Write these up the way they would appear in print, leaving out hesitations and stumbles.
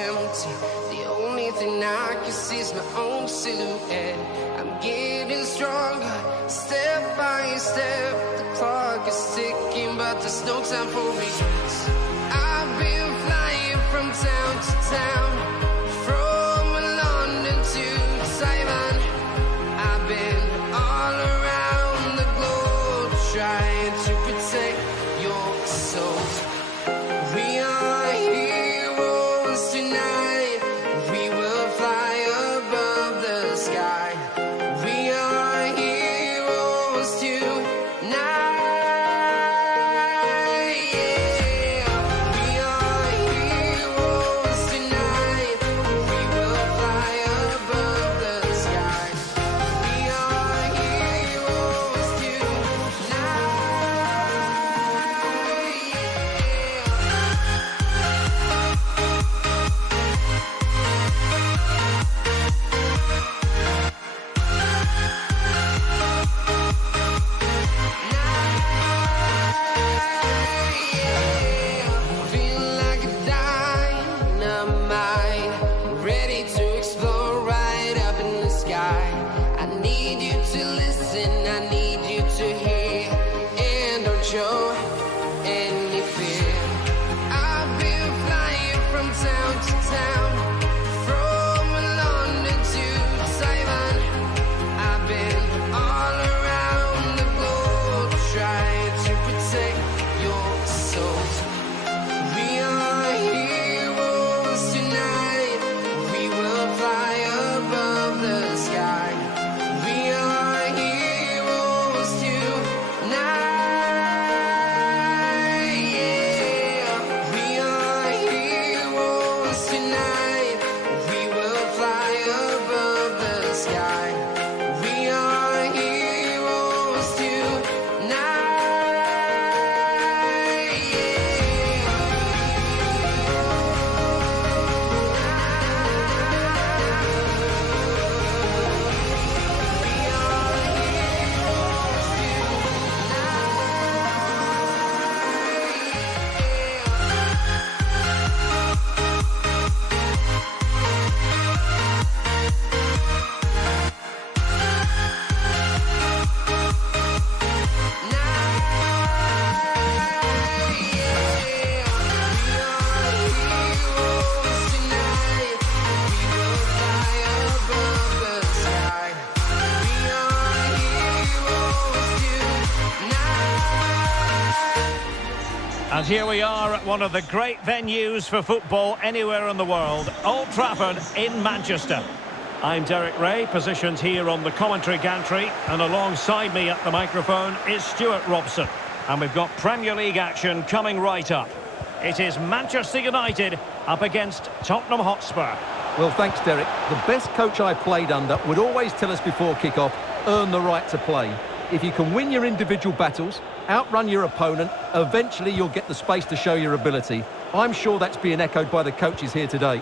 empty. The only thing I can see is my own silhouette. I'm getting stronger, step by step. The clock is ticking, but there's no time for regrets. I've been flying from town to town, from London to Taiwan. I've been all around the globe, trying to protect your soul. We are heroes tonight. We will fly above the sky. We are heroes tonight. Yeah. We are heroes tonight. We will fly above the sky. We are heroes tonight. Feel like a dynamite, ready to explode right up in the sky. I need you to listen, I need you to hear, and don't show any fear. I've been flying from town to town, from London to Taiwan. I've been all around the globe, trying to protect your soul. We are heroes tonight. We will fly above the sky. We are heroes tonight. Yeah. We are heroes tonight. We will fly above the sky. We are heroes And here we are at one of the great venues for football anywhere in the world, Old Trafford in Manchester. I'm Derek Ray, positioned here on the commentary gantry, and alongside me at the microphone is Stuart Robson. And we've got Premier League action coming right up. It is Manchester United up against Tottenham Hotspur. Well, thanks, Derek. The best coach I played under would always tell us before kick-off, earn the right to play. If you can win your individual battles, outrun your opponent, eventually you'll get the space to show your ability. I'm sure that's being echoed by the coaches here today.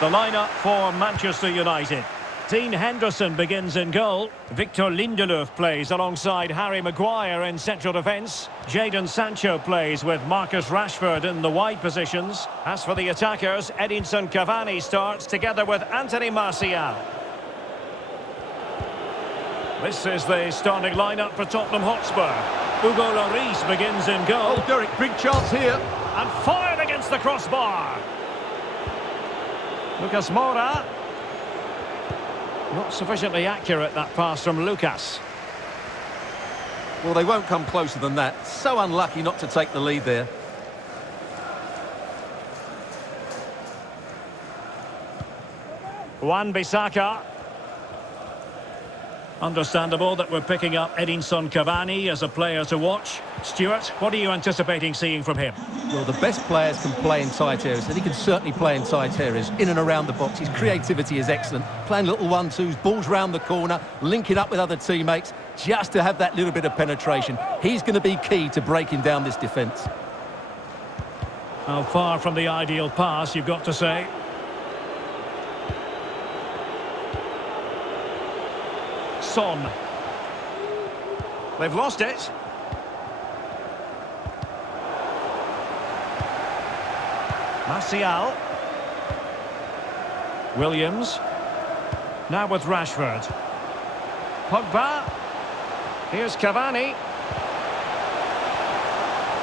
The lineup for Manchester United. Dean Henderson begins in goal. Victor Lindelöf plays alongside Harry Maguire in central defence. Jadon Sancho plays with Marcus Rashford in the wide positions. As for the attackers, Edinson Cavani starts together with Anthony Martial. This is the starting lineup for Tottenham Hotspur. Hugo Lloris begins in goal. Oh, Derek, big chance here. And fired against the crossbar. Lucas Moura. Not sufficiently accurate, that pass from Lucas. Well, they won't come closer than that. So unlucky not to take the lead there. Wan-Bissaka. Understandable that we're picking up Edinson Cavani as a player to watch. Stuart, what are you anticipating seeing from him? Well, the best players can play in tight areas, and he can certainly play in tight areas, in and around the box. His creativity is excellent. Playing little 1-2s, balls round the corner, linking up with other teammates, just to have that little bit of penetration. He's going to be key to breaking down this defence. Well, far from the ideal pass, you've got to say. Son. They've lost it. Martial. Williams. Now with Rashford. Pogba. Here's Cavani.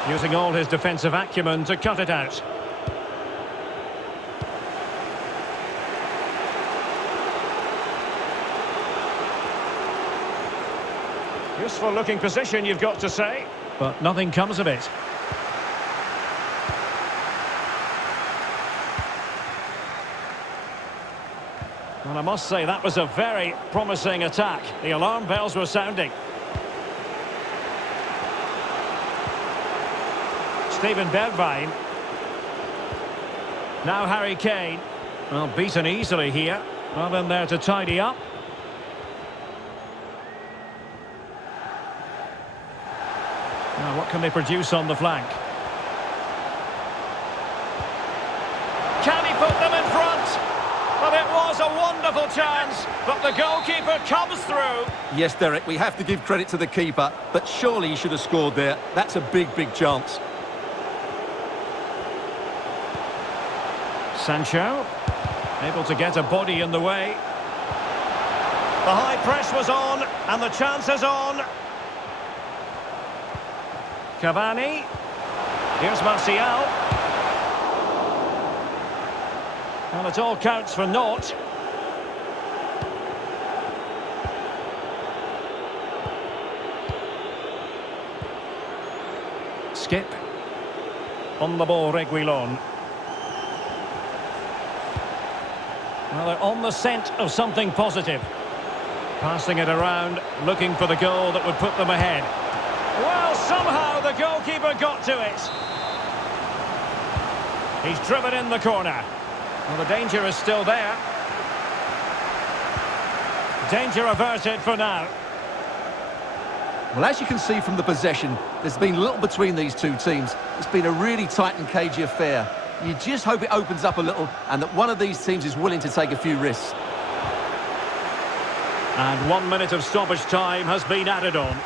Using all his defensive acumen to cut it out. Useful looking position, you've got to say, but nothing comes of it. And I must say that was a very promising attack. The alarm bells were sounding. Steven Bergwijn. Now Harry Kane. Well, beaten easily here. Not in there to tidy up. Now, what can they produce on the flank? Can he put them in front? But it was a wonderful chance, but the goalkeeper comes through. Yes, Derek, we have to give credit to the keeper, but surely he should have scored there. That's a big, big chance. Sancho, able to get a body in the way. The high press was on, and the chance is on. Cavani. Here's Martial. Well, it all counts for naught. Skip. On the ball, Reguilon. Well, they're on the scent of something positive. Passing it around, looking for the goal that would put them ahead. Well, somehow the goalkeeper got to it. He's driven in the corner. Well, the danger is still there. Danger averted for now. Well, as you can see from the possession, there's been little between these two teams. It's been a really tight and cagey affair. You just hope it opens up a little and that one of these teams is willing to take a few risks. And 1 minute of stoppage time has been added on.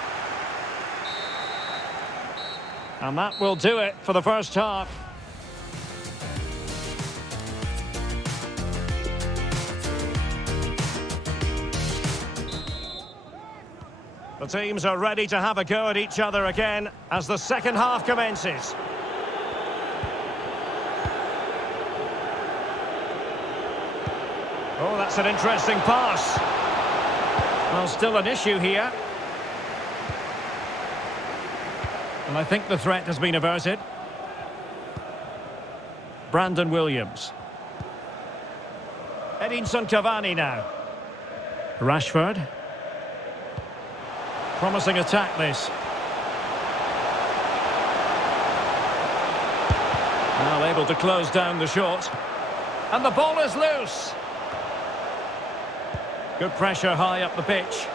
And that will do it for the first half. The teams are ready to have a go at each other again as the second half commences. Oh, that's an interesting pass. Well, still an issue here. And I think the threat has been averted. Brandon Williams. Edinson Cavani now. Rashford. Promising attack, this. Well, able to close down the shot. And the ball is loose. Good pressure high up the pitch.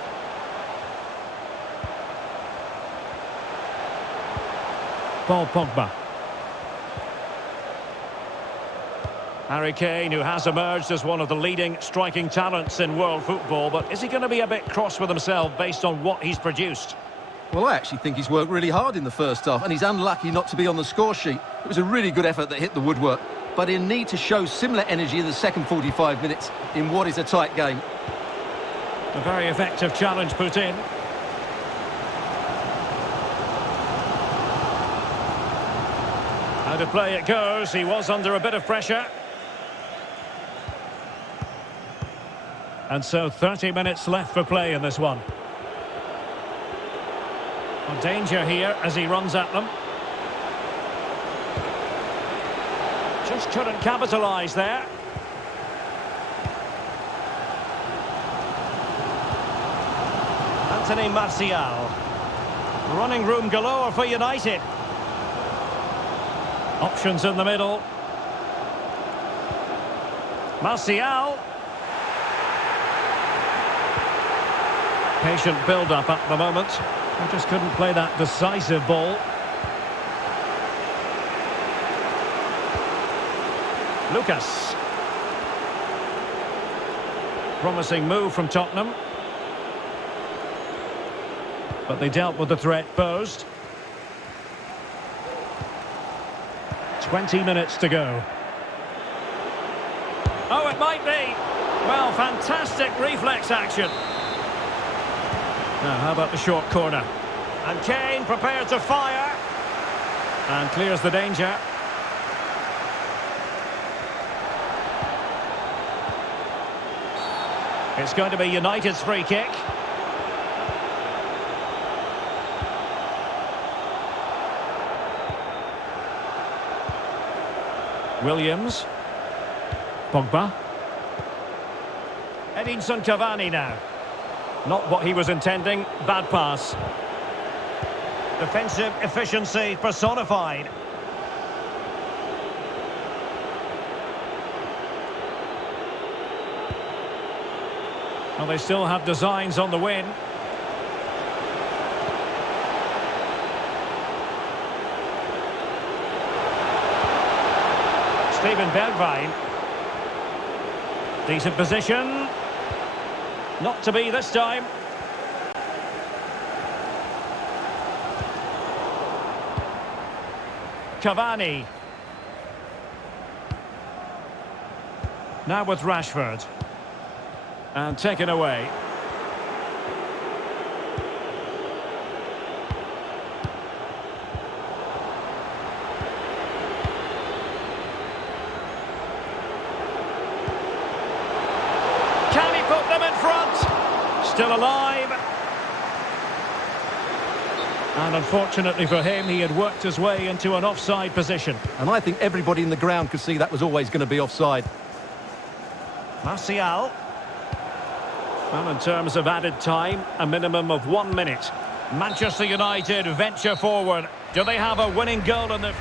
Paul Pogba. Harry Kane, who has emerged as one of the leading striking talents in world football, but is he going to be a bit cross with himself based on what he's produced? Well, I actually think he's worked really hard in the first half, and he's unlucky not to be on the score sheet. It was a really good effort that hit the woodwork, but he'll need to show similar energy in the second 45 minutes in what is a tight game. A very effective challenge put in. How to play it goes. He was under a bit of pressure. And so 30 minutes left for play in this one. Well, danger here as he runs at them. Just couldn't capitalise there. Anthony Martial. Running room galore for United. Options in the middle. Martial. Patient build-up at the moment. He just couldn't play that decisive ball. Lucas. Promising move from Tottenham. But they dealt with the threat posed. 20 minutes to go. Oh, it might be. Well, fantastic reflex action. Now, how about the short corner? And Kane prepared to fire. And clears the danger. It's going to be United's free kick. Williams. Pogba. Edinson Cavani now. Not what he was intending. Bad pass. Defensive efficiency personified. Well, they still have designs on the win. Steven Bergwijn. Decent position. Not to be this time. Cavani. Now with Rashford. And taken away. Can he put them in front? Still alive. And unfortunately for him, he had worked his way into an offside position. And I think everybody in the ground could see that was always going to be offside. Martial. Well, in terms of added time, a minimum of 1 minute. Manchester United venture forward. Do they have a winning goal in the...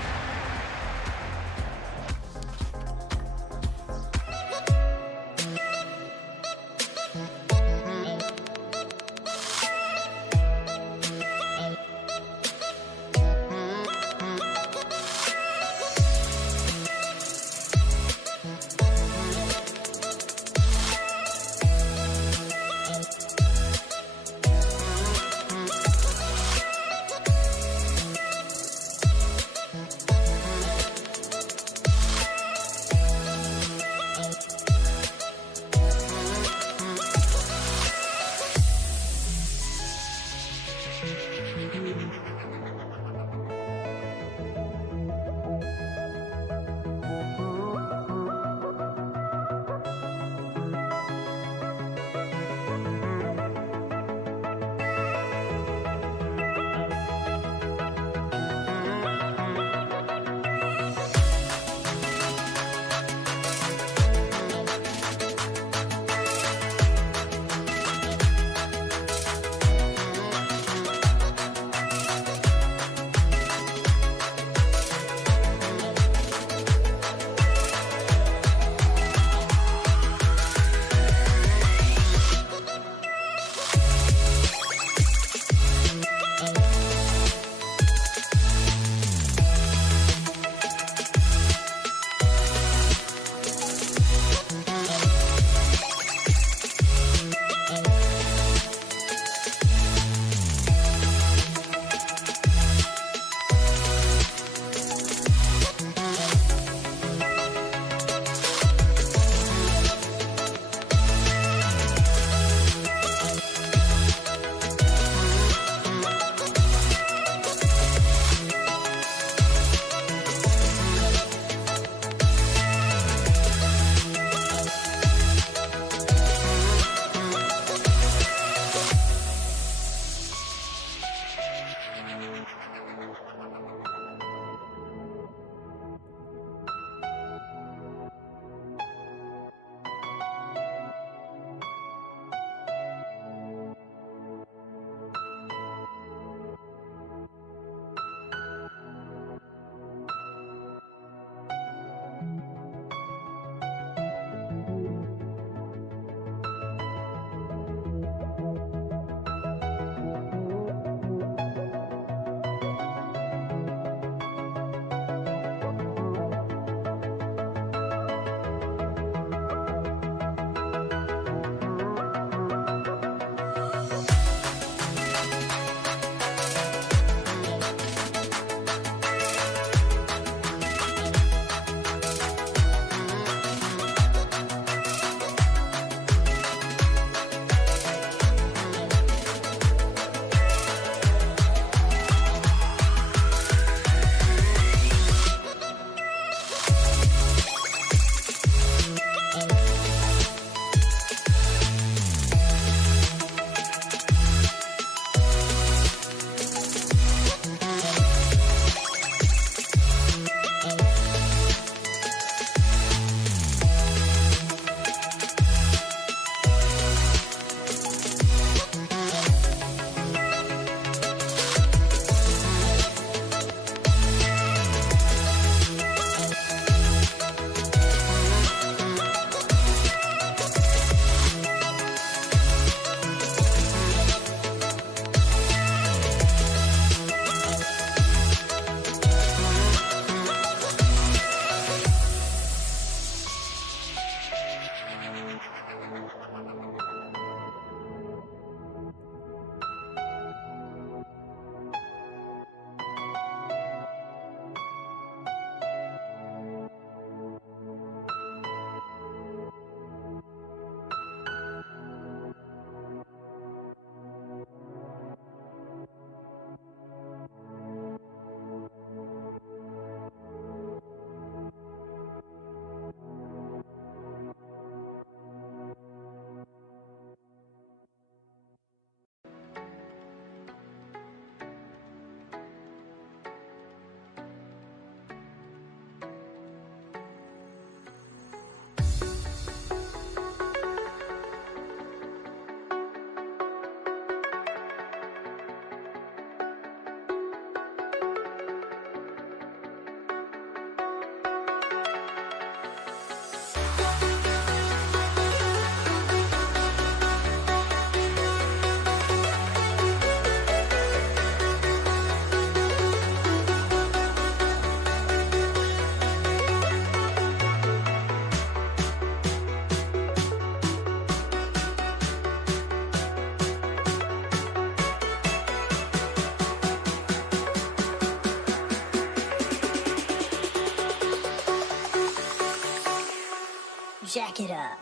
Jack it up.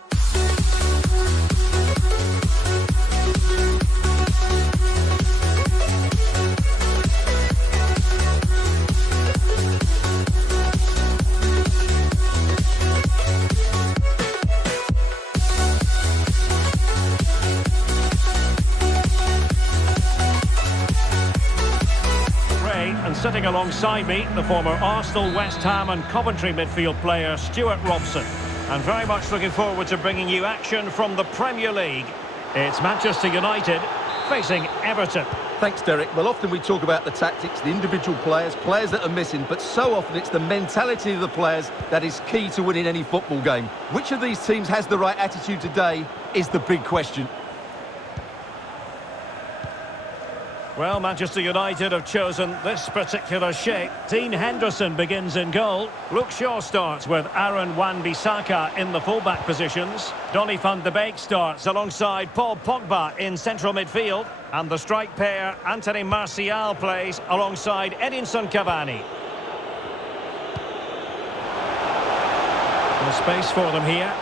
And sitting alongside me, the former Arsenal, West Ham and Coventry midfield player Stuart Robson. And very much looking forward to bringing you action from the Premier League. It's Manchester United facing Everton. Thanks, Derek. Well, often we talk about the tactics, the individual players that are missing, but so often it's the mentality of the players that is key to winning any football game. Which of these teams has the right attitude today is the big question. Well, Manchester United have chosen this particular shape. Dean Henderson begins in goal. Luke Shaw starts with Aaron Wan-Bissaka in the fullback positions. Donny van de Beek starts alongside Paul Pogba in central midfield. And the strike pair, Anthony Martial, plays alongside Edinson Cavani. No space for them here.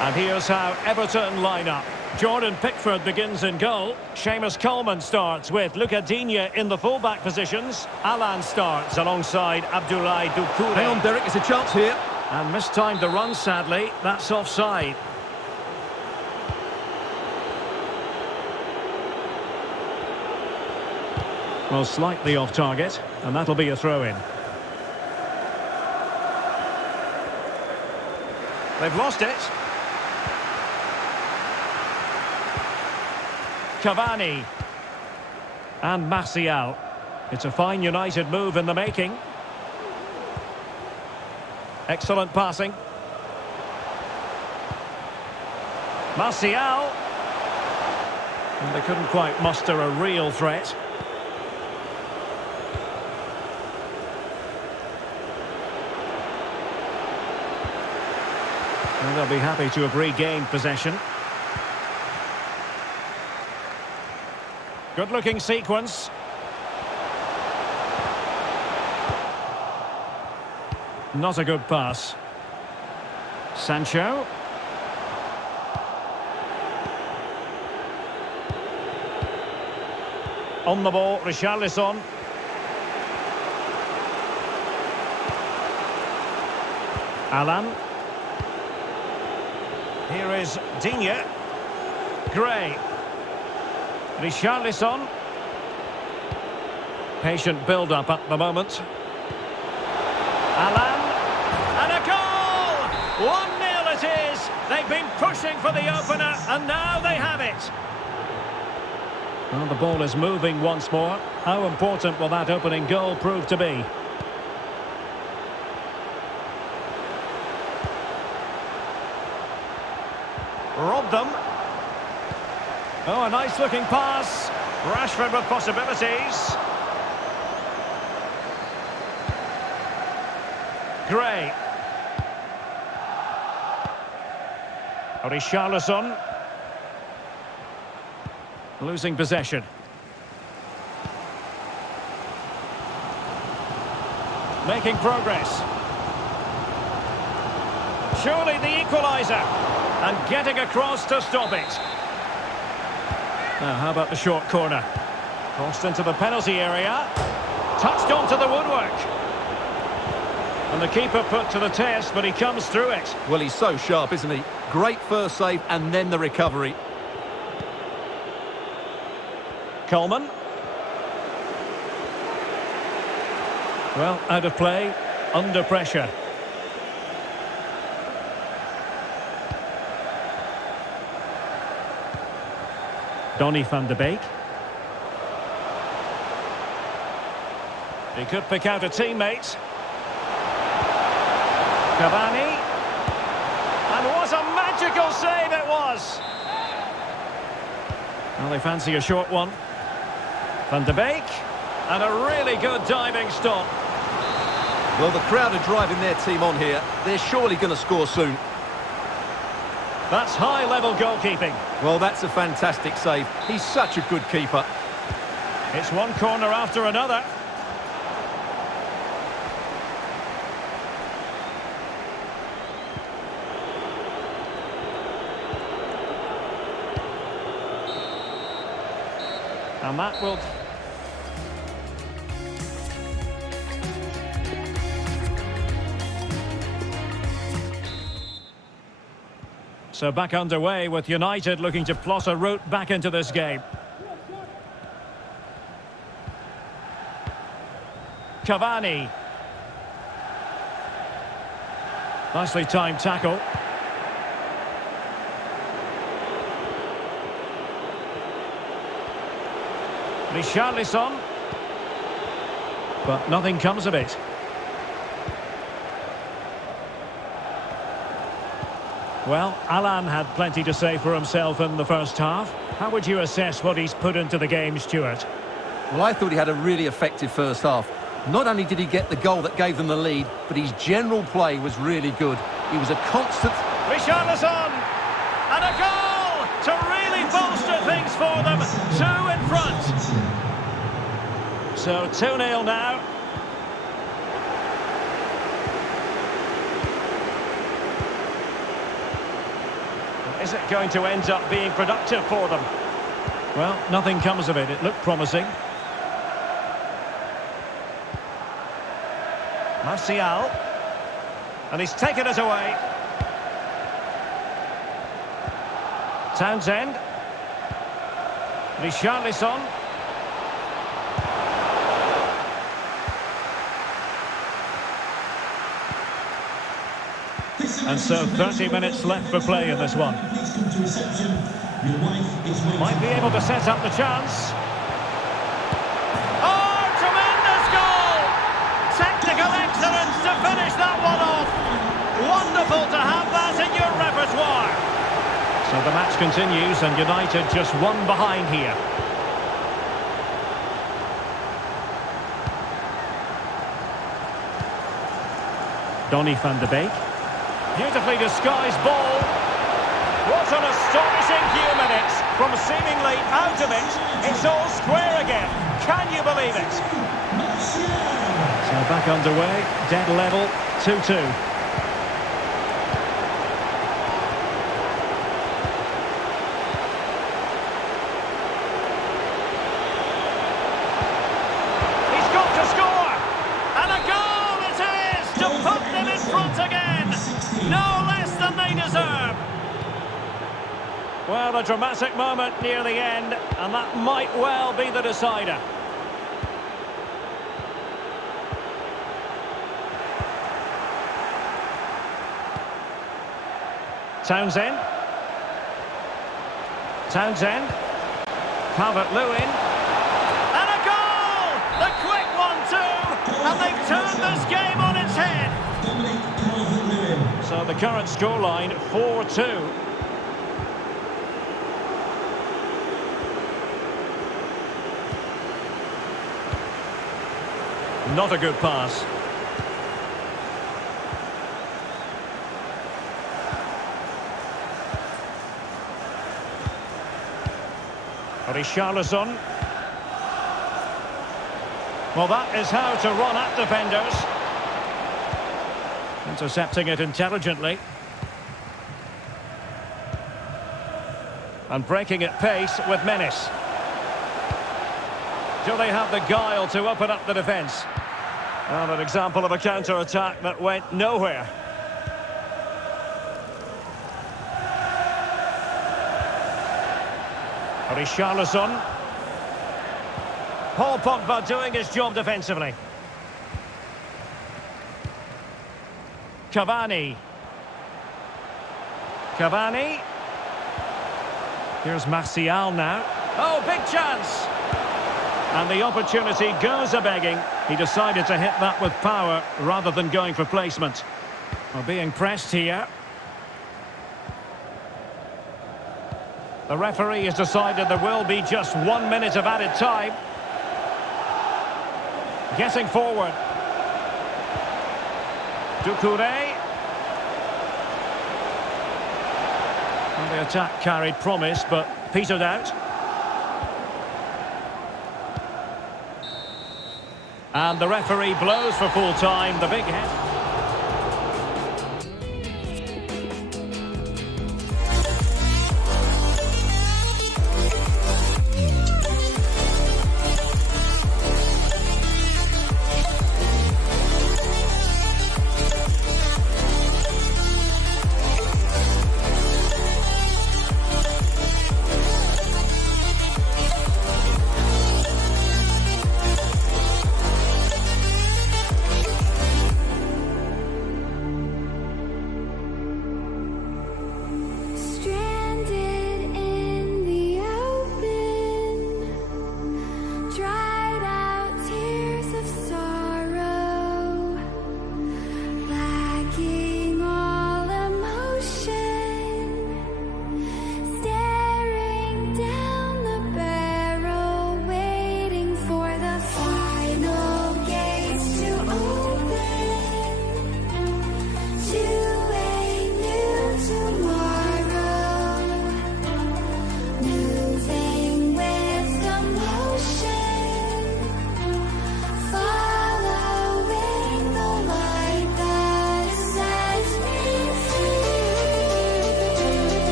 And here's how Everton line up. Jordan Pickford begins in goal. Seamus Coleman starts with Luca Digne in the fullback positions. Alan starts alongside Abdoulaye Doucouré. Hang on, Derek, there's a chance here. And mistimed the run, sadly. That's offside. Well, slightly off target, and that'll be a throw-in. They've lost it. Cavani and Martial. It's a fine United move in the making. Excellent passing. Martial. And they couldn't quite muster a real threat. And they'll be happy to have regained possession. Good-looking sequence. Not a good pass. Sancho. On the ball, Richarlison. Alan. Here is Digne. Gray. Richarlison. Patient build-up at the moment. Alan. And a goal! 1-0 it is. They've been pushing for the opener, and now they have it. Well, the ball is moving once more. How important will that opening goal prove to be? Robbed them. Oh, a nice-looking pass. Rashford with possibilities. Gray. Richarlison. Losing possession. Making progress. Surely the equaliser. And getting across to stop it. Now, how about the short corner? Crossed into the penalty area. Touched onto the woodwork. And the keeper put to the test, but he comes through it. Well, he's so sharp, isn't he? Great first save and then the recovery. Coleman. Well, out of play, under pressure. Donny van de Beek. He could pick out a teammate. Cavani. And what a magical save it was! Well, they fancy a short one. Van de Beek. And a really good diving stop. Well, the crowd are driving their team on here. They're surely going to score soon. That's high-level goalkeeping. Well, that's a fantastic save. He's such a good keeper. It's one corner after another. And that will... So back underway with United looking to plot a route back into this game. Cavani. Nicely timed tackle. Richarlison. But nothing comes of it. Well, Alan had plenty to say for himself in the first half. How would you assess what he's put into the game, Stuart? Well, I thought he had a really effective first half. Not only did he get the goal that gave them the lead, but his general play was really good. He was a constant... Richarlison! And a goal to really bolster things for them. 2 in front. So 2-0 now. Is it going to end up being productive for them? Well, nothing comes of it. It looked promising. Martial. And he's taken it away. Townsend. Richarlison. And so 30 minutes left for play in this one. Might be able to set up the chance. Oh, tremendous goal! Technical excellence to finish that one off. Wonderful to have that in your repertoire. So the match continues and United just one behind here. Donny van de Beek. Beautifully disguised ball. What an astonishing few minutes. From seemingly out of it, it's all square again. Can you believe it? So back underway, dead level, 2-2. He's got to score! And a goal it is to put them in front again! No less than they deserve! Well, a dramatic moment near the end, and that might well be the decider. Townsend. Calvert-Lewin. And a goal! The quick 1-2! And they've turned this game on its head! So the current scoreline, 4-2. Not a good pass. Richarlison. Well, that is how to run at defenders. Intercepting it intelligently. And breaking at pace with menace. Do they have the guile to open up the defence? Well, an example of a counter-attack that went nowhere. Richarlison. Paul Pogba doing his job defensively. Cavani. Here's Martial now. Oh, big chance! And the opportunity goes a-begging. He decided to hit that with power rather than going for placement. Well, being pressed here. The referee has decided there will be just 1 minute of added time. Getting forward. Doucouré. Well, the attack carried promise, but petered out. And the referee blows for full time. The big head.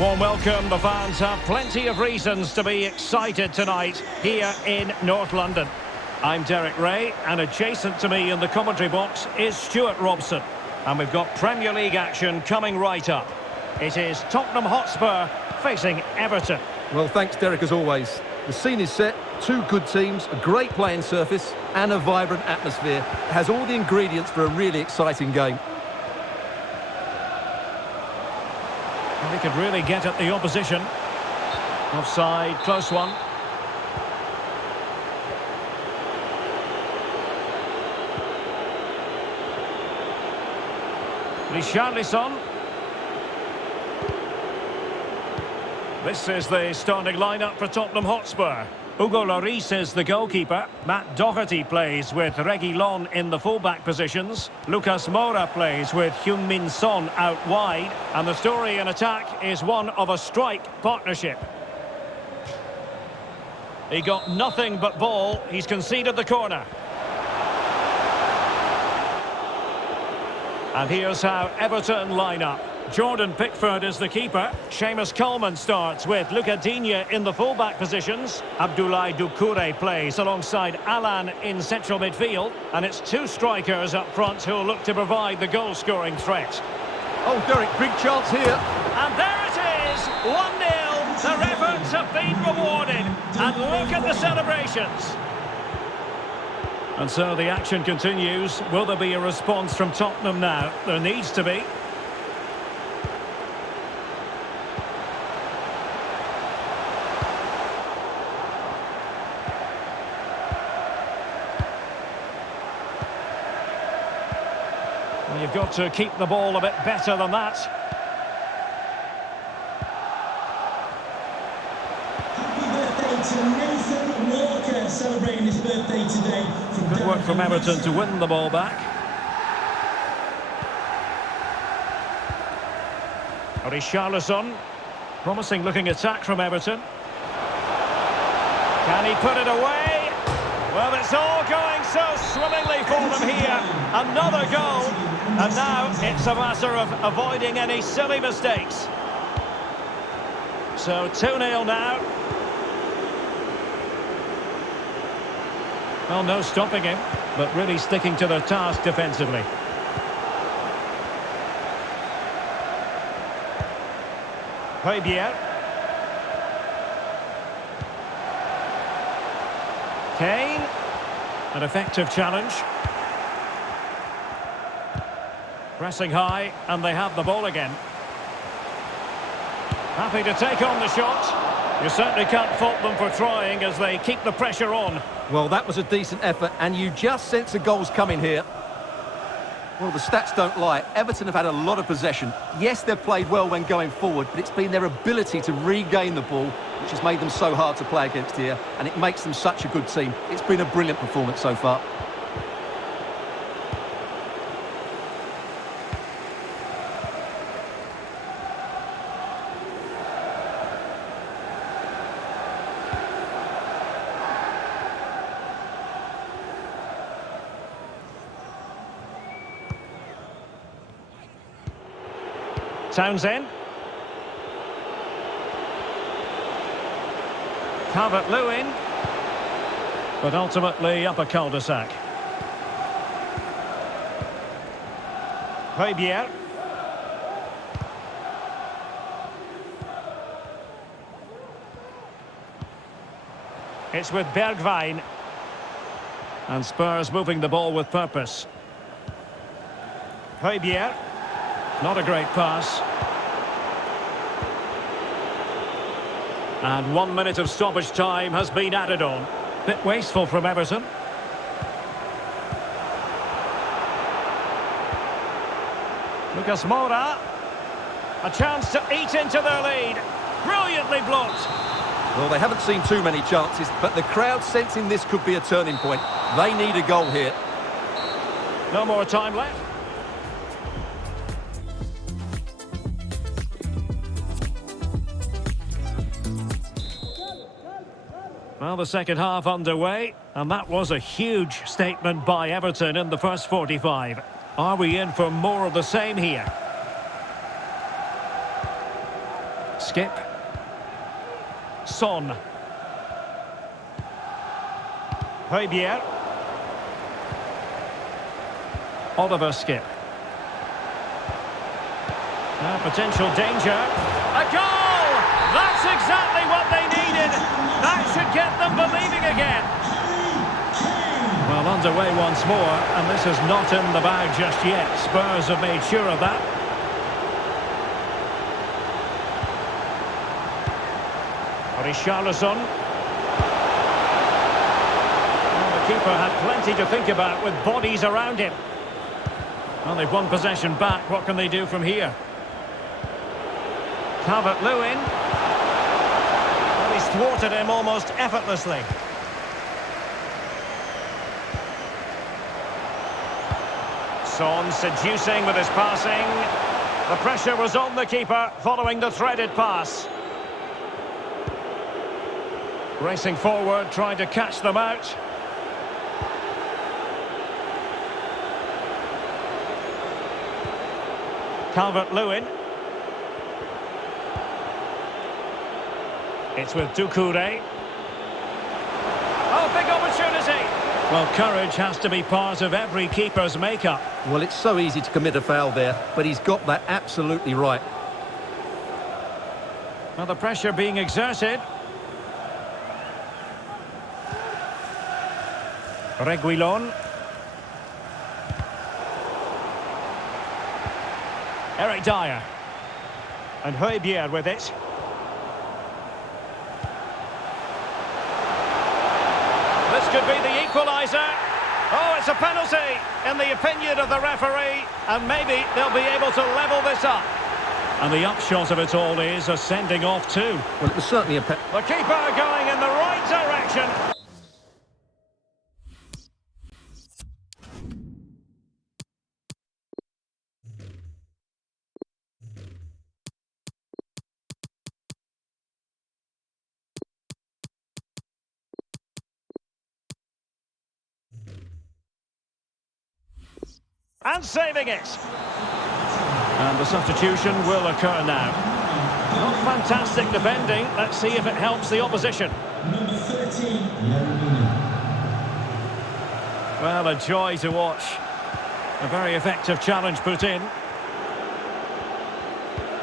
warm welcome. The fans have plenty of reasons to be excited tonight here in North London. I'm Derek Ray, and adjacent to me in the commentary box is Stuart Robson. And we've got Premier League action coming right up. It is Tottenham Hotspur facing Everton. Well, thanks, Derek, as always. The scene is set, two good teams, a great playing surface and a vibrant atmosphere. It has all the ingredients for a really exciting game. Well, he could really get at the opposition. Offside, close one. Richarlison. This is the starting lineup for Tottenham Hotspur. Hugo Lloris is the goalkeeper. Matt Doherty plays with Reguilon in the fullback positions. Lucas Moura plays with Heung-min Son out wide. And the story in attack is one of a strike partnership. He got nothing but ball. He's conceded the corner. And here's how Everton line up. Jordan Pickford is the keeper. Seamus Coleman starts with Luca Digne in the fullback positions. Abdoulaye Doucouré plays alongside Alan in central midfield. And it's two strikers up front who'll look to provide the goal-scoring threat. Oh, Derek, big chance here. And there it is, 1-0. Their efforts have been rewarded. And look at the celebrations. And so the action continues. Will there be a response from Tottenham now? There needs to be. Well, you've got to keep the ball a bit better than that. Celebrating his birthday today. Good work from Everton to win the ball back. Richarlison. Promising looking attack from Everton. Can he put it away? Well, it's all going so swimmingly for them here. Another goal. And now it's a matter of avoiding any silly mistakes. So 2-0 now. Well, no stopping him, but really sticking to their task defensively. Højbjerg. Kane. An effective challenge. Pressing high, and they have the ball again. Happy to take on the shot. You certainly can't fault them for trying as they keep the pressure on. Well, that was a decent effort, and you just sense the goals coming here. Well, the stats don't lie. Everton have had a lot of possession. Yes, they've played well when going forward, but it's been their ability to regain the ball which has made them so hard to play against here, and it makes them such a good team. It's been a brilliant performance so far. Townsend. Calvert-Lewin. But ultimately up a cul-de-sac. Højbjerg. It's with Bergwijn. And Spurs moving the ball with purpose. Højbjerg. Not a great pass. And 1 minute of stoppage time has been added on. Bit wasteful from Everton. Lucas Moura. A chance to eat into their lead. Brilliantly blocked. Well, they haven't seen too many chances, but the crowd sensing this could be a turning point. They need a goal here. No more time left. Well, the second half underway, and that was a huge statement by Everton in the first 45. Are we in for more of the same here? skip. Son. Højbjerg. Oliver skip. Potential danger. A goal! That's exactly what they needed. That should get them believing again. Well, underway once more, and this is not in the bag just yet. Spurs have made sure of that. Richarlison. Well, the keeper had plenty to think about with bodies around him. Well, they've won possession back. What can they do from here? Calvert-Lewin. Well, he's thwarted him almost effortlessly. Son seducing with his passing. The pressure was on the keeper following the threaded pass. Racing forward, trying to catch them out. Calvert-Lewin. It's with Doucouré. Oh, big opportunity! Well, courage has to be part of every keeper's makeup. Well, it's so easy to commit a foul there, but he's got that absolutely right. Well, the pressure being exerted. Reguilon. Eric Dyer. And Højbjerg with it. This could be the equaliser. Oh, it's a penalty, in the opinion of the referee. And maybe they'll be able to level this up. And the upshot of it all is a sending off too. Well, it was certainly a The keeper going in the right direction. And saving it. And the substitution will occur now. Not fantastic defending. Let's see if it helps the opposition. Number 13. Well, a joy to watch. A very effective challenge put in.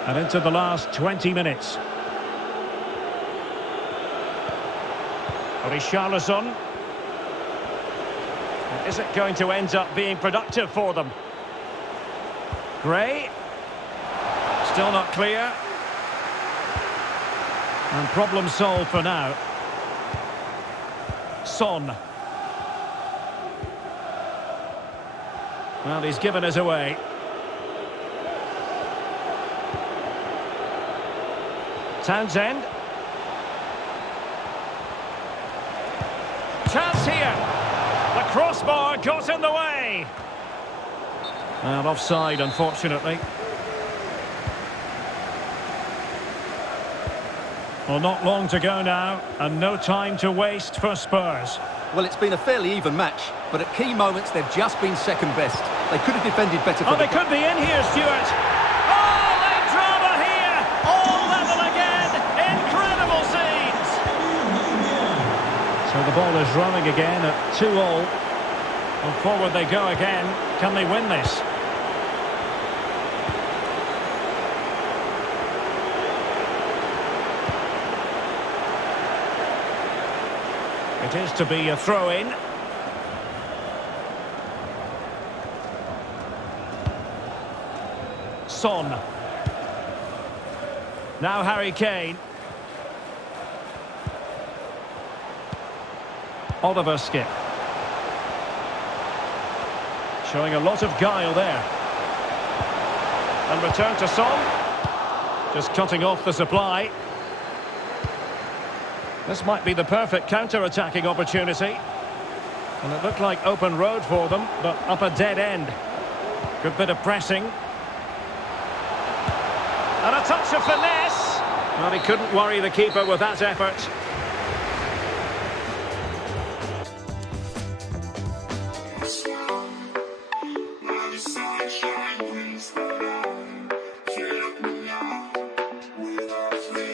And into the last 20 minutes. Richarlison. Is it going to end up being productive for them? Gray. Still not clear. And problem solved for now. Son. Well, he's given us away. Townsend. Chance here. The crossbar got in the way. And offside, unfortunately. Well, not long to go now, and no time to waste for Spurs. Well, it's been a fairly even match, but at key moments they've just been second best. They could have defended better for Oh, they could be in here, Stuart. Oh, late drama here. All level again. Incredible scenes. So the ball is running again at 2-2. Well, forward they go again. Can they win this? It is to be a throw-in. Son. Now Harry Kane. Oliver skip. Showing a lot of guile there. And return to Son. Just cutting off the supply. This might be the perfect counter-attacking opportunity. And it looked like open road for them, but up a dead end. Good bit of pressing. And a touch of finesse. Well, he couldn't worry the keeper with that effort. Sunshine brings the light. Fill me up with a flame.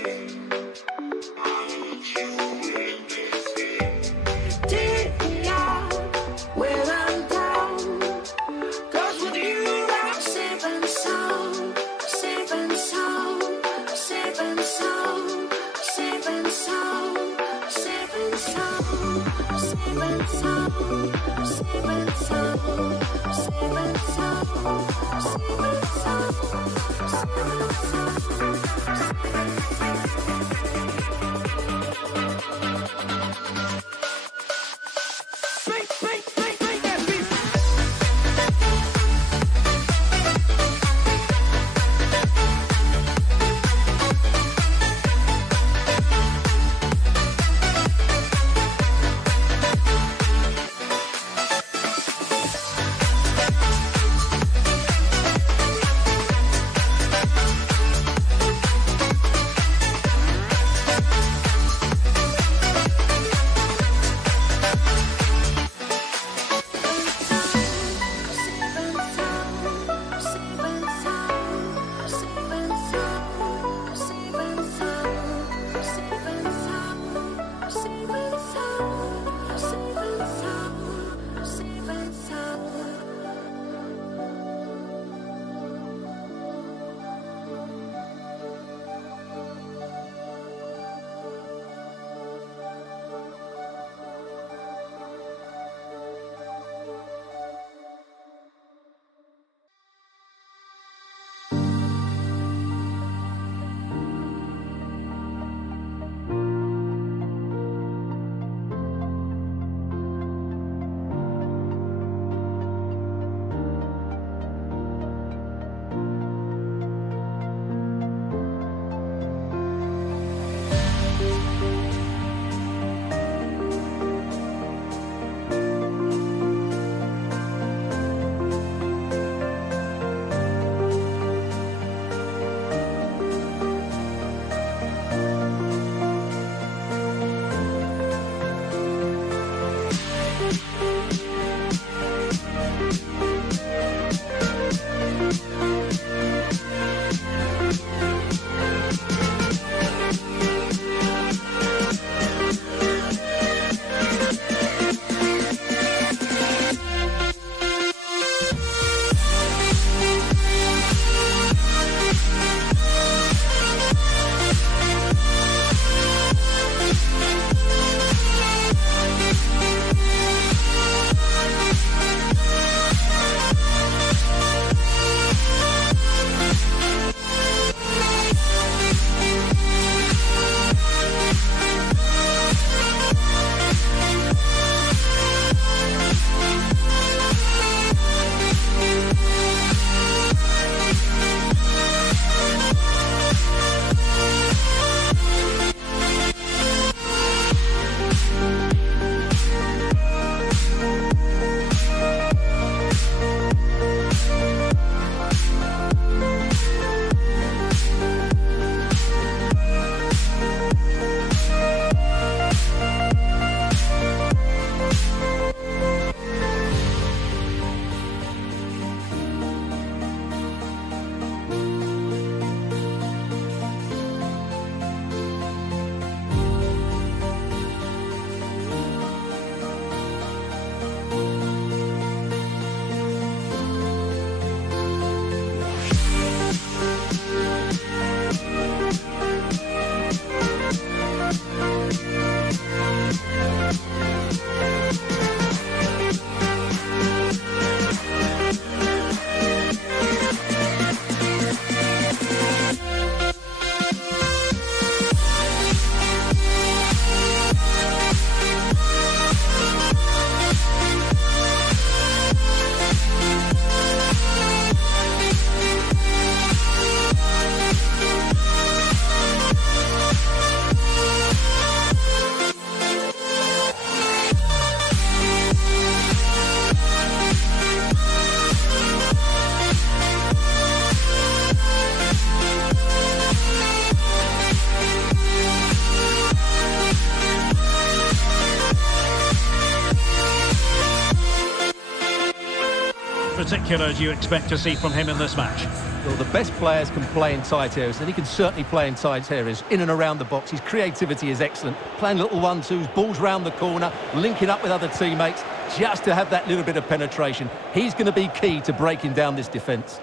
particular do you expect to see from him in this match? Well, the best players can play in tight areas, and he can certainly play in tight areas, in and around the box. His creativity is excellent. Playing little 1-2s, balls round the corner, linking up with other teammates, just to have that little bit of penetration. He's going to be key to breaking down this defence.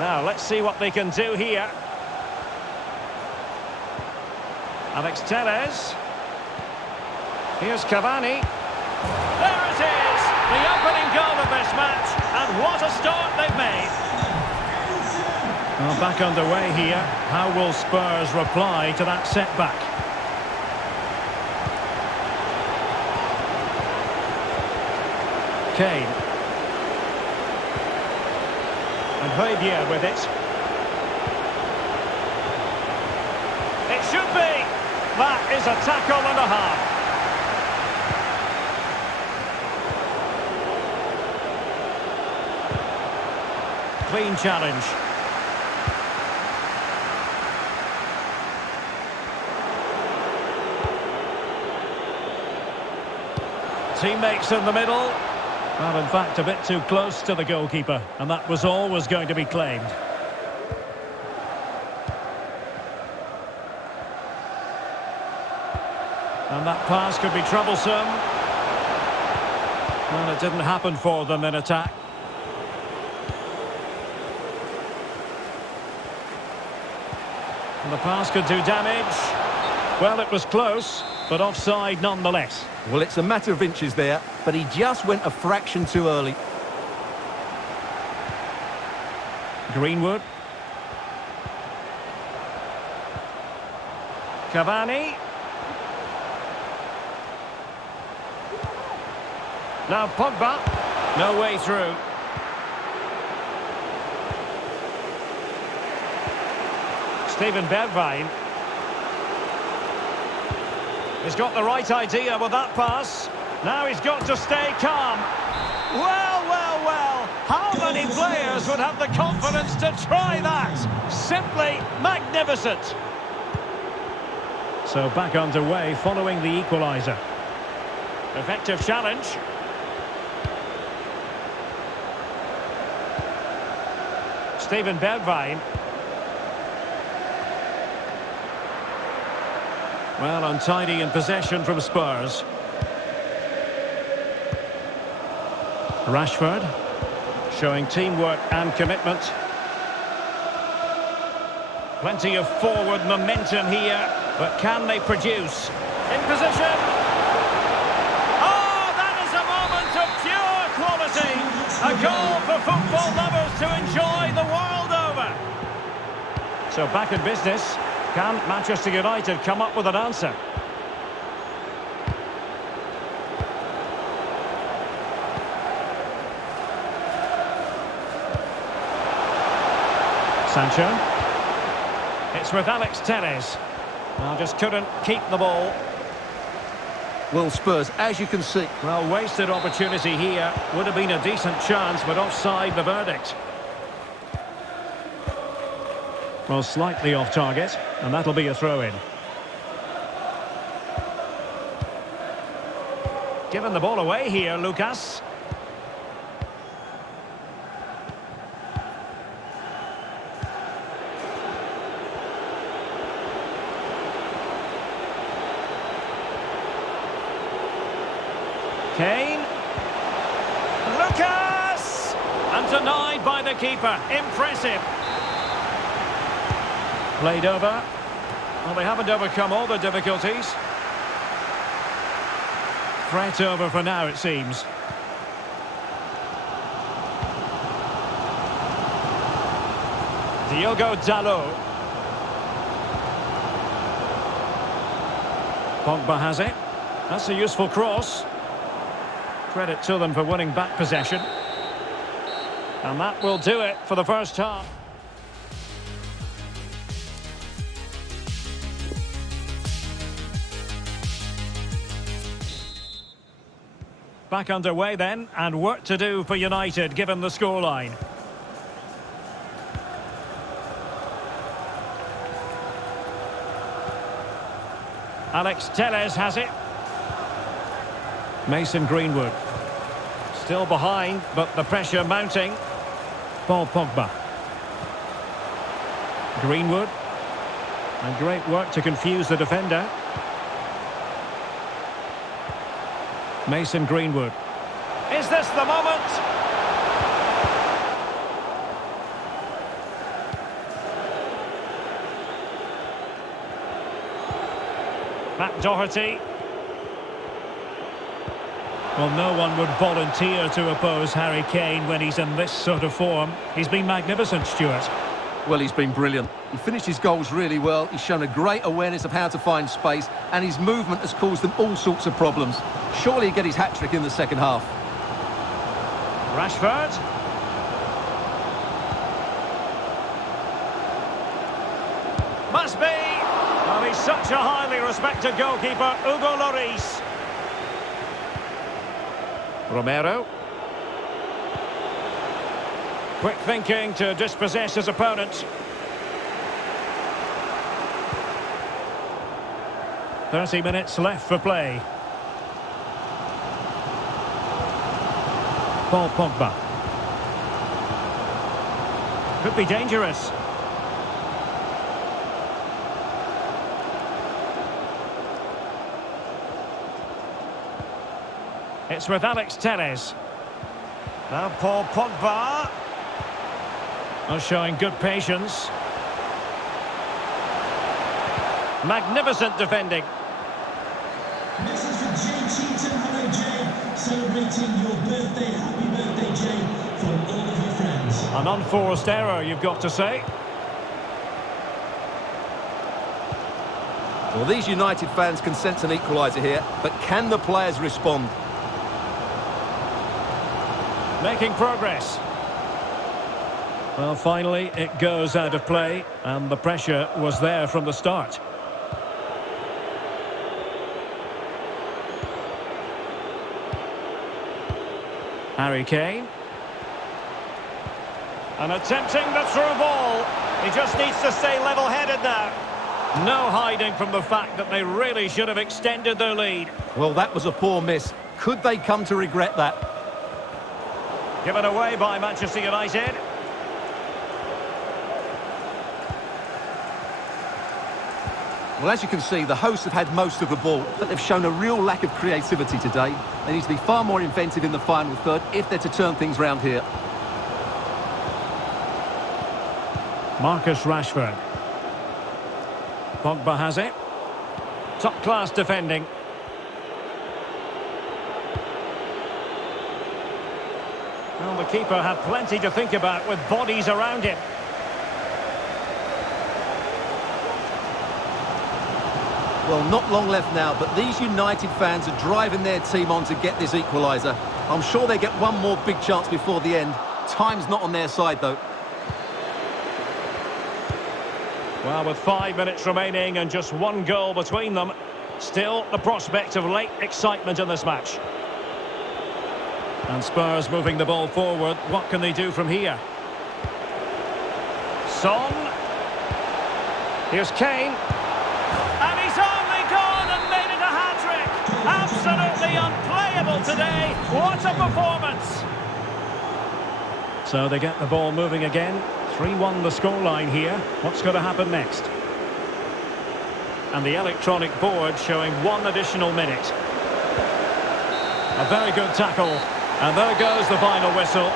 Now, let's see what they can do here. Alex Telles. Here's Cavani. There it is! The opening goal of this match, and what a start they've made. Well, back underway here. How will Spurs reply to that setback? Kane. And Højbjerg with it. It should be. That is a tackle and a half. Clean challenge. Teammates in the middle. Well, in fact, a bit too close to the goalkeeper, and that was always going to be claimed. And that pass could be troublesome. Well, it didn't happen for them in attack. And the pass could do damage. Well, it was close, but offside nonetheless. Well, it's a matter of inches there, but he just went a fraction too early. Greenwood. Cavani. Now Pogba. No way through. Steven Bergwijn. He's got the right idea with that pass. Now he's got to stay calm. Well, well, well. How many players would have the confidence to try that? Simply magnificent. So back underway following the equaliser. Effective challenge. Steven Bergwijn. Well, untidy in possession from Spurs. Rashford, showing teamwork and commitment. Plenty of forward momentum here, but can they produce? In position. Oh, that is a moment of pure quality. A goal for football lovers to enjoy the world over. So back in business. Can Manchester United come up with an answer? Sancho. It's with Alex Telles. Well, just couldn't keep the ball. Well, Spurs, as you can see... Well, wasted opportunity here. Would have been a decent chance, but offside the verdict. Well, slightly off target, and that'll be a throw-in. Given the ball away here, Lucas. Kane. Lucas! And denied by the keeper. Impressive. Played over. Well, they haven't overcome all the difficulties. Threat over for now, it seems. Diogo Dalot. Pogba has it. That's a useful cross. Credit to them for winning back possession. And that will do it for the first half. Back underway then, and work to do for United given the scoreline. Alex Telles has it. Mason Greenwood. Still behind, but the pressure mounting. Paul Pogba. Greenwood. And great work to confuse the defender. Mason Greenwood. Is this the moment? Matt Doherty. Well, no one would volunteer to oppose Harry Kane when he's in this sort of form. He's been magnificent, Stuart. Well, he's been brilliant. He finished his goals really well. He's shown a great awareness of how to find space, and his movement has caused them all sorts of problems. Surely he'll get his hat-trick in the second half. Rashford. Must be. Well, he's such a highly respected goalkeeper, Hugo Lloris. Romero. Quick thinking to dispossess his opponent. 30 minutes left for play. Paul Pogba. Could be dangerous. It's with Alex Telles. Now Paul Pogba. Oh, showing good patience. Magnificent defending. Message for Jay Cheatham. Hello, Jay. Celebrating your birthday. Happy birthday, Jay, from all of your friends. An unforced error, you've got to say. Well, these United fans can sense an equaliser here, but can the players respond? Making progress. Well, finally, it goes out of play, and the pressure was there from the start. Harry Kane. And attempting the through ball. He just needs to stay level-headed now. No hiding from the fact that they really should have extended their lead. Well, that was a poor miss. Could they come to regret that? Given away by Manchester United. Well, as you can see, the hosts have had most of the ball, but they've shown a real lack of creativity today. They need to be far more inventive in the final third if they're to turn things round here. Marcus Rashford. Pogba has it. Top-class defending. Well, the keeper had plenty to think about with bodies around him. Well, not long left now, but these United fans are driving their team on to get this equaliser. I'm sure they get one more big chance before the end. Time's not on their side, though. Well, with 5 minutes remaining and just one goal between them, still the prospect of late excitement in this match. And Spurs moving the ball forward. What can they do from here? Son. Here's Kane. And he's only gone and made it a hat-trick. Absolutely unplayable today. What a performance. So they get the ball moving again. 3-1 the scoreline here. What's going to happen next? And the electronic board showing 1 additional minute. A very good tackle. And there goes the final whistle.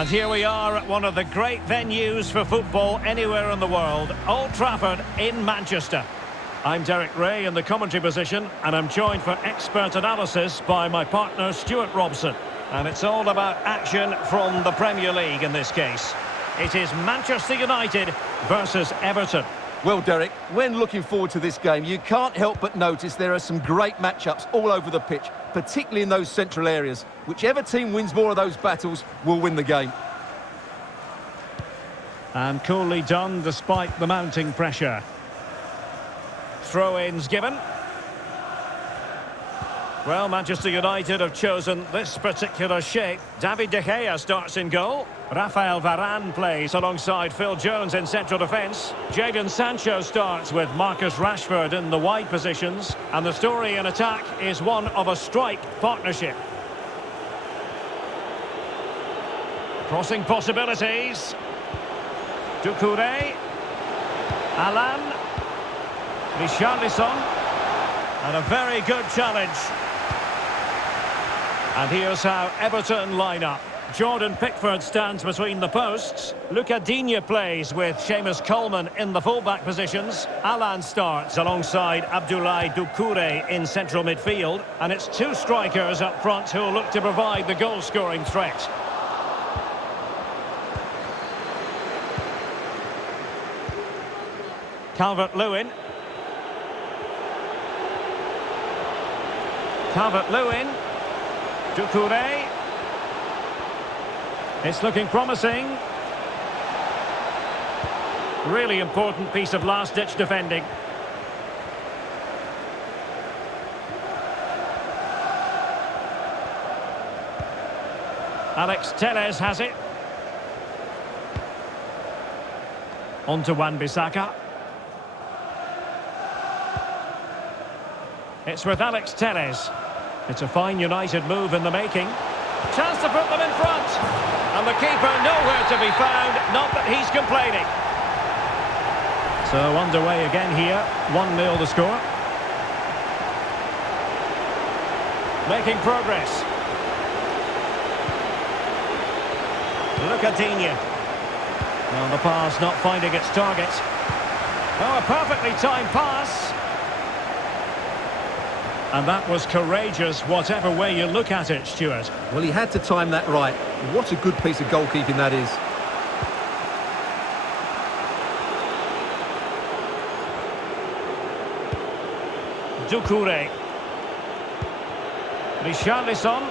And here we are at one of the great venues for football anywhere in the world, Old Trafford in Manchester. I'm Derek Ray in the commentary position, and I'm joined for expert analysis by my partner Stuart Robson. And it's all about action from the Premier League in this case. It is Manchester United versus Everton. Well, Derek, when looking forward to this game, you can't help but notice there are some great matchups all over the pitch, particularly in those central areas. Whichever team wins more of those battles will win the game. And coolly done despite the mounting pressure. Throw-ins given. Well, Manchester United have chosen this particular shape. David De Gea starts in goal. Rafael Varane plays alongside Phil Jones in central defence. Jadon Sancho starts with Marcus Rashford in the wide positions. And the story in attack is one of a strike partnership. Crossing possibilities. Doucouré. Alan. Richarlison. And a very good challenge. And here's how Everton line up. Jordan Pickford stands between the posts. Luca Digne plays with Seamus Coleman in the fullback positions. Alan starts alongside Abdoulaye Doucouré in central midfield. And it's two strikers up front who will look to provide the goal-scoring threat. Calvert-Lewin. Calvert-Lewin. Doucouré. It's looking promising. Really important piece of last-ditch defending. Alex Telles has it. On to Wan-Bissaka. It's with Alex Telles. It's a fine United move in the making. Chance to put them in front. And the keeper nowhere to be found. Not that he's complaining. So underway again here. 1-0 the score. Making progress. Look at Digne. Well, the pass not finding its target. Oh, a perfectly timed pass. And that was courageous, whatever way you look at it, Stuart. Well, he had to time that right. What a good piece of goalkeeping that is. Doucouré. Richarlison.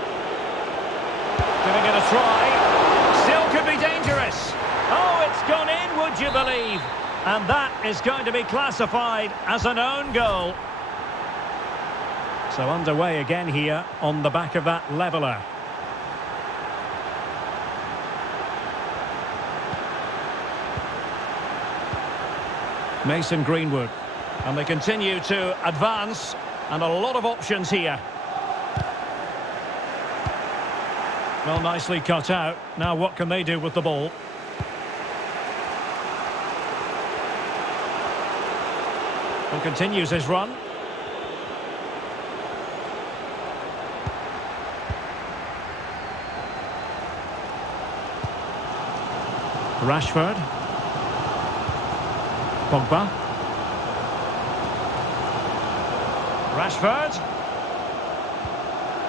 Giving it a try. Still could be dangerous. Oh, it's gone in, would you believe? And that is going to be classified as an own goal. So underway again here on the back of that leveller. Mason Greenwood. And they continue to advance. And a lot of options here. Well, nicely cut out. Now what can they do with the ball? And continues his run. Rashford. Pogba. Rashford.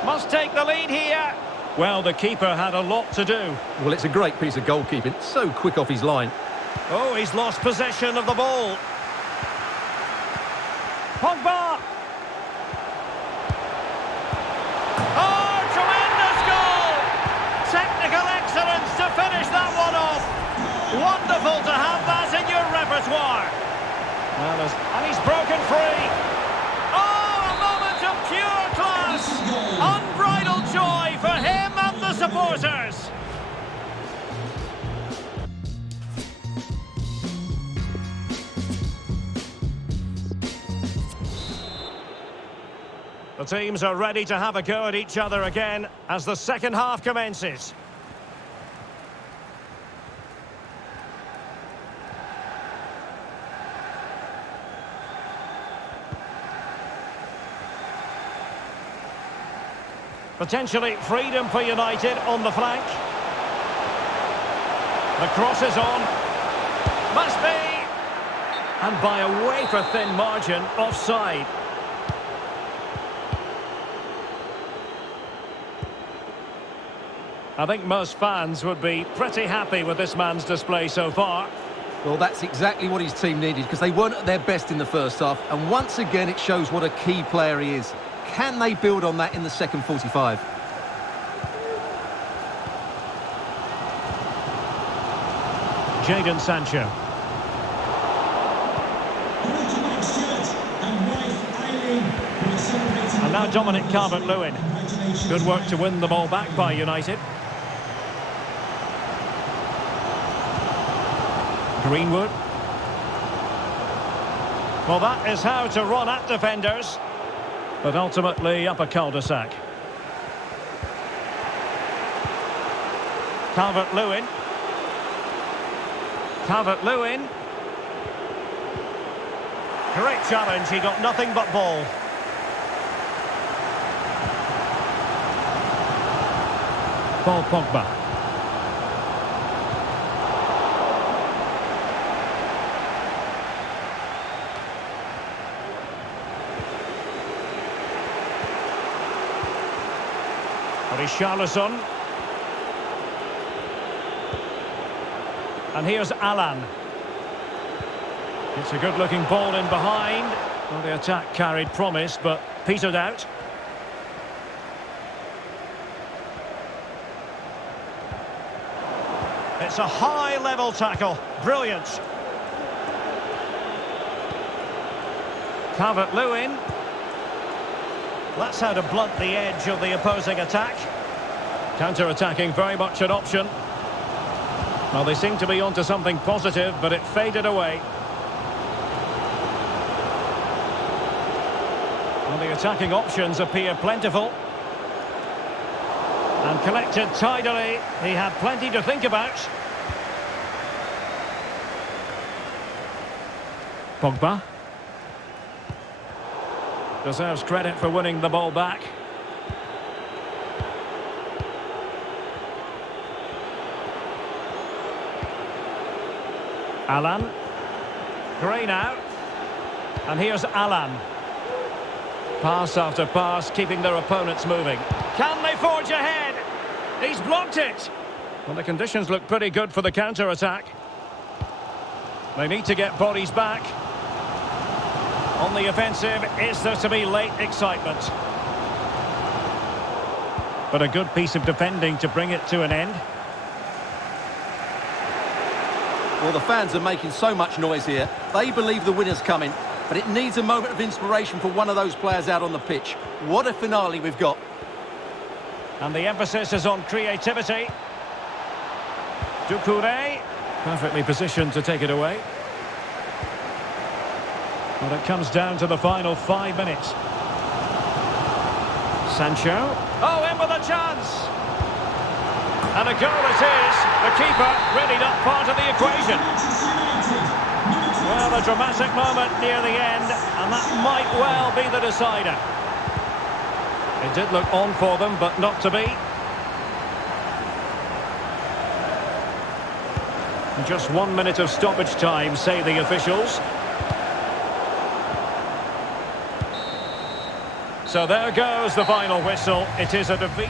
Must take the lead here. Well, the keeper had a lot to do. Well, it's a great piece of goalkeeping. So quick off his line. Oh, he's lost possession of the ball. Pogba. Oh, tremendous goal! Technical excellence to finish that one off. Wonderful to have that in your repertoire. Well, and he's broken free. Oh, a moment of pure class. Unbridled joy for him and the supporters. The teams are ready to have a go at each other again as the second half commences. Potentially freedom for United on the flank. The cross is on. Must be! And by a wafer-thin margin, offside. I think most fans would be pretty happy with this man's display so far. Well, that's exactly what his team needed, because they weren't at their best in the first half. And once again, it shows what a key player he is. Can they build on that in the second 45? Jadon Sancho. And Now Dominic Calvert-Lewin. Good work to win the ball back by United. Greenwood. Well, that is how to run at defenders, but ultimately up a cul-de-sac. Calvert-Lewin. Calvert-Lewin. Great challenge, he got nothing but ball. Paul Pogba. Richarlison. And here's Alan. It's a good-looking ball in behind. Well, the attack carried promise, but petered out. It's a high-level tackle. Brilliant. Calvert-Lewin. That's how to blunt the edge of the opposing attack. Counter-attacking, very much an option. Well, they seem to be onto something positive, but it faded away. Well, the attacking options appear plentiful. And collected tidily. He had plenty to think about. Pogba. Deserves credit for winning the ball back. Alan. Gray now. And here's Alan. Pass after pass, keeping their opponents moving. Can they forge ahead? He's blocked it. Well, the conditions look pretty good for the counter-attack. They need to get bodies back. On the offensive, is there to be late excitement? But a good piece of defending to bring it to an end. Well, the fans are making so much noise here. They believe the winner's coming, but it needs a moment of inspiration for one of those players out on the pitch. What a finale we've got. And the emphasis is on creativity. Doucouré, perfectly positioned to take it away. Well, it comes down to the final 5 minutes. Sancho. Oh, in with a chance! And a goal it is. The keeper really not part of the equation. Well, a dramatic moment near the end, and that might well be the decider. It did look on for them, but not to be. Just 1 minute of stoppage time, say the officials. So there goes the final whistle. It is a defeat.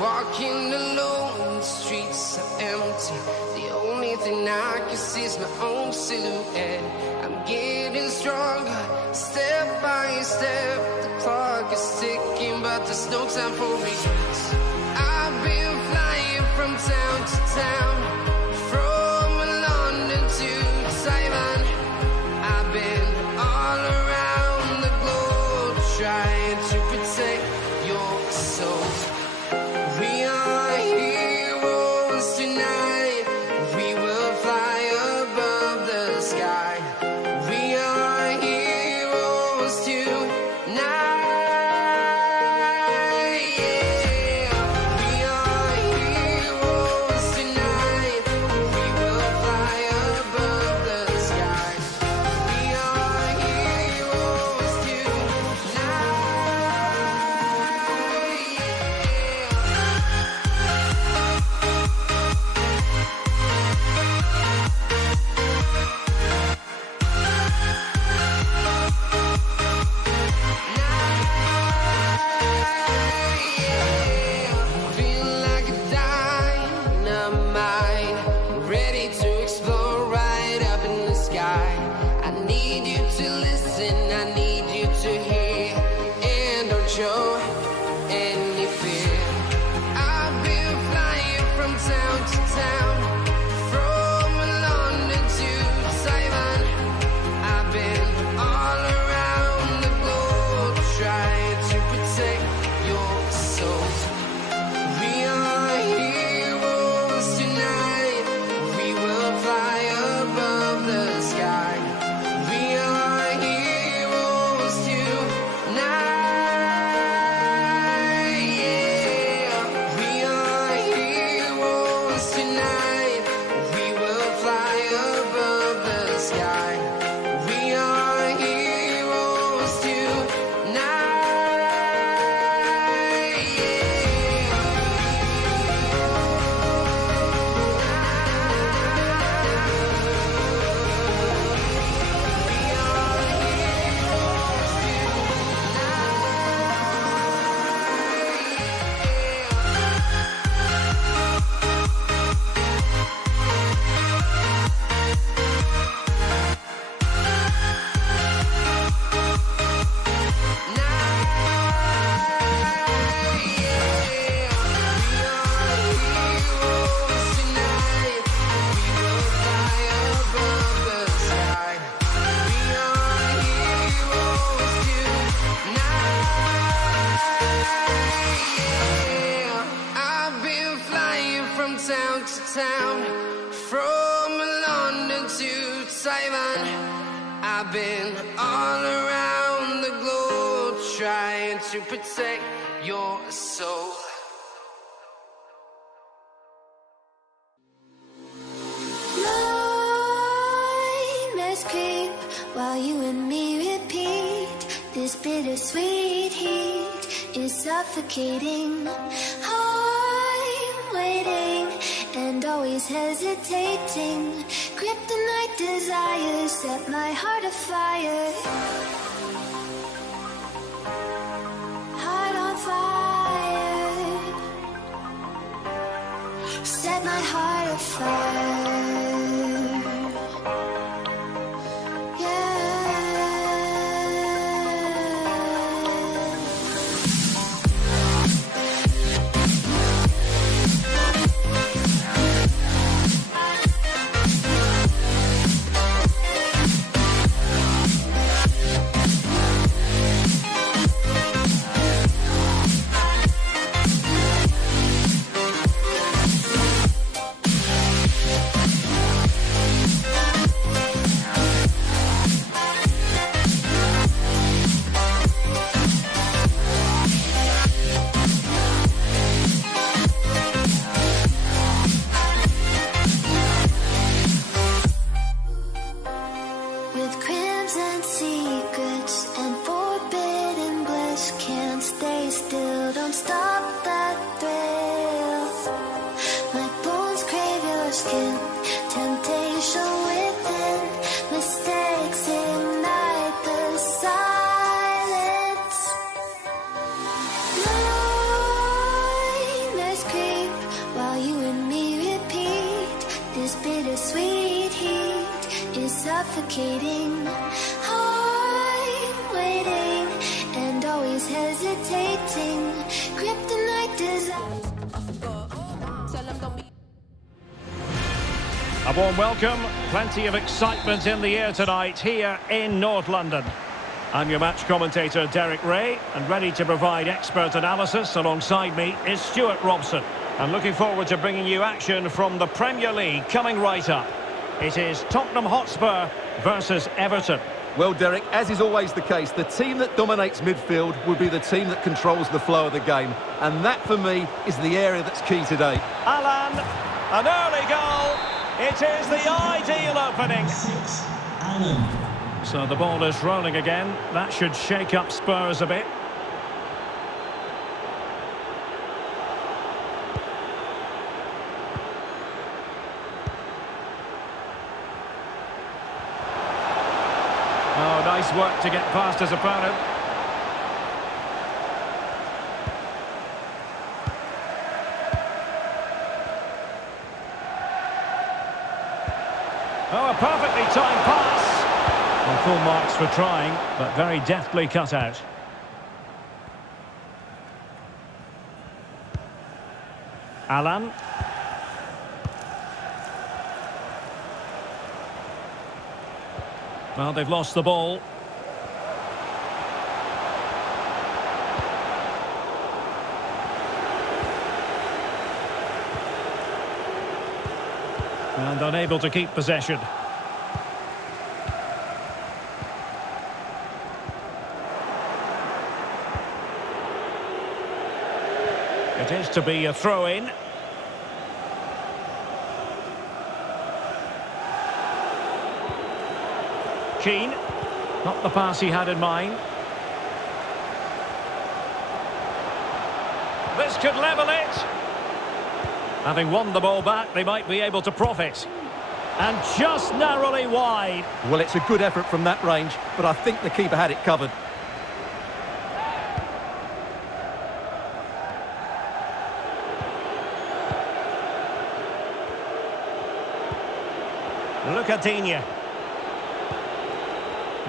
Walking alone, the streets are empty. The only thing I can see is my own silhouette. I'm getting stronger, step by step. The clock is ticking, but there's no time for regrets. I've been flying from town to town, from London to Taiwan. I've been all around the globe, trying to protect your soul. We are heroes tonight. We will fly above the sky. We are heroes tonight. Yeah. from town to town, from London to Taiwan. I've been all around the globe trying to protect your soul. Nightmares creep while you and me repeat. This bittersweet heat is suffocating. I'm waiting and always hesitating. Kryptonite desires set my heart afire. Heart on fire. Set my heart afire. With crimson secrets and forbidden bliss, can't stay still, don't stop that thrill. My bones crave your skin, temptation within, mistakes ignite the silence. Nightmares creep while you and me repeat. This bittersweet heat is suffocating. I'm waiting and always hesitating. Kryptonite desire. A warm welcome, plenty of excitement in the air tonight here in North London. I'm your match commentator Derek Ray, and ready to provide expert analysis alongside me is Stuart Robson. I'm looking forward to bringing you action from the Premier League coming right up. It is Tottenham Hotspur versus Everton. Well, Derek, as is always the case, the team that dominates midfield will be the team that controls the flow of the game. And that, for me, is the area that's key today. Alan, an early goal. It is the ideal opening. 6, Alan. So the ball is rolling again. That should shake up Spurs a bit. Oh, nice work to get past his opponent. Oh, a perfectly timed pass. Well, full marks for trying, but very deftly cut out. Alan. Well, they've lost the ball. And unable to keep possession. It is to be a throw-in. Keane, not the pass he had in mind. This could level it. Having won the ball back, they might be able to profit. And just narrowly wide. Well, it's a good effort from that range, but I think the keeper had it covered. Look at Digne.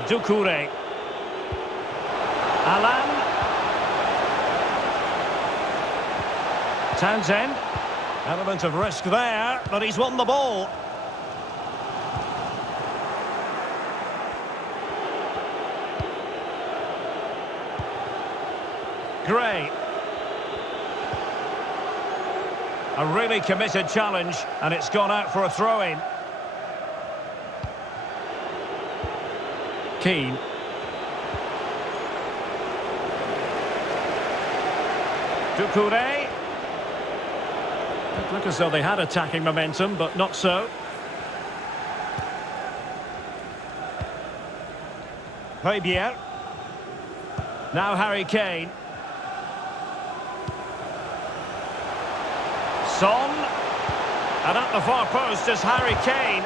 Doucouré. Alan. Townsend. Element of risk there, but he's won the ball. Gray. A really committed challenge, and it's gone out for a throw-in. Keane. Doucouré. It looked as though they had attacking momentum, but not so. Højbjerg. Now Harry Kane. Son. And at the far post is Harry Kane.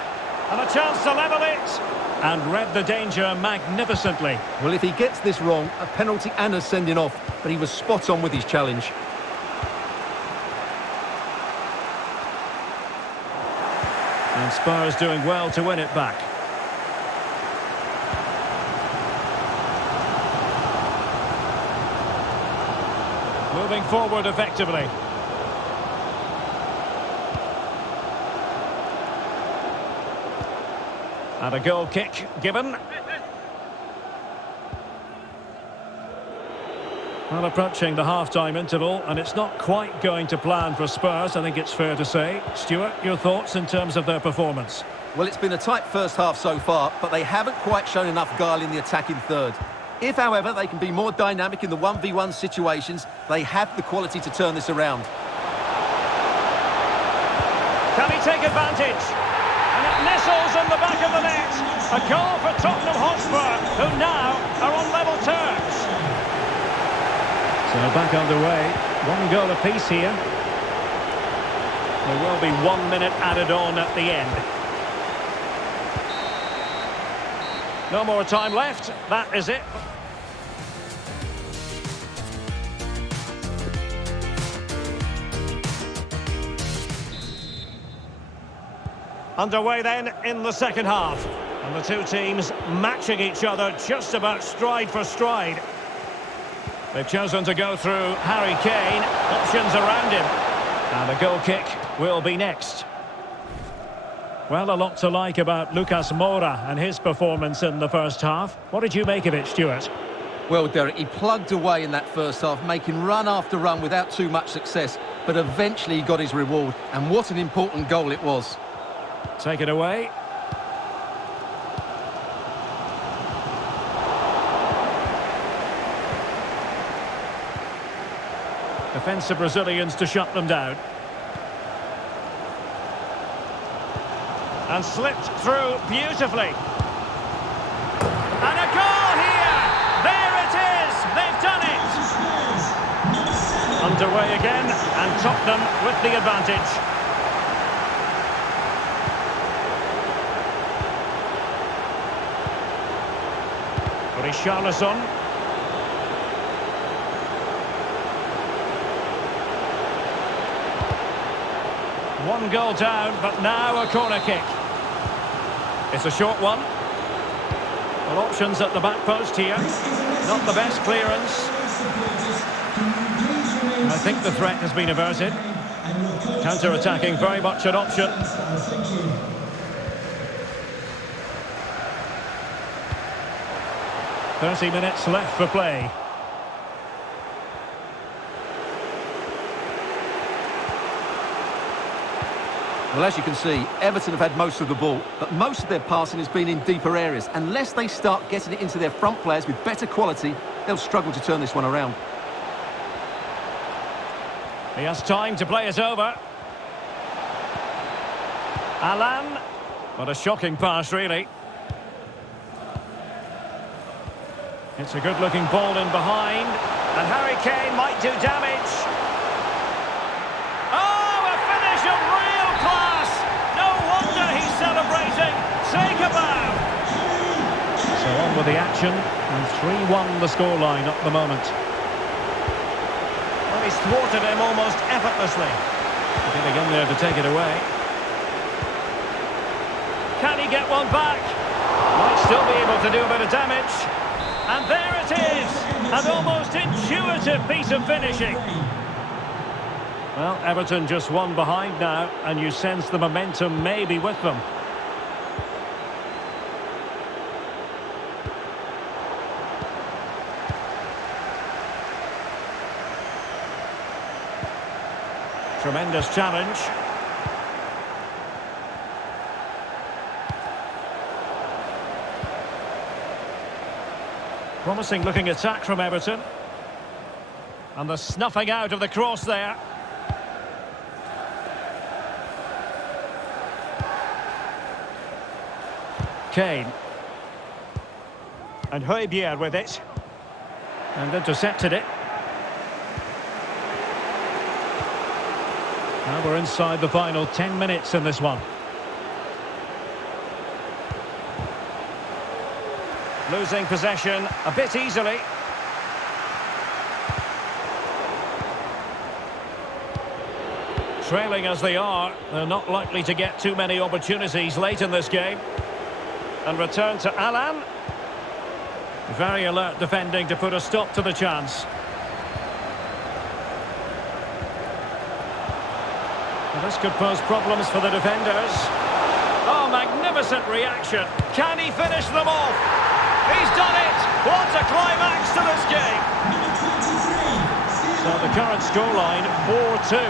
And a chance to level it. And read the danger magnificently. Well, if he gets this wrong, a penalty and a sending off. But he was spot on with his challenge. And Spurs doing well to win it back. Moving forward effectively. And a goal kick given. Well, approaching the half-time interval, and it's not quite going to plan for Spurs, I think it's fair to say. Stuart, your thoughts in terms of their performance? Well, it's been a tight first half so far, but they haven't quite shown enough guile in the attacking third. If, however, they can be more dynamic in the 1v1 situations, they have the quality to turn this around. Can he take advantage? And it nestles in the back of the net. A goal for Tottenham Hotspur, who now are on level terms. So back underway. One goal apiece here. There will be 1 minute added on at the end. No more time left. That is it. Underway then in the second half. And the two teams matching each other just about stride for stride. They've chosen to go through Harry Kane. Options around him. And a goal kick will be next. Well, a lot to like about Lucas Moura and his performance in the first half. What did you make of it, Stuart? Well, Derek, he plugged away in that first half, making run after run without too much success. But eventually he got his reward. And what an important goal it was. Take it away. Defensive Brazilians to shut them down. And slipped through beautifully. And a goal here! There it is! They've done it! Underway again, and Tottenham with the advantage. Richarlison. One goal down, but now a corner kick. It's a short one. Well, options at the back post here. Not the best clearance. I think the threat has been averted. Counter-attacking, very much an option. "30 minutes left for play." Well, as you can see, Everton have had most of the ball, but most of their passing has been in deeper areas. Unless they start getting it into their front players with better quality, they'll struggle to turn this one around. He has time to play it over. Alan. What a shocking pass, really. It's a good-looking ball in behind. And Harry Kane might do damage. Oh, a finish of real class! No wonder he's celebrating. Take a bow. So on with the action. And 3-1 the scoreline at the moment. Well, he's thwarted him almost effortlessly. Getting in there to take it away. Can he get one back? Might still be able to do a bit of damage. And there it is! An almost intuitive piece of finishing. Well, Everton just one behind now, and you sense the momentum may be with them. defender's challenge. Promising looking attack from Everton. And the snuffing out of the cross there. Kane. And Højbjerg with it. And intercepted it. Now we're inside the final 10 minutes in this one. Losing possession a bit easily. Trailing as they are, they're not likely to get too many opportunities late in this game. And return to Alan. Very alert defending to put a stop to the chance. Well, this could pose problems for the defenders. Oh, magnificent reaction. Can he finish them off? He's done it! What a climax to this game! So the current scoreline, 4-2.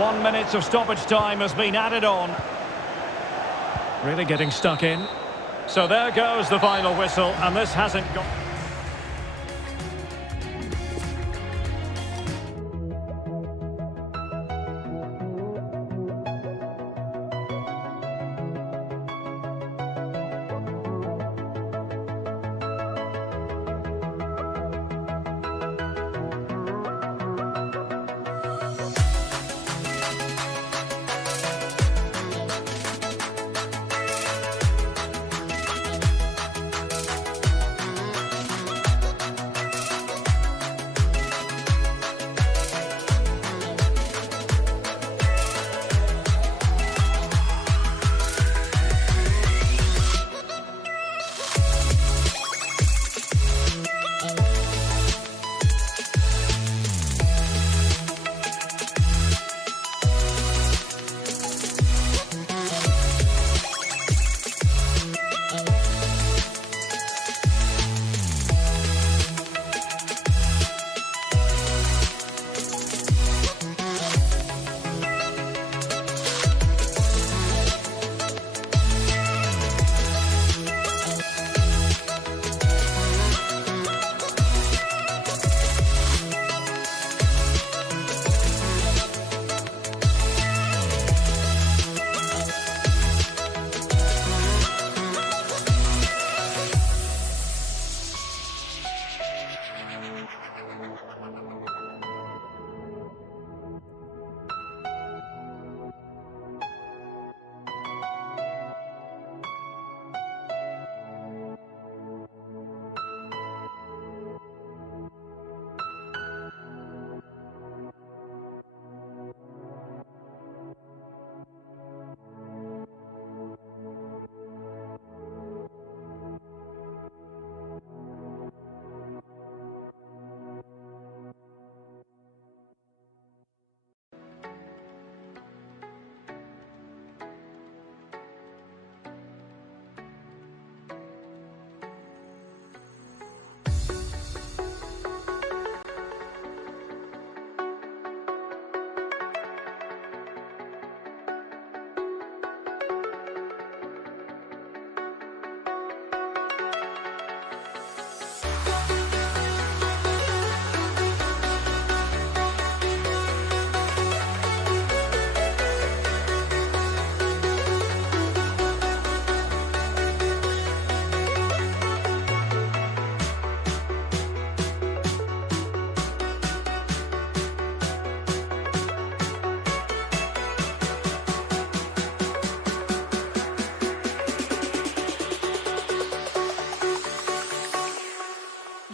One minute of stoppage time has been added on. Really getting stuck in. So there goes the final whistle, and this hasn't got...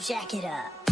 Jack it up.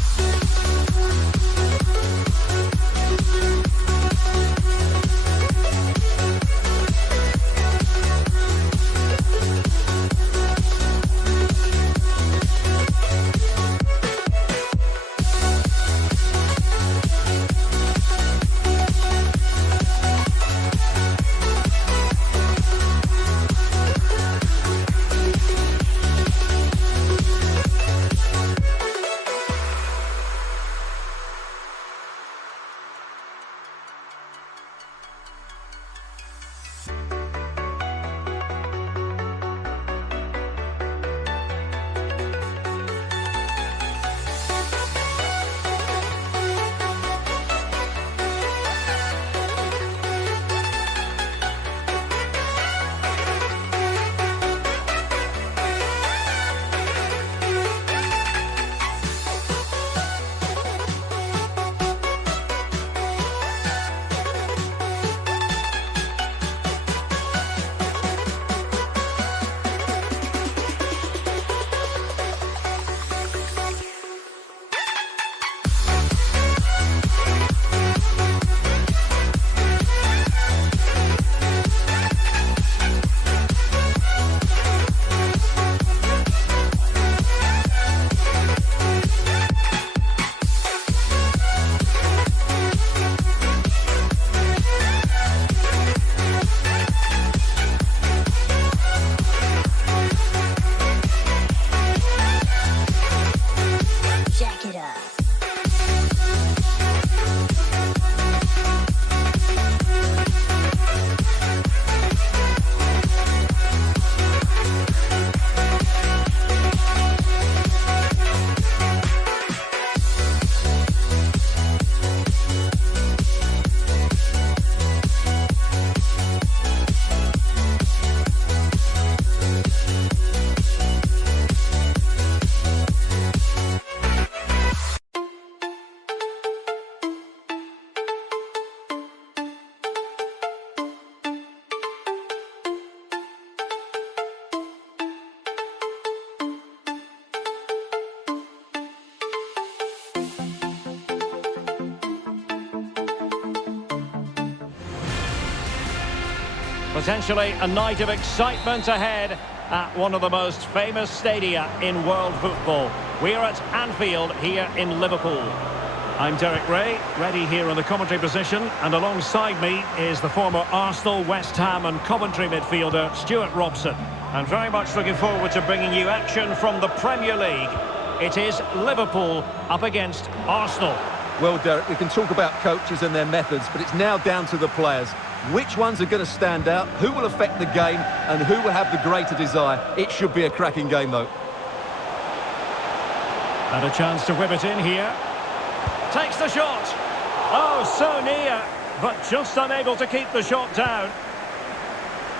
Potentially a night of excitement ahead at one of the most famous stadia in world football. We're at Anfield here in Liverpool. I'm Derek Ray, ready here in the commentary position, and alongside me is the former Arsenal, West Ham and Coventry midfielder Stuart Robson. And very much looking forward to bringing you action from the Premier League. It is Liverpool up against Arsenal. Well, Derek, we can talk about coaches and their methods, but it's now down to the players. Which ones are going to stand out, who will affect the game, and who will have the greater desire? It should be a cracking game, though. And a chance to whip it in here. Takes the shot. Oh, so near, but just unable to keep the shot down.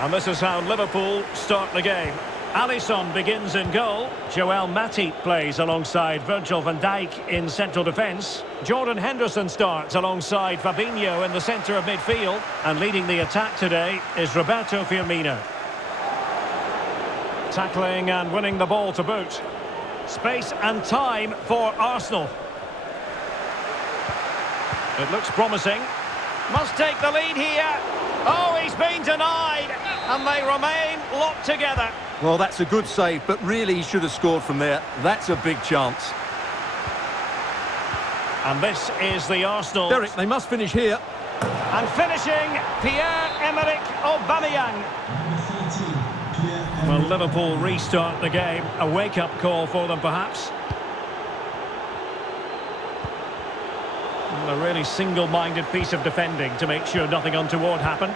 And this is how Liverpool start the game. Alisson begins in goal. Joel Matip plays alongside Virgil van Dijk in central defence. Jordan Henderson starts alongside Fabinho in the centre of midfield. And leading the attack today is Roberto Firmino. Tackling and winning the ball to boot. Space and time for Arsenal. It looks promising. Must take the lead here. Oh, he's been denied. And they remain locked together. Well, that's a good save, but really he should have scored from there. That's a big chance. And this is the Arsenal. Derek, they must finish here. And finishing, Pierre-Emerick Aubameyang. Well, Liverpool restart the game. A wake-up call for them, perhaps. A really single-minded piece of defending to make sure nothing untoward happened.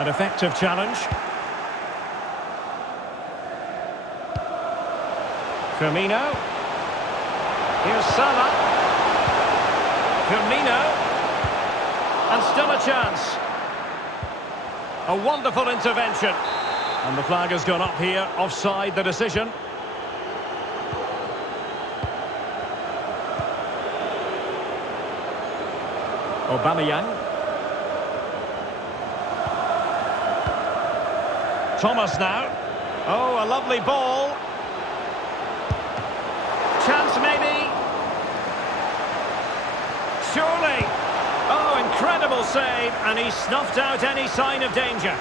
An effective challenge. Firmino. Here's Salah. Firmino. And still a chance. A wonderful intervention. And the flag has gone up here. Offside the decision. Aubameyang. Thomas now. Oh, a lovely ball. Chance maybe. Surely. Oh, incredible save, and he snuffed out any sign of danger.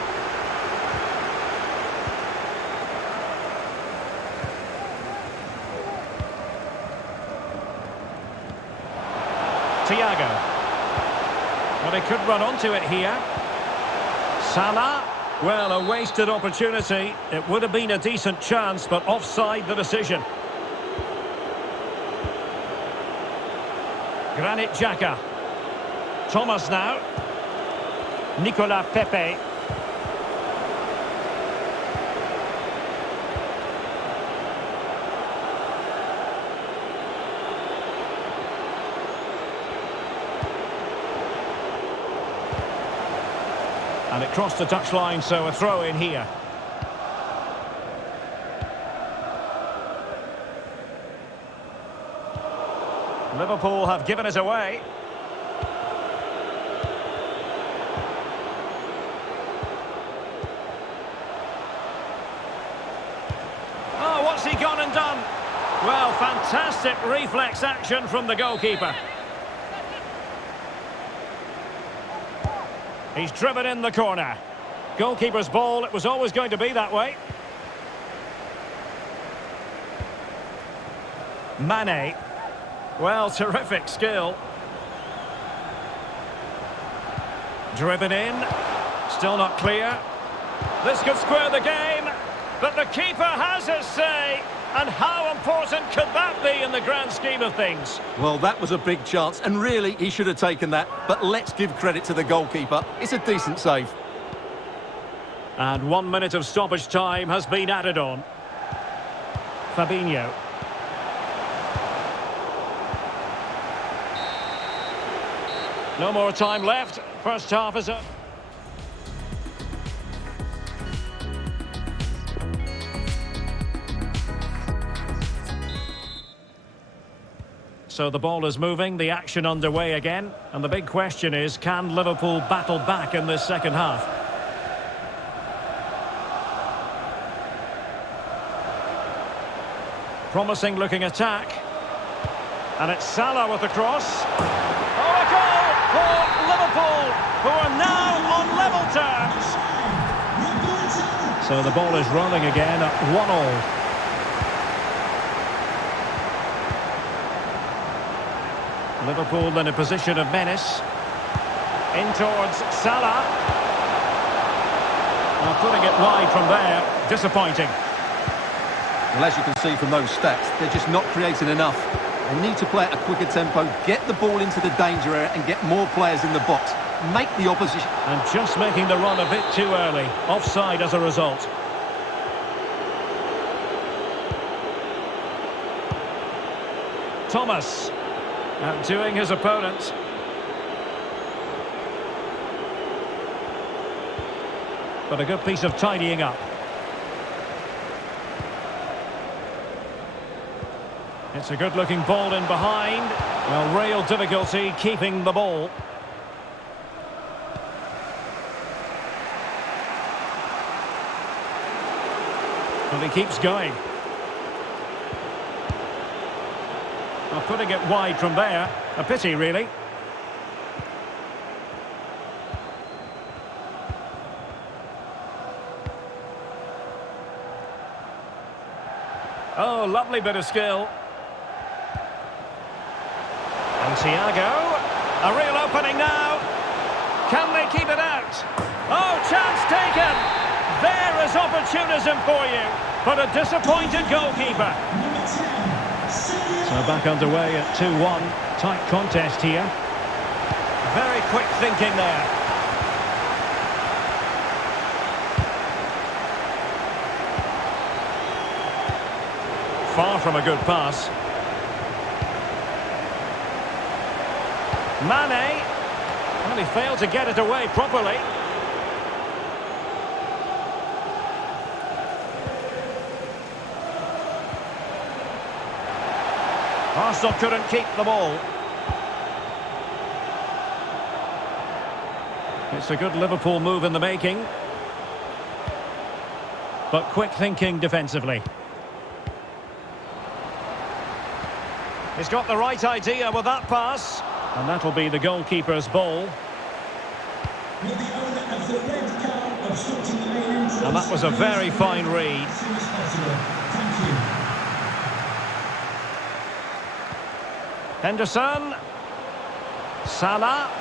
Thiago. Well, he could run onto it here. Salah. Well, a wasted opportunity. It would have been a decent chance, but offside the decision. Granit Xhaka. Thomas now. Nicolas Pepe. And it crossed the touchline, so a throw in here. Liverpool have given it away. Oh, what's he gone and done? Well, fantastic reflex action from the goalkeeper. He's driven in the corner. Goalkeeper's ball, it was always going to be that way. Mane. Well, terrific skill. Driven in. Still not clear. This could square the game, but the keeper has his say. And how important could that be in the grand scheme of things? Well, that was a big chance, and really, he should have taken that. But let's give credit to the goalkeeper. It's a decent save. And 1 minute of stoppage time has been added on. Fabinho. No more time left. First half is up. So the ball is moving, the action underway again. And the big question is, can Liverpool battle back in this second half? Promising looking attack. And it's Salah with the cross. Oh, a goal for Liverpool, who are now on level terms. So the ball is rolling again at 1-1. Liverpool in a position of menace. In towards Salah. Putting it wide from there. Disappointing. Well, as you can see from those stats, they're just not creating enough. They need to play at a quicker tempo, get the ball into the danger area and get more players in the box. Make the opposition... And just making the run a bit too early. Offside as a result. Thomas outdoing his opponent. But a good piece of tidying up. It's a good-looking ball in behind. Well, real difficulty keeping the ball. And he keeps going. Well, putting it wide from there. A pity, really. Oh, lovely bit of skill. And Thiago, a real opening now. Can they keep it out? Oh, chance taken. There is opportunism for you, but a disappointed goalkeeper. So back underway at 2-1. Tight contest here. Very quick thinking there. Far from a good pass. Mane. Well, he failed to get it away properly. Arsenal couldn't keep the ball. It's a good Liverpool move in the making. But quick thinking defensively. He's got the right idea with that pass. And that'll be the goalkeeper's ball. And that was a very fine read. Henderson. Salah.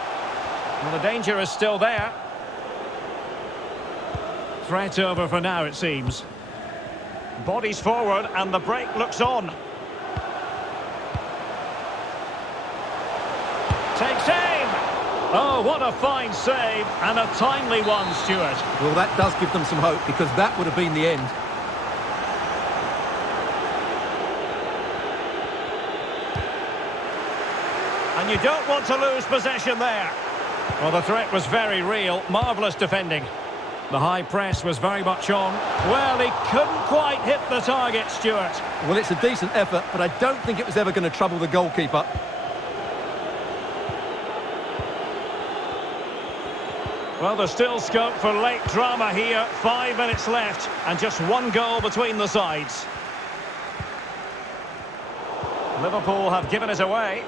Well, the danger is still there. Threat over for now, it seems. Bodies forward and the break looks on. Takes aim. Oh, what a fine save and a timely one, Stuart. Well, that does give them some hope because that would have been the end. And you don't want to lose possession there. Well, the threat was very real. Marvellous defending. The high press was very much on. Well, he couldn't quite hit the target, Stuart. Well, it's a decent effort, but I don't think it was ever going to trouble the goalkeeper. Well, there's still scope for late drama here. 5 minutes left and just one goal between the sides. Liverpool have given it away.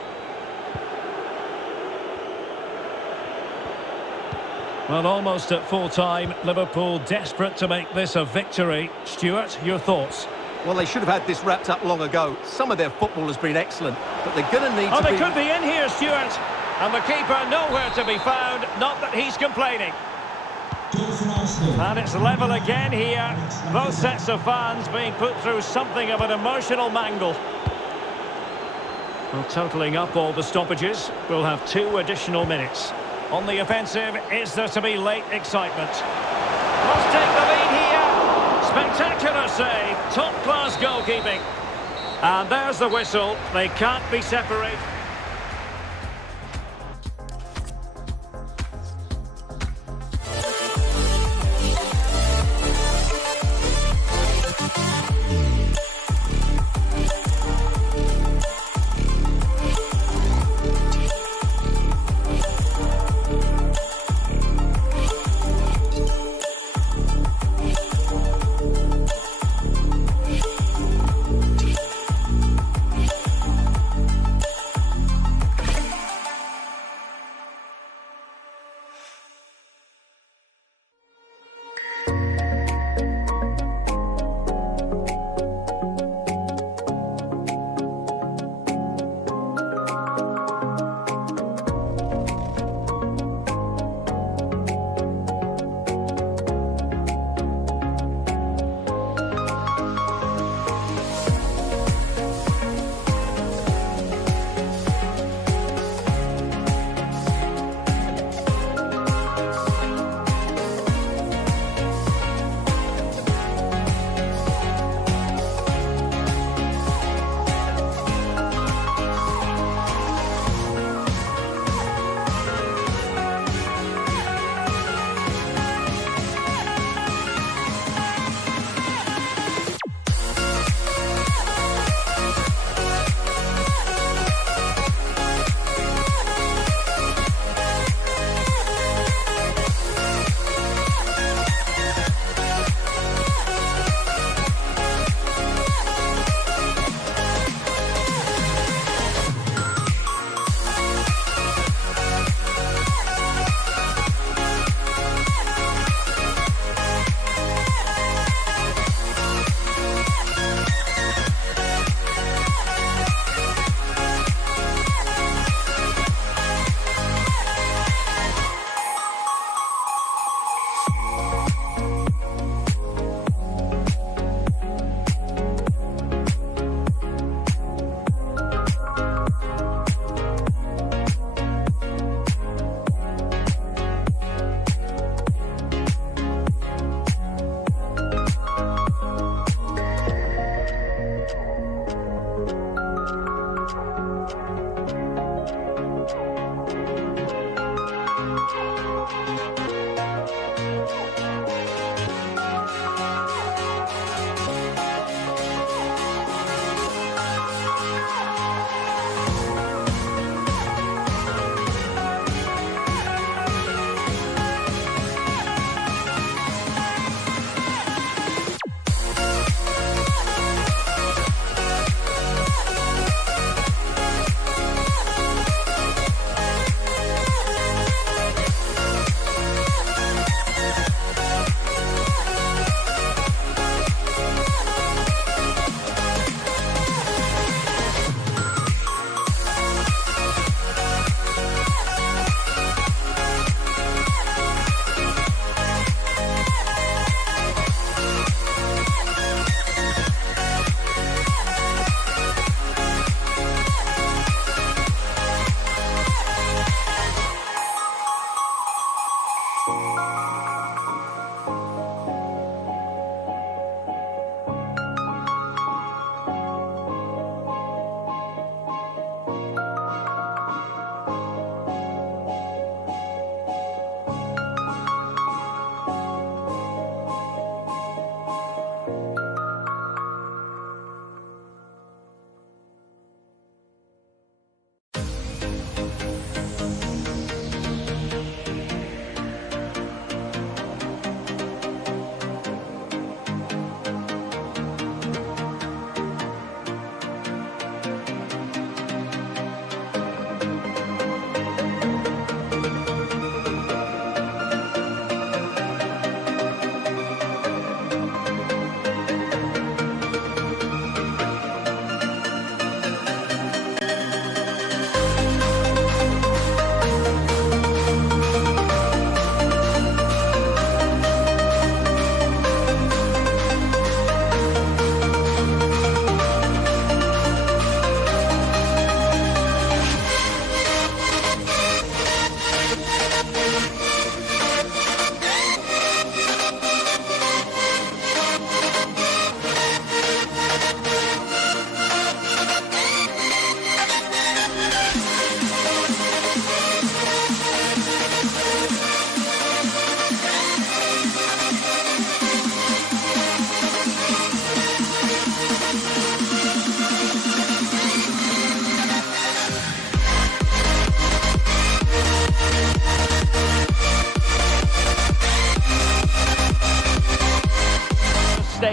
Well, almost at full time. Liverpool desperate to make this a victory. Stuart, your thoughts? Well, they should have had this wrapped up long ago. Some of their football has been excellent, but they're going to need to Oh, they could be in here, Stuart. And the keeper nowhere to be found. Not that he's complaining. And it's level again here. Both sets of fans being put through something of an emotional mangle. Well, totalling up all the stoppages, we'll have 2 additional minutes. On the offensive, is there to be late excitement? Must take the lead here. Spectacular save. Top-class goalkeeping. And there's the whistle. They can't be separated.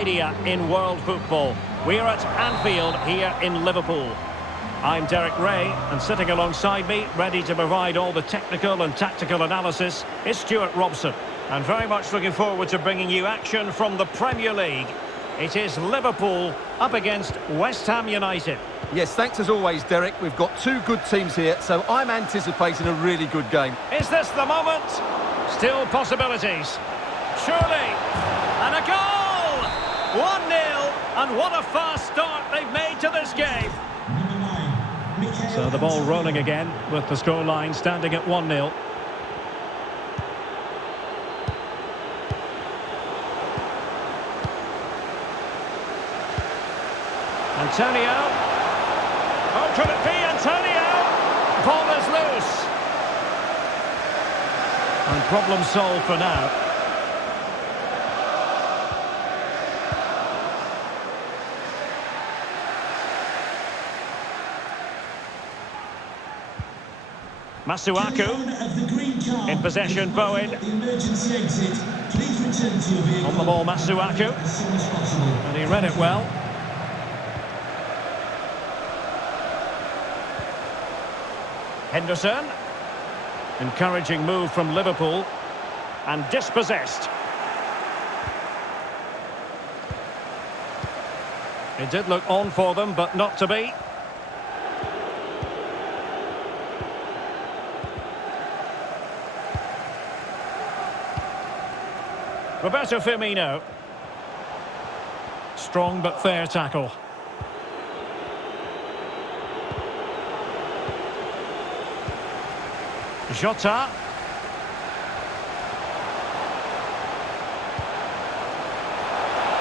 stadia in world football. We're at Anfield here in Liverpool. I'm Derek Ray, and sitting alongside me, ready to provide all the technical and tactical analysis, is Stuart Robson. And very much looking forward to bringing you action from the Premier League. It is Liverpool up against West Ham United. Yes, thanks as always, Derek. We've got two good teams here, so I'm anticipating a really good game. Is this the moment? Still possibilities. Surely. And a goal! 1-0, and what a fast start they've made to this game. So the ball rolling again with the scoreline standing at 1-0. Antonio. Oh, could it be Antonio? Ball is loose. And problem solved for now. Masuaku in possession. Bowen on the ball. Masuaku, and he read it well. Henderson, encouraging move from Liverpool, and dispossessed. It did look on for them, but not to be. Roberto Firmino. Strong but fair tackle. Jota.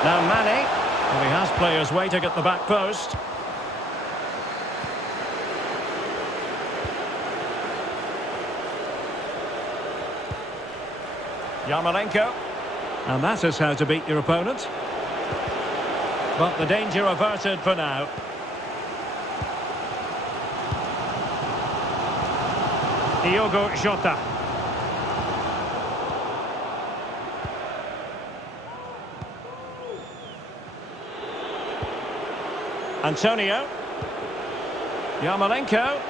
Now Mane. Well, he has players waiting at the back post. Yarmolenko. And that is how to beat your opponent. But the danger averted for now. Diogo Jota. Antonio. Yarmolenko.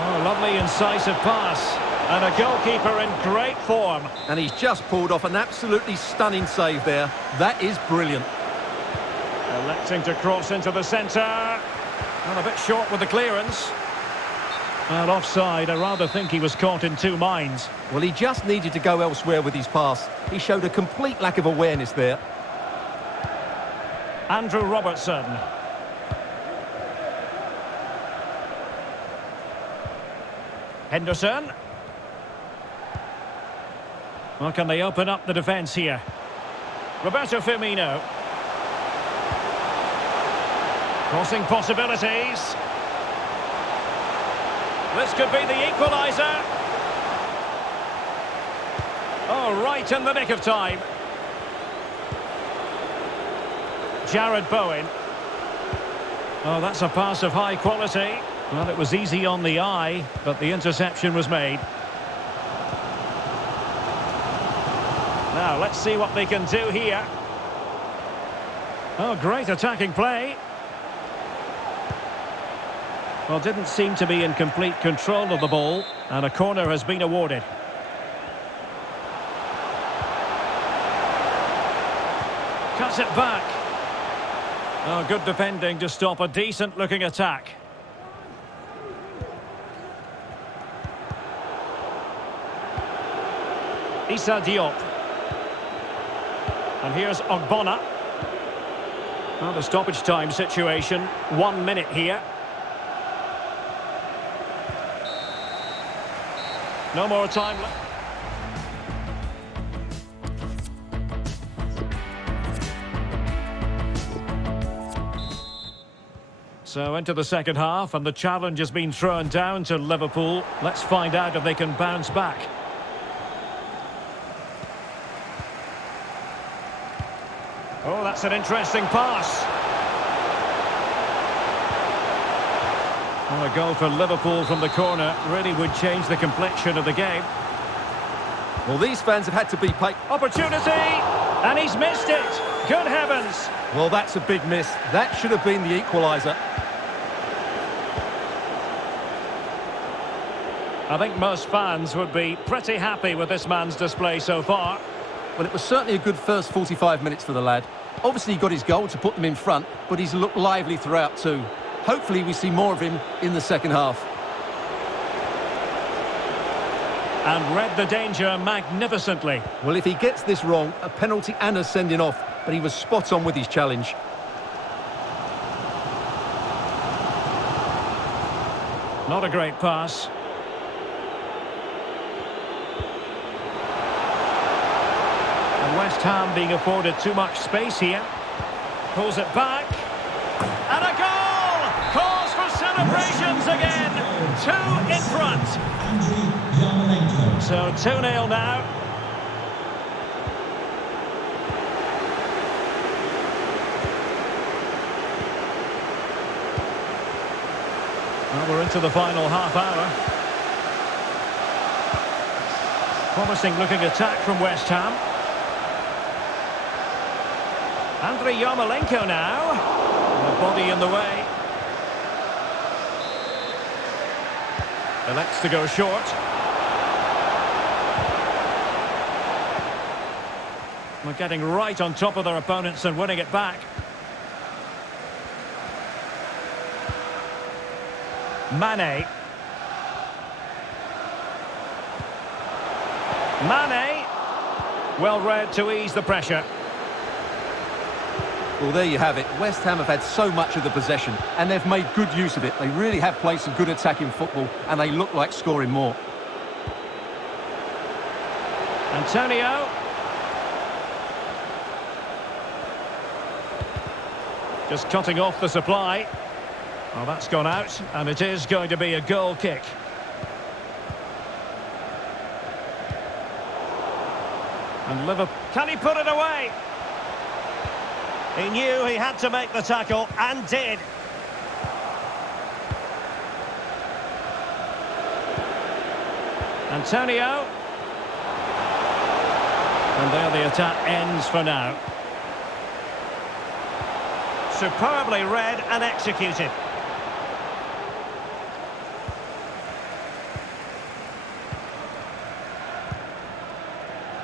Oh, lovely incisive pass. And a goalkeeper in great form. And he's just pulled off an absolutely stunning save there. That is brilliant. Electing to cross into the centre. And a bit short with the clearance. And offside. I rather think he was caught in two minds. Well, he just needed to go elsewhere with his pass. He showed a complete lack of awareness there. Andrew Robertson. Henderson. Well, can they open up the defence here? Roberto Firmino. Crossing possibilities. This could be the equaliser. Oh, right in the nick of time. Jared Bowen. Oh, that's a pass of high quality. Well, it was easy on the eye, but the interception was made. Now, let's see what they can do here. Oh, great attacking play. Well, didn't seem to be in complete control of the ball, and a corner has been awarded. Cuts it back. Oh, good defending to stop a decent-looking attack. Issa Diop. And here's Ogbonna. Well, the stoppage time situation. 1 minute here. No more time left. So into the second half, and the challenge has been thrown down to Liverpool. Let's find out if they can bounce back. Oh, that's an interesting pass. Well, a goal for Liverpool from the corner really would change the complexion of the game. Well, these fans have had to be paid. Opportunity, and he's missed it. Good heavens. Well, that's a big miss. That should have been the equaliser. I think most fans would be pretty happy with this man's display so far. Well, it was certainly a good first 45 minutes for the lad. Obviously, he got his goal to put them in front, but he's looked lively throughout too. Hopefully, we see more of him in the second half. And read the danger magnificently. Well, if he gets this wrong, a penalty and a sending off, but he was spot on with his challenge. Not a great pass. And West Ham being afforded too much space here. Pulls it back. And a goal! Calls for celebrations again. 2 in front. So 2-0 now. Well, we're into the final half hour. Promising looking attack from West Ham. Andriy Yarmolenko now. The body in the way. Elects to go short. We're getting right on top of their opponents and winning it back. Mane. Mane. Well read to ease the pressure. Well, there you have it. West Ham have had so much of the possession, and they've made good use of it. They really have played some good attacking football, and they look like scoring more. Antonio. Just cutting off the supply. Well, that's gone out, and it is going to be a goal kick. And Liverpool, can he put it away? He knew he had to make the tackle, and did. Antonio. And there the attack ends for now. Superbly read and executed.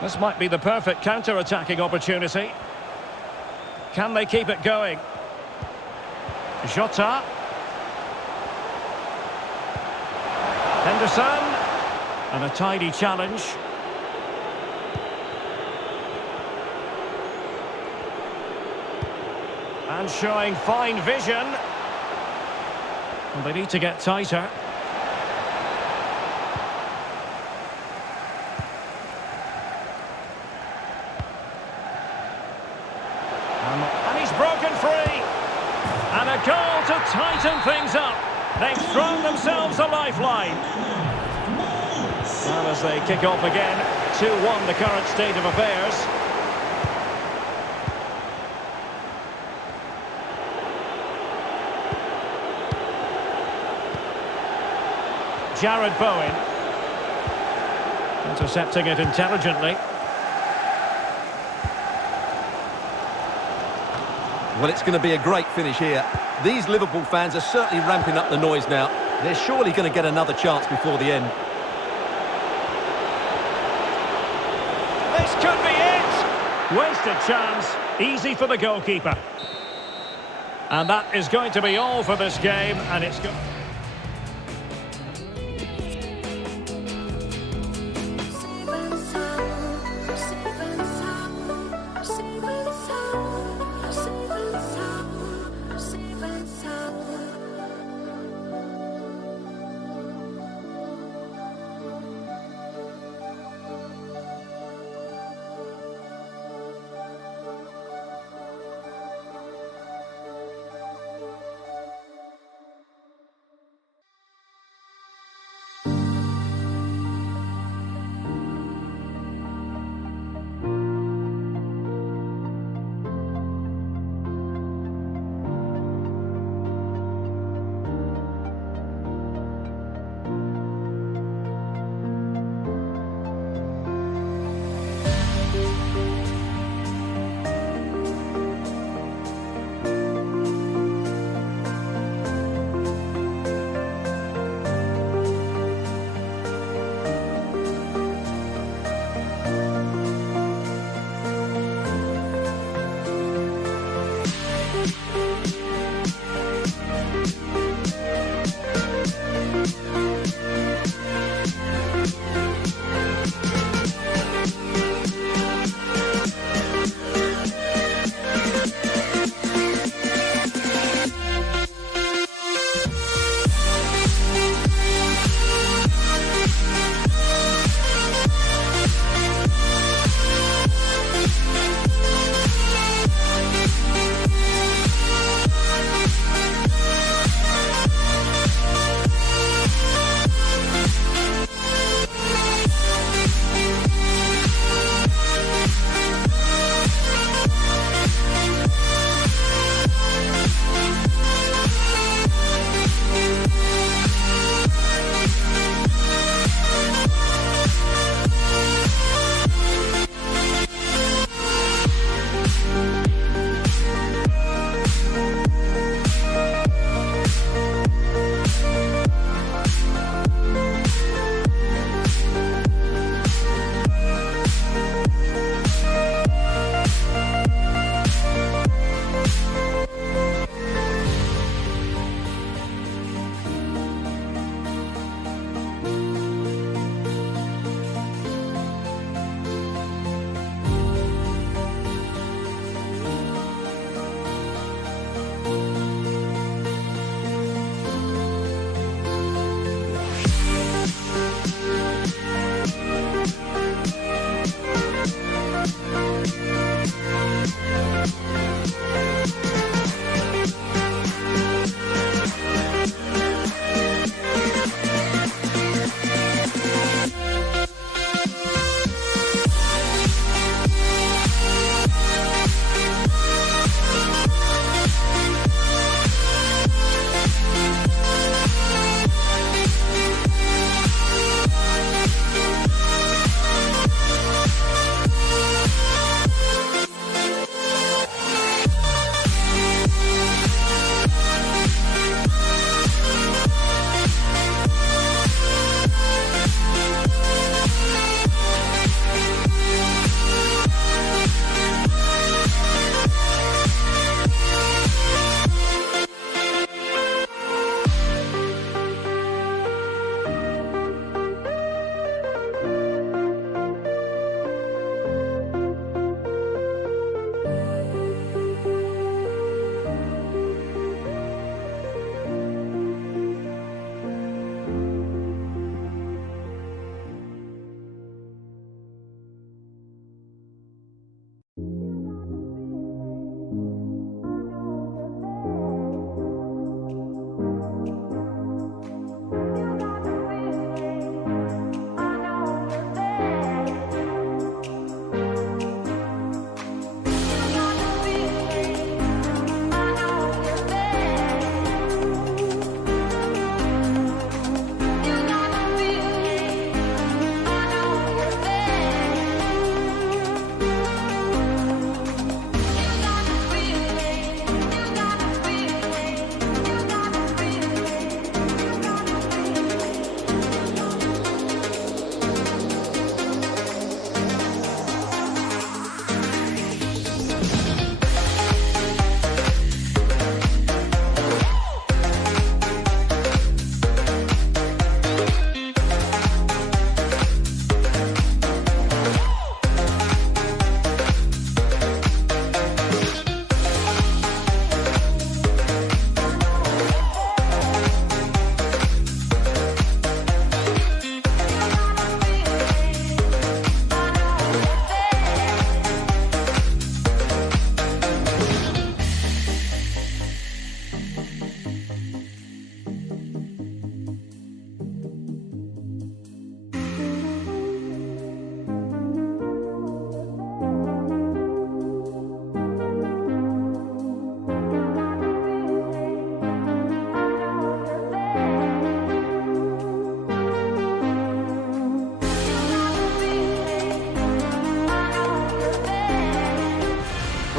This might be the perfect counter-attacking opportunity. Can they keep it going? Jota. Henderson. And a tidy challenge. And showing fine vision. Well, they need to get tighter. And he's broken free. And a goal to tighten things up. They've thrown themselves a lifeline. And as they kick off again, 2-1 the current state of affairs. Jared Bowen. Intercepting it intelligently. Well, it's going to be a great finish here. These Liverpool fans are certainly ramping up the noise now. They're surely going to get another chance before the end. This could be it! Wasted chance. Easy for the goalkeeper. And that is going to be all for this game, and it's good.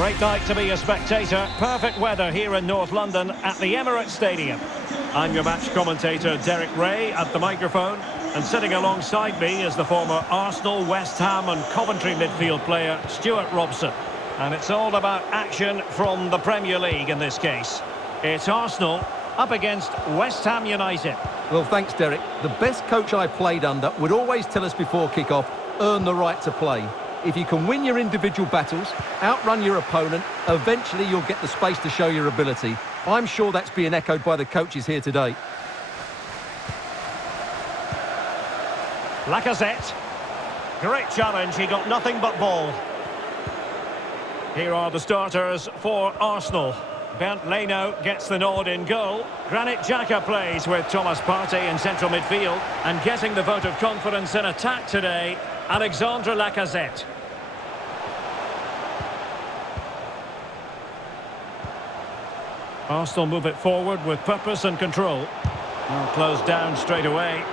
Great night to be a spectator. Perfect weather here in North London at the Emirates Stadium. I'm your match commentator, Derek Ray, at the microphone. And sitting alongside me is the former Arsenal, West Ham and Coventry midfield player, Stuart Robson. And it's all about action from the Premier League in this case. It's Arsenal up against West Ham United. Well, thanks, Derek. The best coach I played under would always tell us before kick-off, earn the right to play. If you can win your individual battles, outrun your opponent, eventually you'll get the space to show your ability. I'm sure that's being echoed by the coaches here today. Lacazette. Great challenge, he got nothing but ball. Here are the starters for Arsenal. Bernd Leno gets the nod in goal. Granit Xhaka plays with Thomas Partey in central midfield. And getting the vote of confidence in attack today, Alexandre Lacazette. Arsenal move it forward with purpose and control. Now closed down straight away.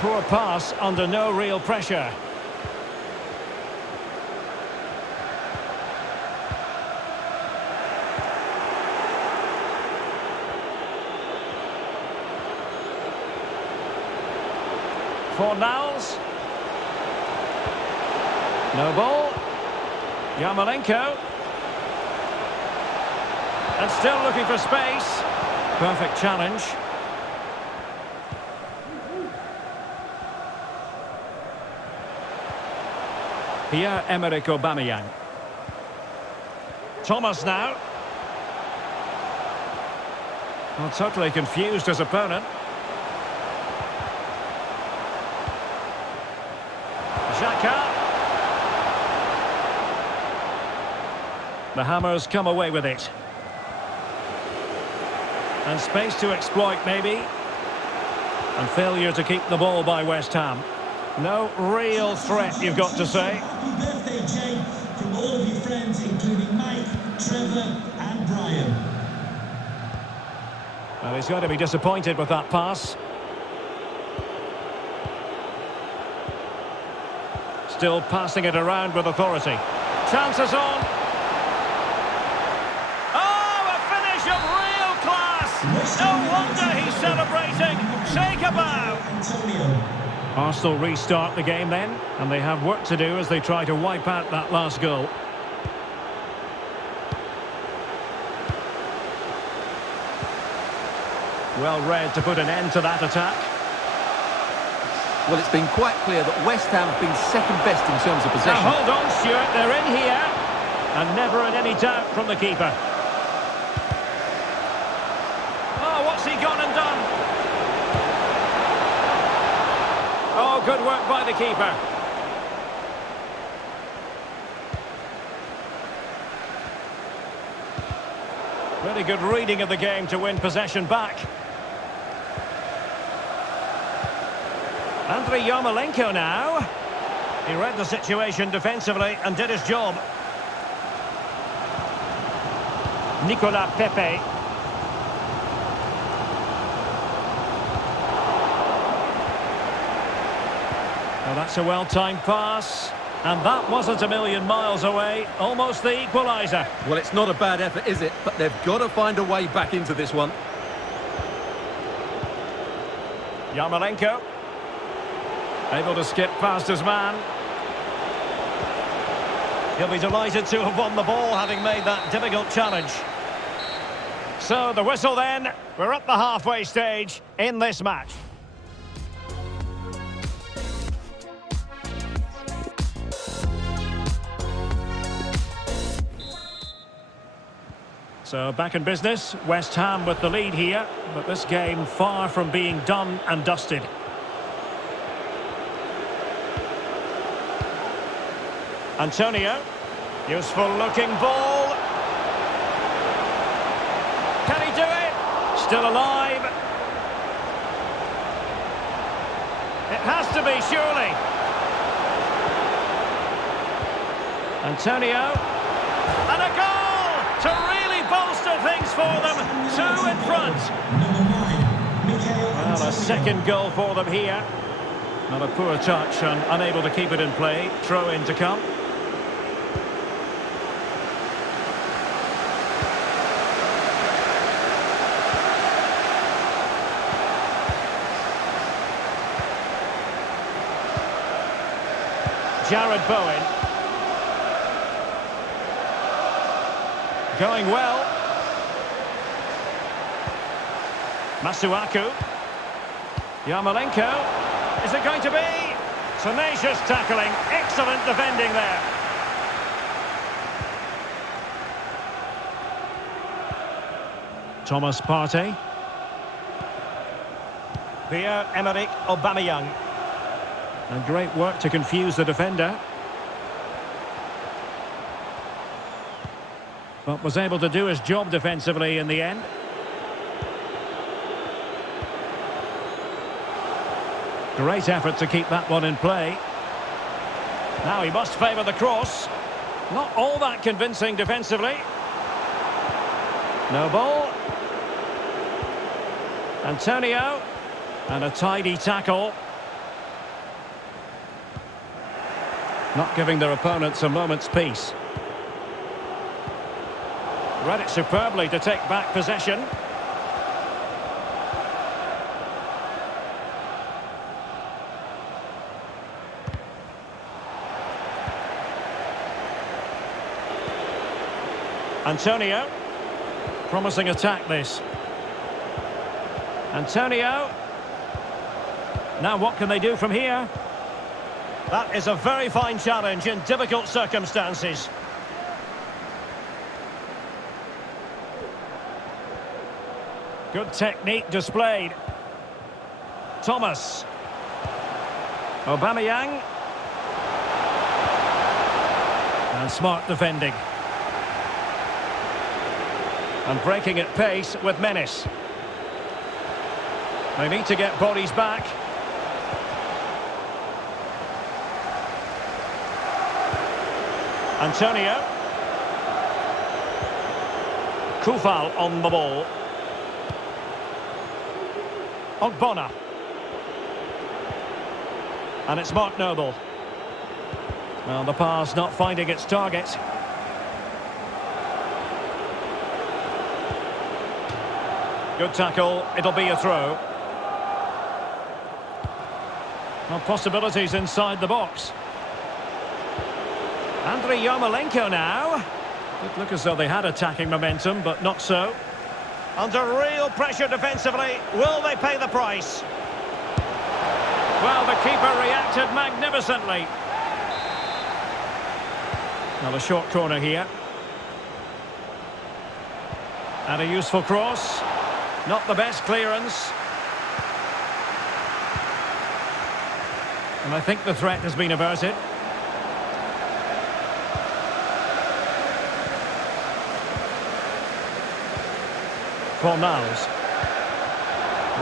Poor pass under no real pressure. Fornals. No ball. Yarmolenko. And still looking for space. Perfect challenge. Pierre-Emerick Aubameyang. Thomas now. Well, totally confused his opponent. Xhaka. The Hammers come away with it. And space to exploit, maybe. And failure to keep the ball by West Ham. No real threat, you've got to say. Happy birthday, Jay, from all of your friends, including Mike, Trevor and Brian. Well, he's going to be disappointed with that pass. Still passing it around with authority. Chances on. Oh, a finish of real class! No wonder he's celebrating. Shake a bow. Antonio. Arsenal restart the game then, and they have work to do as they try to wipe out that last goal. Well read to put an end to that attack. Well, it's been quite clear that West Ham have been second best in terms of possession. Now hold on, Stuart, they're in here. And never in any doubt from the keeper. Oh, what's he gone and done? Oh, good work by the keeper. Really good reading of the game to win possession back. Andriy Yarmolenko now. He read the situation defensively and did his job. Nicolas Pepe. Well, that's a well-timed pass. And that wasn't a million miles away. Almost the equaliser. Well, it's not a bad effort, is it? But they've got to find a way back into this one. Yarmolenko. Able to skip past his man. He'll be delighted to have won the ball, having made that difficult challenge. So, the whistle then. We're at the halfway stage in this match. So back in business, West Ham with the lead here, but this game far from being done and dusted. Antonio, useful looking ball. Can he do it? Still alive. It has to be, surely. Antonio, and a goal to really bolster things for them. 2 in front. Number 9, Mikhail. Well, a second goal for them here. Not a poor touch and unable to keep it in play. Throw in to come. Jared Bowen. Going well. Masuaku. Yarmolenko. Is it going to be? Tenacious tackling. Excellent defending there. Thomas Partey. Pierre-Emerick Aubameyang. And great work to confuse the defender. But was able to do his job defensively in the end. Great effort to keep that one in play. Now he must favour the cross. Not all that convincing defensively. No ball. Antonio. And a tidy tackle. Not giving their opponents a moment's peace. Read it superbly to take back possession. Antonio. Promising attack this. Antonio. Now what can they do from here? That is a very fine challenge in difficult circumstances. Good technique displayed. Thomas. Aubameyang. And smart defending. And breaking at pace with menace. They need to get bodies back. Antonio. Kufal on the ball. Ogbonna. And it's Mark Noble. Well, the pass not finding its target. Good tackle, it'll be a throw. Well, possibilities inside the box. Andriy Yarmolenko now. Did look as though they had attacking momentum, but not so. Under real pressure defensively, will they pay the price? Well, the keeper reacted magnificently. Now a short corner here. And a useful cross. Not the best clearance. And I think the threat has been averted. Fornals.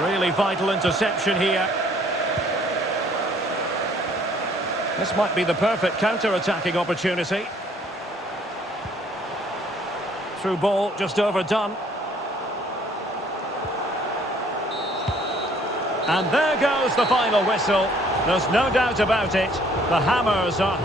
Really vital interception here. This might be the perfect counter-attacking opportunity. Through ball, just overdone. And there goes the final whistle. There's no doubt about it. The Hammers are...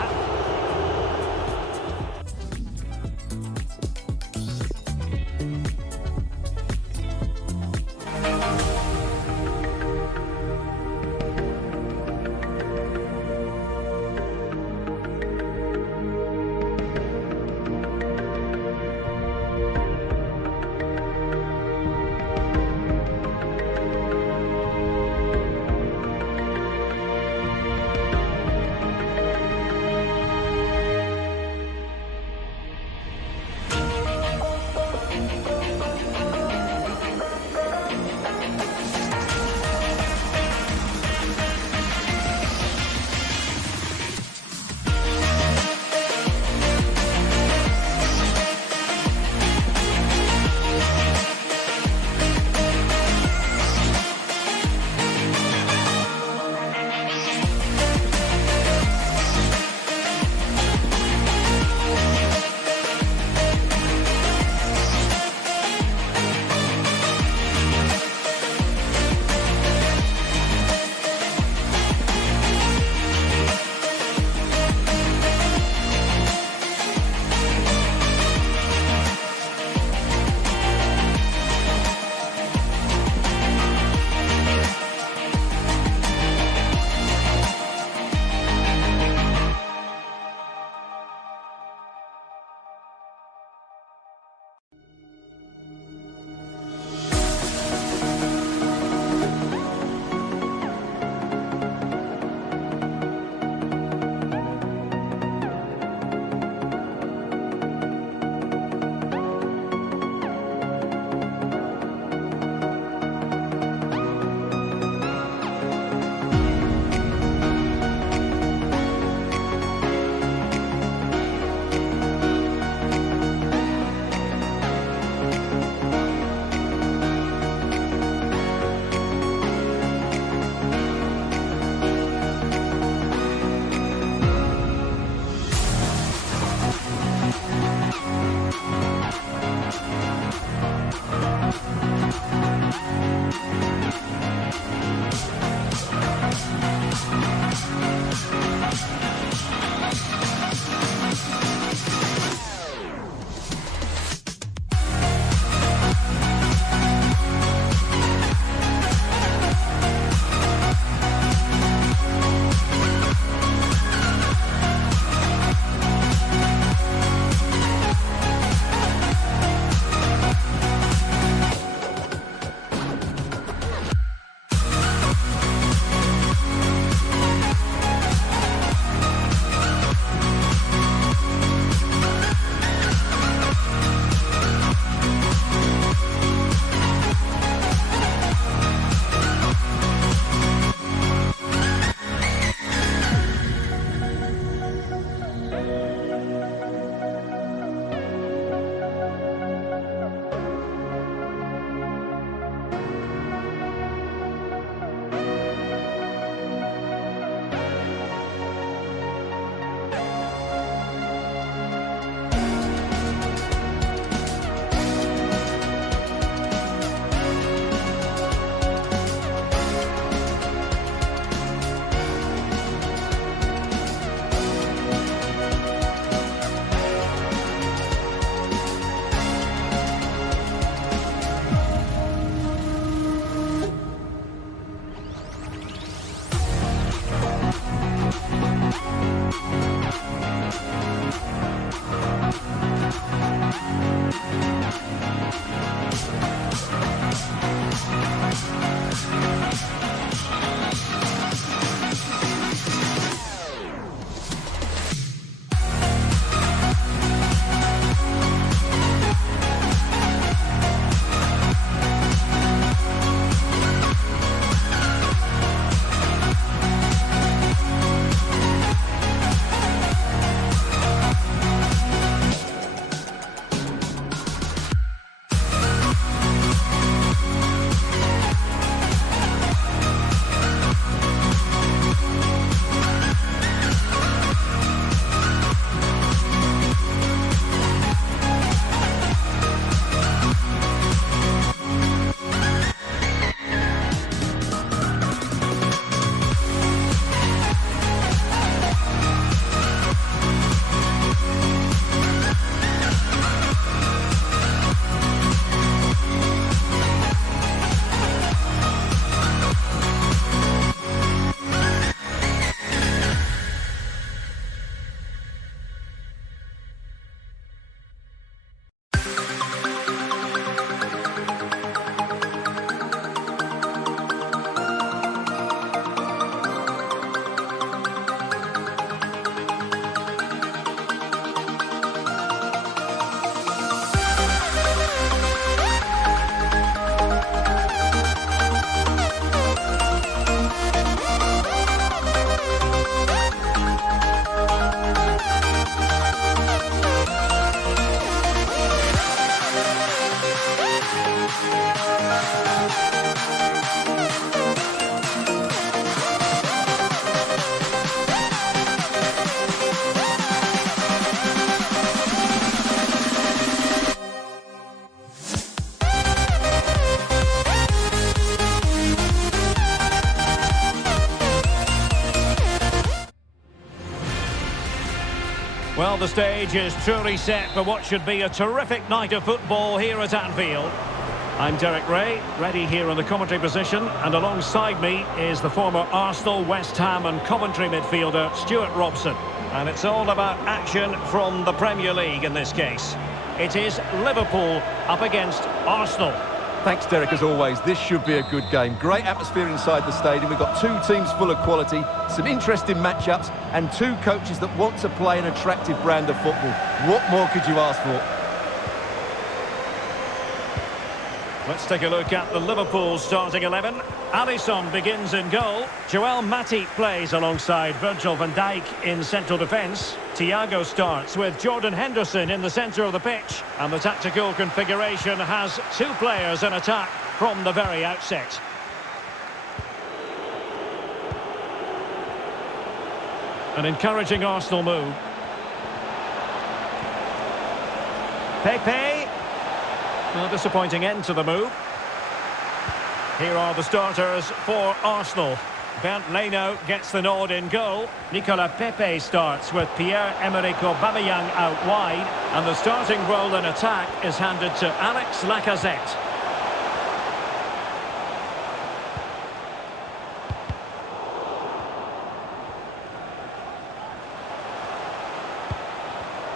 Well, the stage is truly set for what should be a terrific night of football here at Anfield. I'm Derek Ray, ready here in the commentary position, and alongside me is the former Arsenal, West Ham and Coventry midfielder Stuart Robson. And it's all about action from the Premier League in this case. It is Liverpool up against Arsenal. Thanks, Derek, as always. This should be a good game. Great atmosphere inside the stadium. We've got two teams full of quality, some interesting matchups, and two coaches that want to play an attractive brand of football. What more could you ask for? Let's take a look at the Liverpool starting 11. Alisson begins in goal. Joel Matip plays alongside Virgil van Dijk in central defence. Thiago starts with Jordan Henderson in the centre of the pitch. And the tactical configuration has two players in attack from the very outset. An encouraging Arsenal move. Pepe. Well, disappointing end to the move. Here are the starters for Arsenal. Bernd Leno gets the nod in goal. Nicolas Pepe starts with Pierre-Emerick Aubameyang out wide. And the starting role in attack is handed to Alex Lacazette.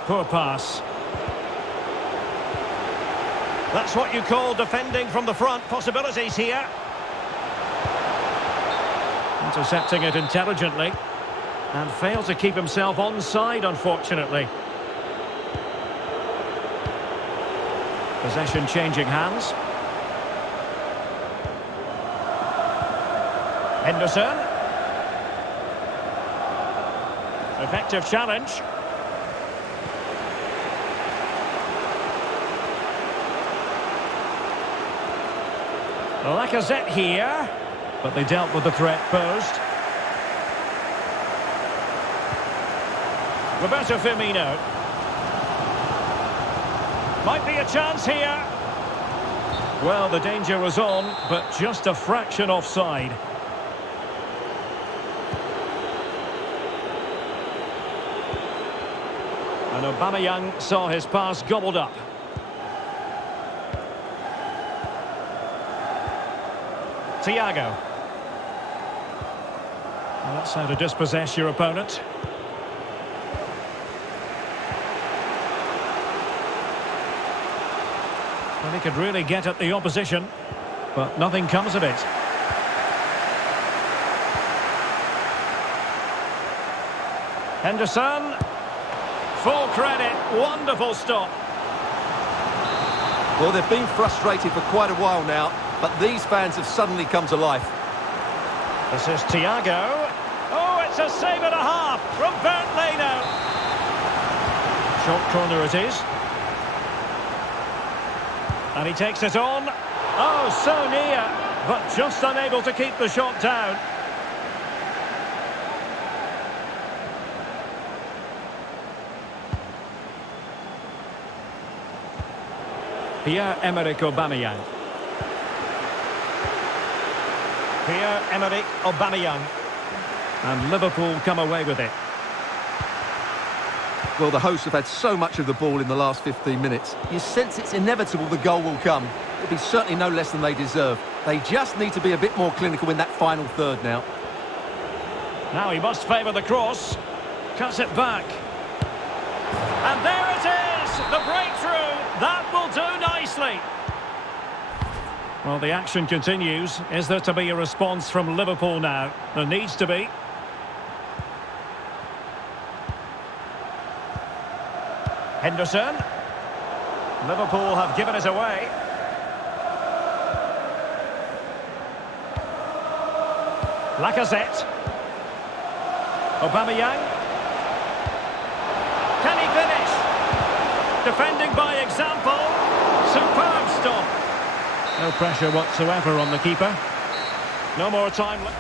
Poor pass. That's what you call defending from the front. Possibilities here. Intercepting it intelligently. And failed to keep himself onside, unfortunately. Possession changing hands. Henderson. Effective challenge. Lacazette here, but they dealt with the threat posed. Roberto Firmino. Might be a chance here. Well, the danger was on, but just a fraction offside. And Aubameyang saw his pass gobbled up. Thiago. Well, that's how to dispossess your opponent. Well, he could really get at the opposition, but nothing comes of it. Henderson. Full credit. Wonderful stop. Well, they've been frustrated for quite a while now, but these fans have suddenly come to life. This is Thiago. Oh, it's a save and a half from Bernd Leno. Short corner it is. And he takes it on. Oh, so near, but just unable to keep the shot down. Pierre-Emerick Aubameyang. Pierre-Emerick Aubameyang. And Liverpool come away with it. Well, the hosts have had so much of the ball in the last 15 minutes. You sense it's inevitable the goal will come. It'll be certainly no less than they deserve. They just need to be a bit more clinical in that final third now. Now he must favour the cross. Cuts it back. And there it is! The breakthrough! That will do nicely. Well, the action continues. Is there to be a response from Liverpool now? There needs to be. Henderson. Liverpool have given it away. Lacazette. Aubameyang. Can he finish? Defending by example. Superb stop. No pressure whatsoever on the keeper. No more time left.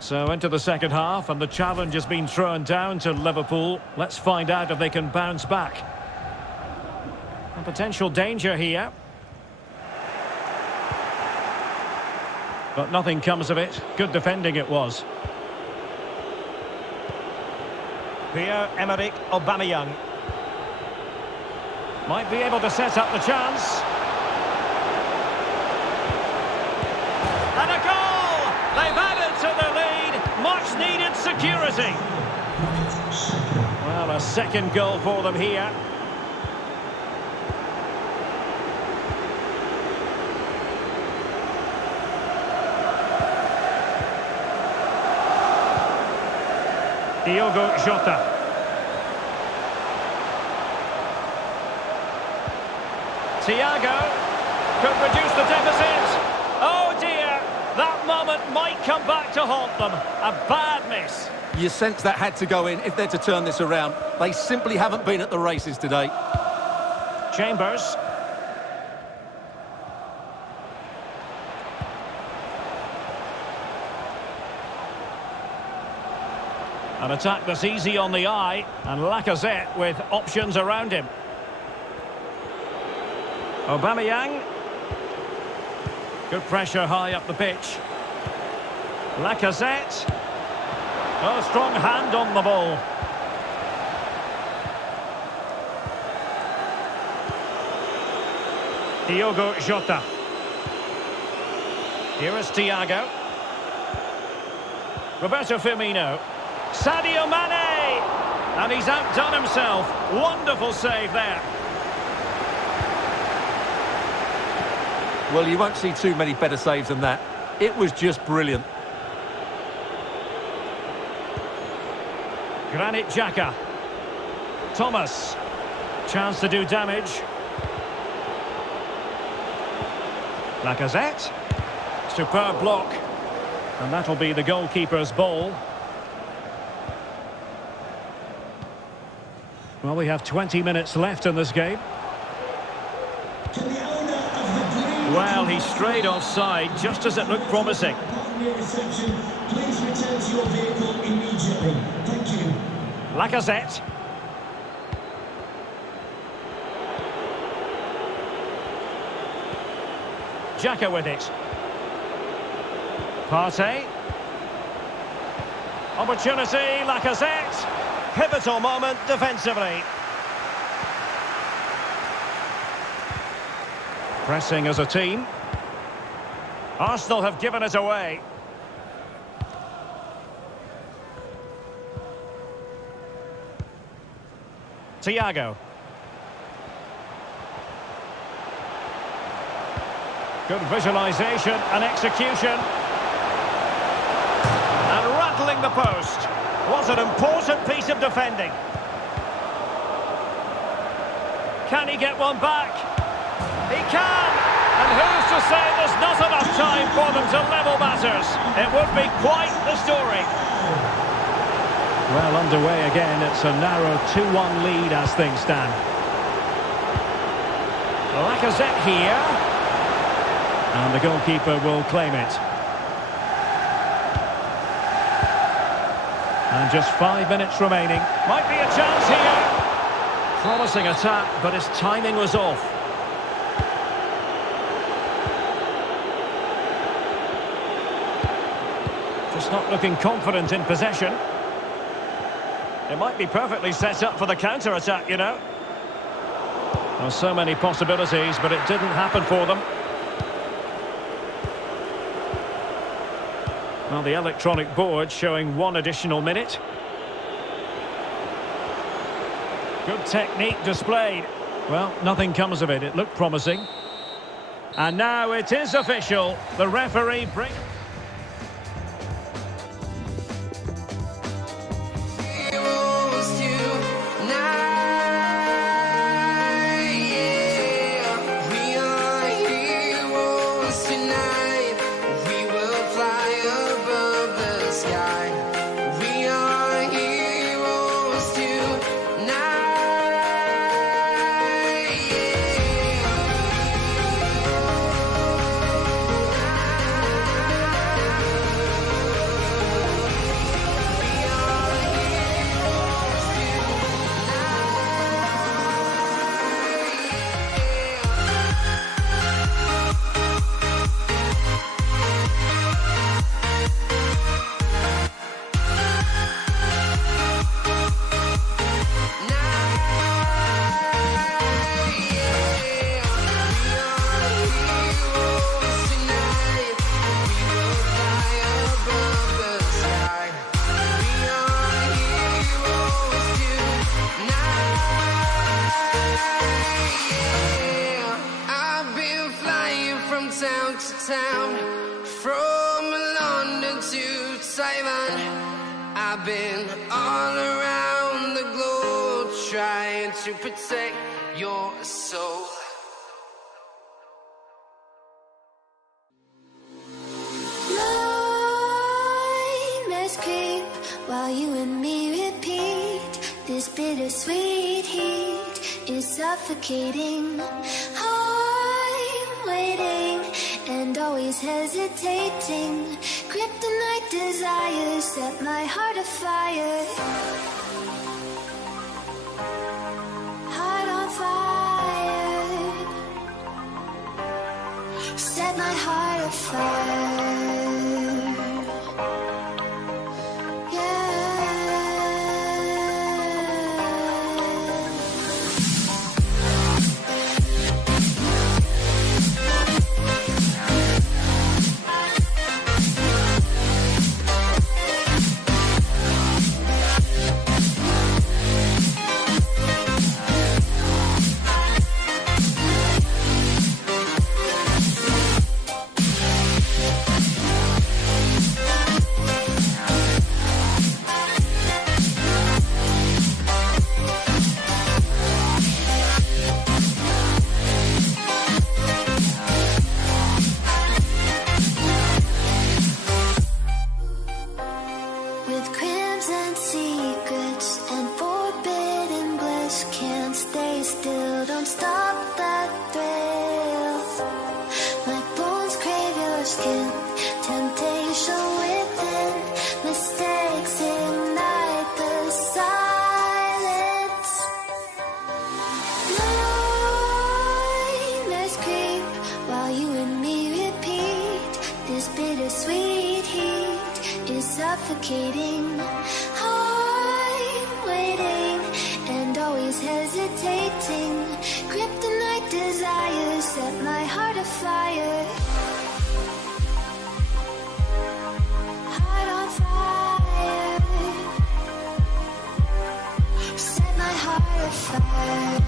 So into the second half, and the challenge has been thrown down to Liverpool. Let's find out if they can bounce back. A potential danger here. But nothing comes of it. Good defending it was. Pierre-Emerick Aubameyang. Might be able to set up the chance. And a goal! They've added to the lead. Much needed security. Well, a second goal for them here. Diogo Jota. Thiago could reduce the deficit. Oh dear, that moment might come back to haunt them. A bad miss. You sense that had to go in if they're to turn this around. They simply haven't been at the races today. Chambers. An attack that's easy on the eye, and Lacazette with options around him. Aubameyang. Good pressure high up the pitch. Lacazette. Oh, strong hand on the ball. Diogo Jota. Here is Thiago. Roberto Firmino. Sadio Mane! And he's outdone himself. Wonderful save there. Well, you won't see too many better saves than that. It was just brilliant. Granit Xhaka. Thomas. Chance to do damage. Lacazette. Superb block. And that'll be the goalkeeper's ball. Well, we have 20 minutes left in this game. Well, he strayed offside just as it looked promising. Please return to your vehicle immediately. Thank you. Lacazette. Xhaka with it. Partey. Opportunity, Lacazette. Pivotal moment defensively. Pressing as a team. Arsenal have given it away. Thiago. Good visualisation and execution. And rattling the post. Was an important piece of defending. Can he get one back? He can! And who's to say there's not enough time for them to level matters? It would be quite the story. Well, underway again. It's a narrow 2-1 lead as things stand. Lacazette here. And the goalkeeper will claim it. And just 5 minutes remaining. Might be a chance here. Promising attack, but his timing was off. Just not looking confident in possession. It might be perfectly set up for the counter-attack, you know. Well, so many possibilities, but it didn't happen for them. Well, the electronic board showing 1 additional minute. Good technique displayed. Well, nothing comes of it. It looked promising. And now it is official. The referee brings... town to town, from London to Taiwan. I've been all around the globe trying to protect your soul. Nightmares creep while you and me repeat. This bittersweet heat is suffocating. I'm waiting and always hesitating. Kryptonite desires set my heart afire. Heart on fire. Set my heart afire. Bittersweet heat is suffocating. I'm waiting and always hesitating. Kryptonite desires set my heart afire. Heart on fire. Set my heart afire.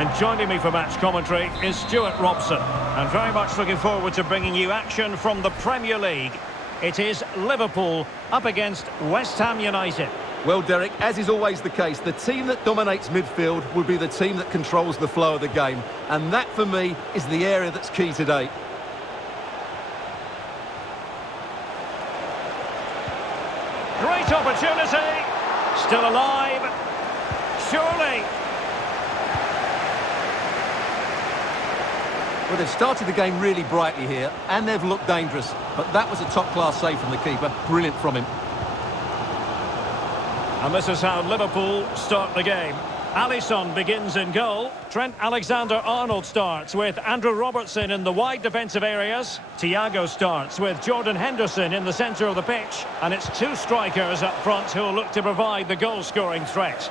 And joining me for match commentary is Stuart Robson. And very much looking forward to bringing you action from the Premier League. It is Liverpool up against West Ham United. Well, Derek, as is always the case, the team that dominates midfield will be the team that controls the flow of the game. And that, for me, is the area that's key today. Great opportunity. Still alive. Surely. Well, they've started the game really brightly here, and they've looked dangerous. But that was a top-class save from the keeper. Brilliant from him. And this is how Liverpool start the game. Alisson begins in goal. Trent Alexander-Arnold starts with Andrew Robertson in the wide defensive areas. Thiago starts with Jordan Henderson in the centre of the pitch. And it's two strikers up front who will look to provide the goal-scoring threat.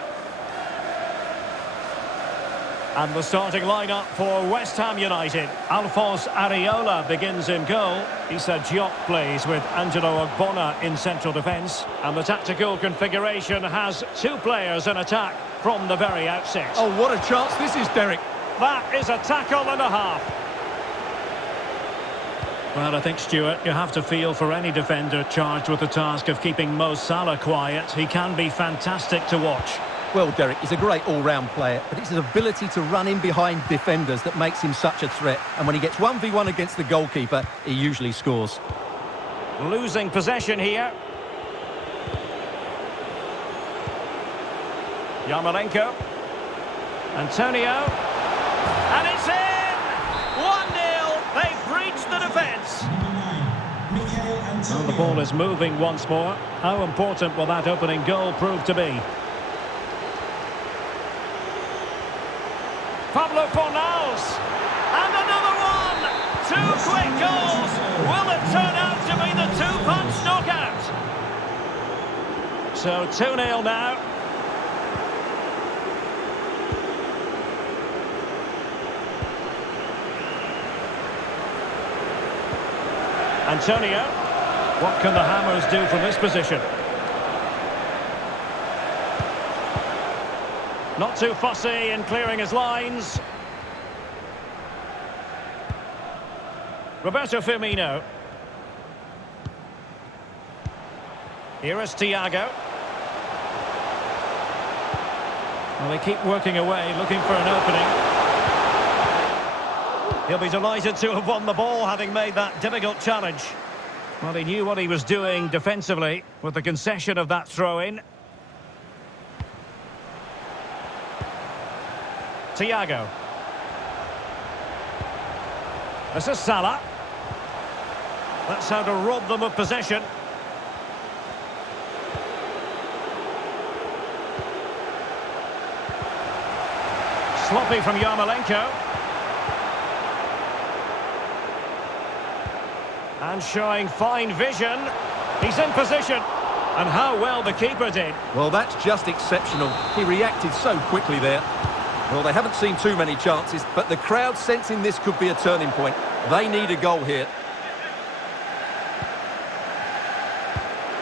And the starting lineup for West Ham United. Alphonse Areola begins in goal. Issa Diop plays with Angelo Ogbonna in central defence. And the tactical configuration has two players in attack from the very outset. Oh, what a chance this is, Derek. That is a tackle and a half. Well, I think, Stuart, you have to feel for any defender charged with the task of keeping Mo Salah quiet. He can be fantastic to watch. Well, Derek, he's a great all-round player, but it's his ability to run in behind defenders that makes him such a threat. And when he gets 1v1 against the goalkeeper, he usually scores. Losing possession here. Yarmolenko. Antonio. And it's in! 1-0. They've breached the defence. Well, the ball is moving once more. How important will that opening goal prove to be? Pablo Fornals, and another one! Two quick goals! Will it turn out to be the two-punch knockout? So 2-0 now. Antonio, what can the Hammers do from this position? Not too fussy in clearing his lines. Roberto Firmino. Here is Thiago. Well, they keep working away, looking for an opening. He'll be delighted to have won the ball, having made that difficult challenge. Well, he knew what he was doing defensively with the concession of that throw-in. Thiago. This is Salah. That's how to rob them of possession. Sloppy from Yarmolenko. And showing fine vision. He's in position. And how well the keeper did. Well, that's just exceptional. He reacted so quickly there. Well, they haven't seen too many chances, but the crowd sensing this could be a turning point. They need a goal here.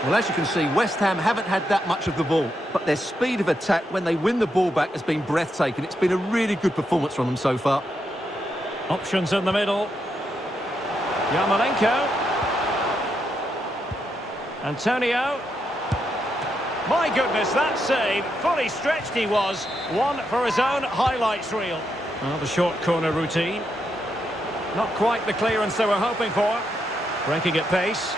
Well, as you can see, West Ham haven't had that much of the ball, but their speed of attack when they win the ball back has been breathtaking. It's been a really good performance from them so far. Options in the middle. Yarmolenko. Antonio. My goodness, that save, fully stretched he was. One for his own highlights reel. Well, the short corner routine. Not quite the clearance they were hoping for. Breaking at pace.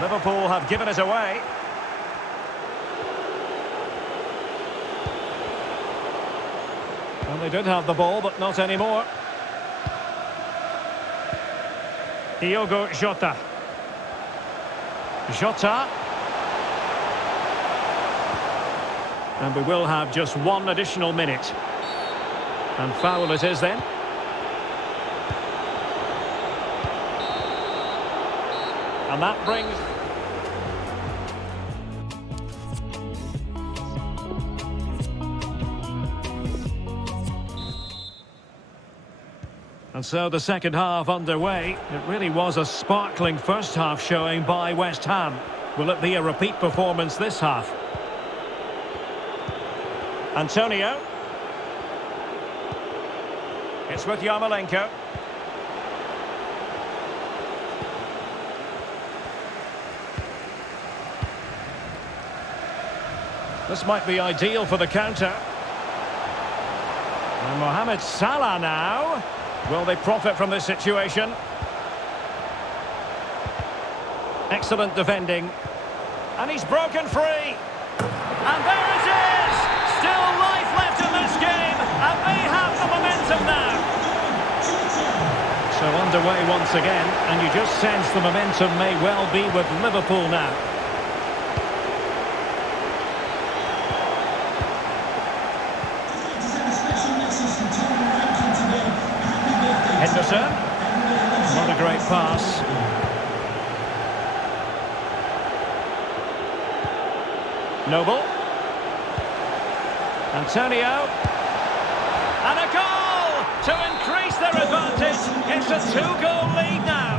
Liverpool have given it away. Well, they did have the ball, but not anymore. Diogo Jota. Jota. And we will have just one additional minute. And foul it is then. And that brings... And so the second half underway. It really was a sparkling first half showing by West Ham. Will it be a repeat performance this half? Antonio. It's with Yarmolenko. This might be ideal for the counter. And Mohamed Salah now. Will they profit from this situation? Excellent defending. And he's broken free. And there it is! Still life left in this game. So underway once again, and you just sense the momentum may well be with Liverpool now. Henderson, not a great pass. Noble. Antonio. And a goal to increase their advantage. It's a 2-goal lead now.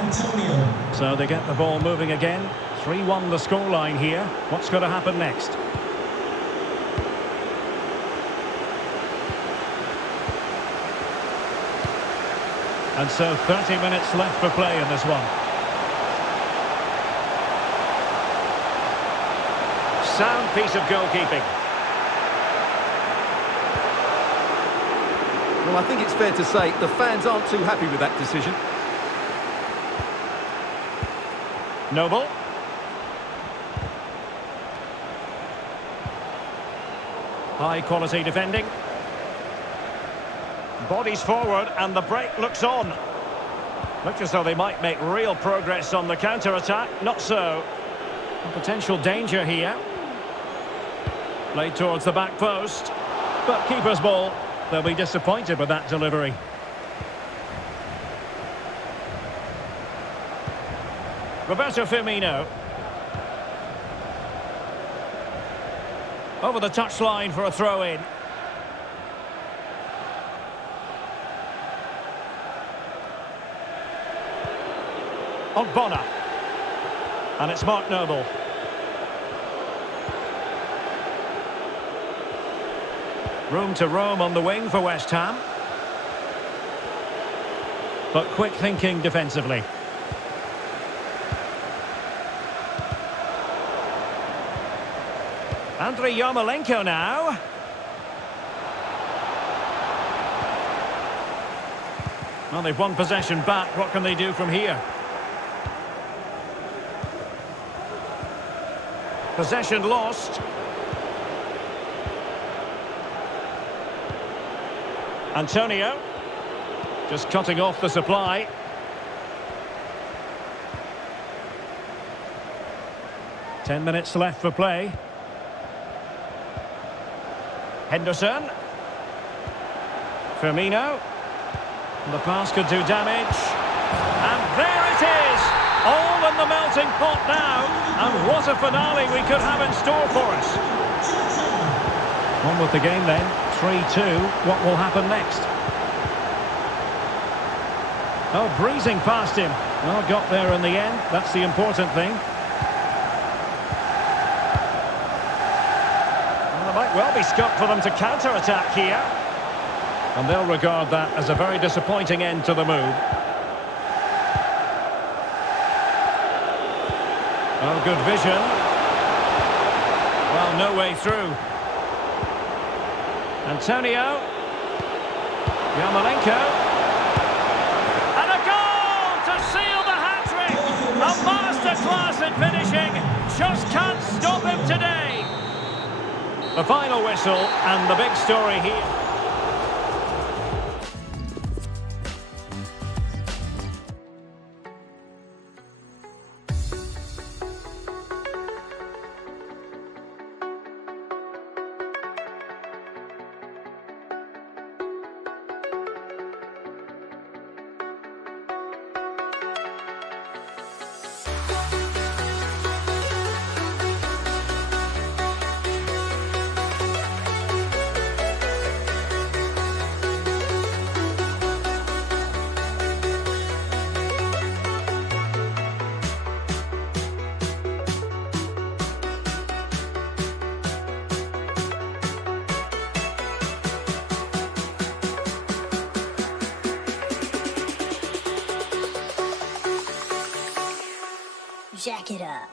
Antonio. So they get the ball moving again. 3-1 the scoreline here. What's going to happen next? And so 30 minutes left for play in this one. Sound piece of goalkeeping. Well, I think it's fair to say the fans aren't too happy with that decision. Noble. High quality defending. Bodies forward and the break looks on. Looks as though they might make real progress on the counter-attack. Not so. A potential danger here. Played towards the back post. But keeper's ball. They'll be disappointed with that delivery. Roberto Firmino. Over the touchline for a throw-in. Ogbonna. And it's Mark Noble. Room to roam on the wing for West Ham. But quick thinking defensively. Andriy Yarmolenko now. Well, they've won possession back. What can they do from here? Possession lost. Antonio. Just cutting off the supply. Ten minutes left for play. Henderson. Firmino. The pass could do damage. And there it is! All in the melting pot now. And what a finale we could have in store for us. On with the game then. 3-2. What will happen next? Oh, breezing past him. Well, got there in the end. That's the important thing. Well, there might well be scope for them to counter-attack here. And they'll regard that as a very disappointing end to the move. Oh, good vision. Well, no way through. Antonio. Yarmolenko. And a goal to seal the hat-trick. A masterclass in finishing. Just can't stop him today. The final whistle and the big story here. Jack it up.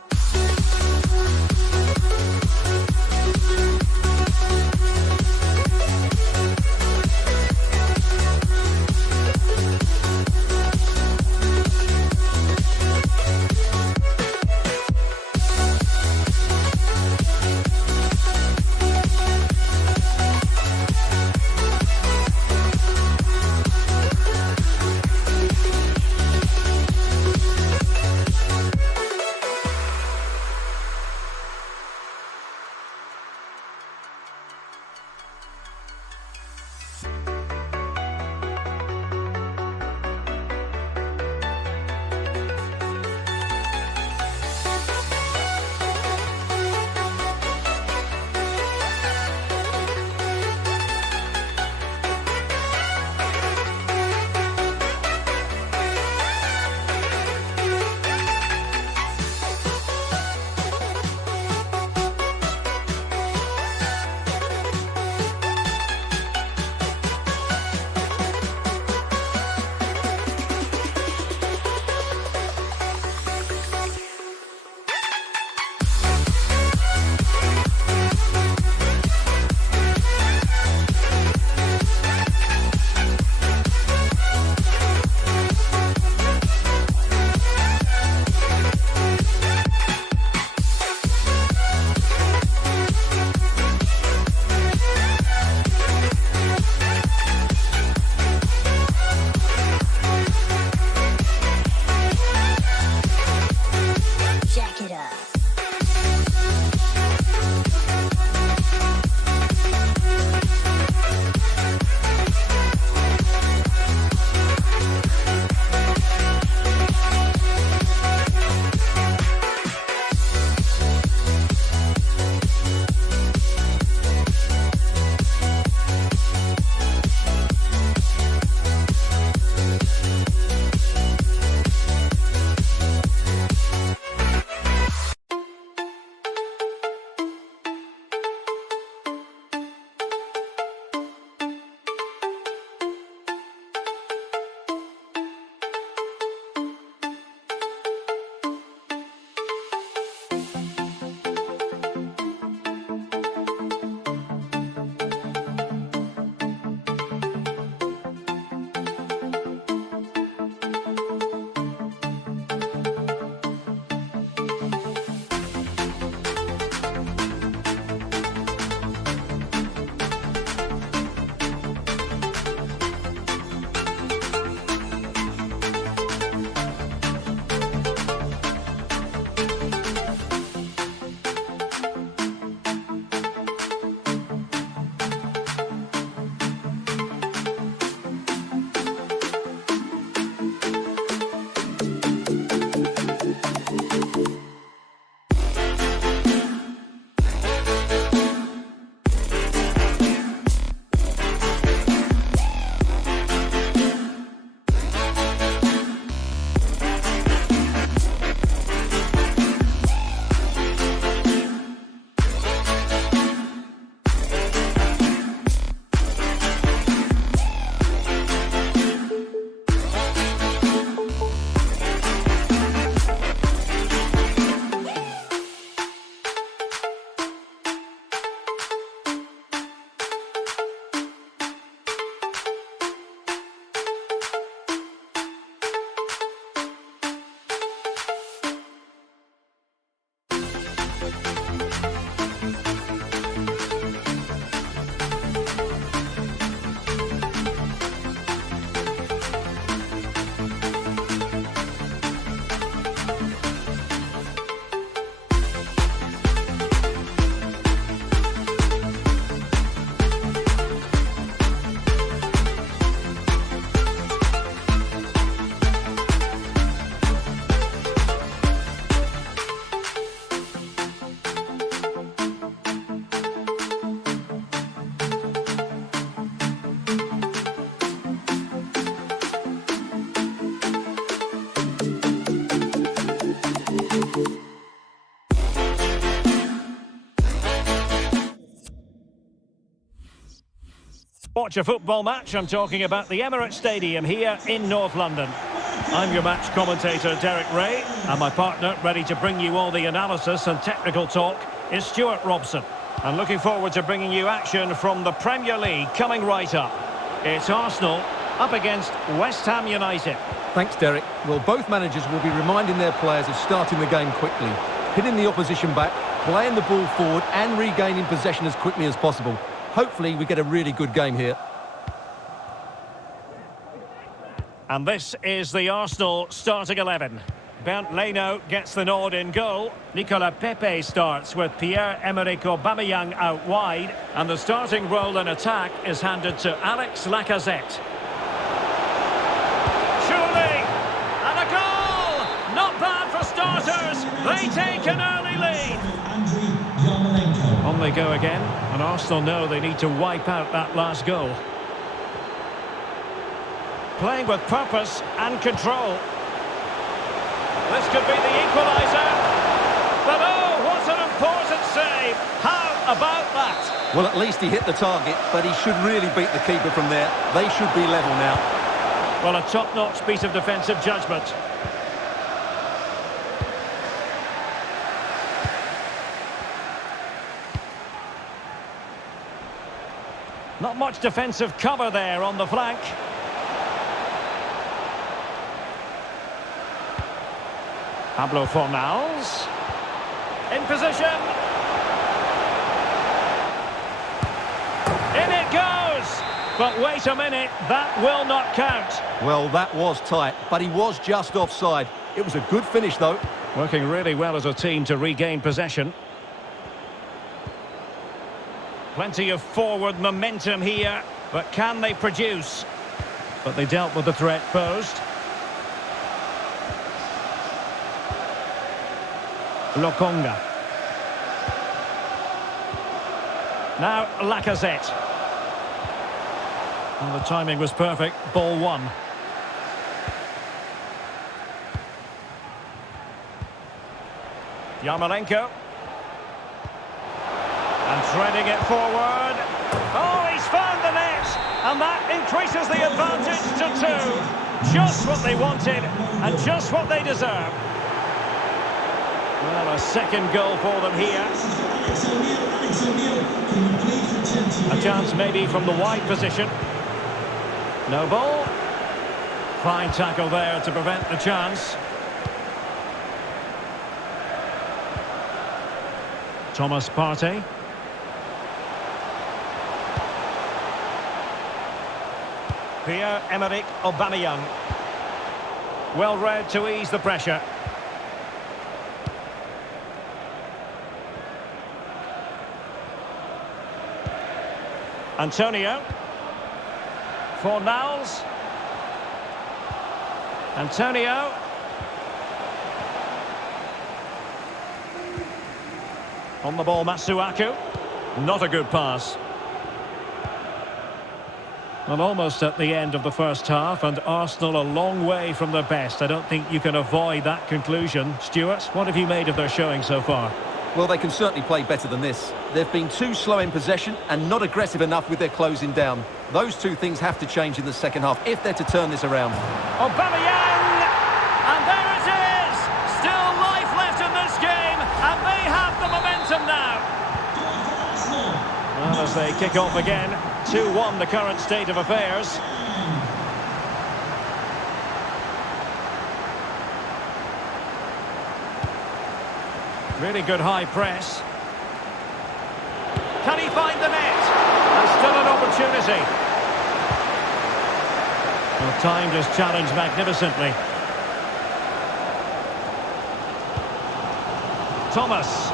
watch a football match, I'm talking about the Emirates Stadium here in North London. I'm your match commentator, Derek Ray, and my partner, ready to bring you all the analysis and technical talk, is Stuart Robson. And looking forward to bringing you action from the Premier League coming right up. It's Arsenal up against West Ham United. Thanks, Derek. Well, both managers will be reminding their players of starting the game quickly, hitting the opposition back, playing the ball forward and regaining possession as quickly as possible. Hopefully we get a really good game here. And this is the Arsenal starting 11. Bernd Leno gets the nod in goal. Nicolas Pepe starts with Pierre-Emerick Aubameyang out wide. And the starting role in attack is handed to Alex Lacazette. Surely! And a goal! Not bad for starters. They take an early lead. On they go again. And Arsenal know they need to wipe out that last goal. Playing with purpose and control. This could be the equaliser. But oh, what an important save. How about that? Well, at least he hit the target, but he should really beat the keeper from there. They should be level now. Well, a top-notch piece of defensive judgment. Not much defensive cover there on the flank. Pablo Fornals in position. In it goes. But wait a minute, that will not count. Well, that was tight, but he was just offside. It was a good finish, though. Working really well as a team to regain possession. Plenty of forward momentum here, but can they produce? But they dealt with the threat posed. Lokonga. Now Lacazette. And the timing was perfect. Ball one. Yarmolenko. And threading it forward. Oh, he's found the net. And that increases the advantage to 2. Just what they wanted and just what they deserve. Well, a second goal for them here. A chance maybe from the wide position. No ball. Fine tackle there to prevent the chance. Thomas Partey. Pierre-Emerick Aubameyang. Well read to ease the pressure. Antonio. Fornals. Antonio. On the ball, Masuaku. Not a good pass. Well, almost at the end of the first half, and Arsenal a long way from their best. I don't think you can avoid that conclusion. Stuart, what have you made of their showing so far? Well, they can certainly play better than this. They've been too slow in possession and not aggressive enough with their closing down. Those two things have to change in the second half if they're to turn this around. Aubameyang! And there it is! Still life left in this game, and they have the momentum now. Well, as they kick off again, 2-1 the current state of affairs. Really good high press. Can he find the net? And still an opportunity. Well, timed his challenge magnificently. Thomas.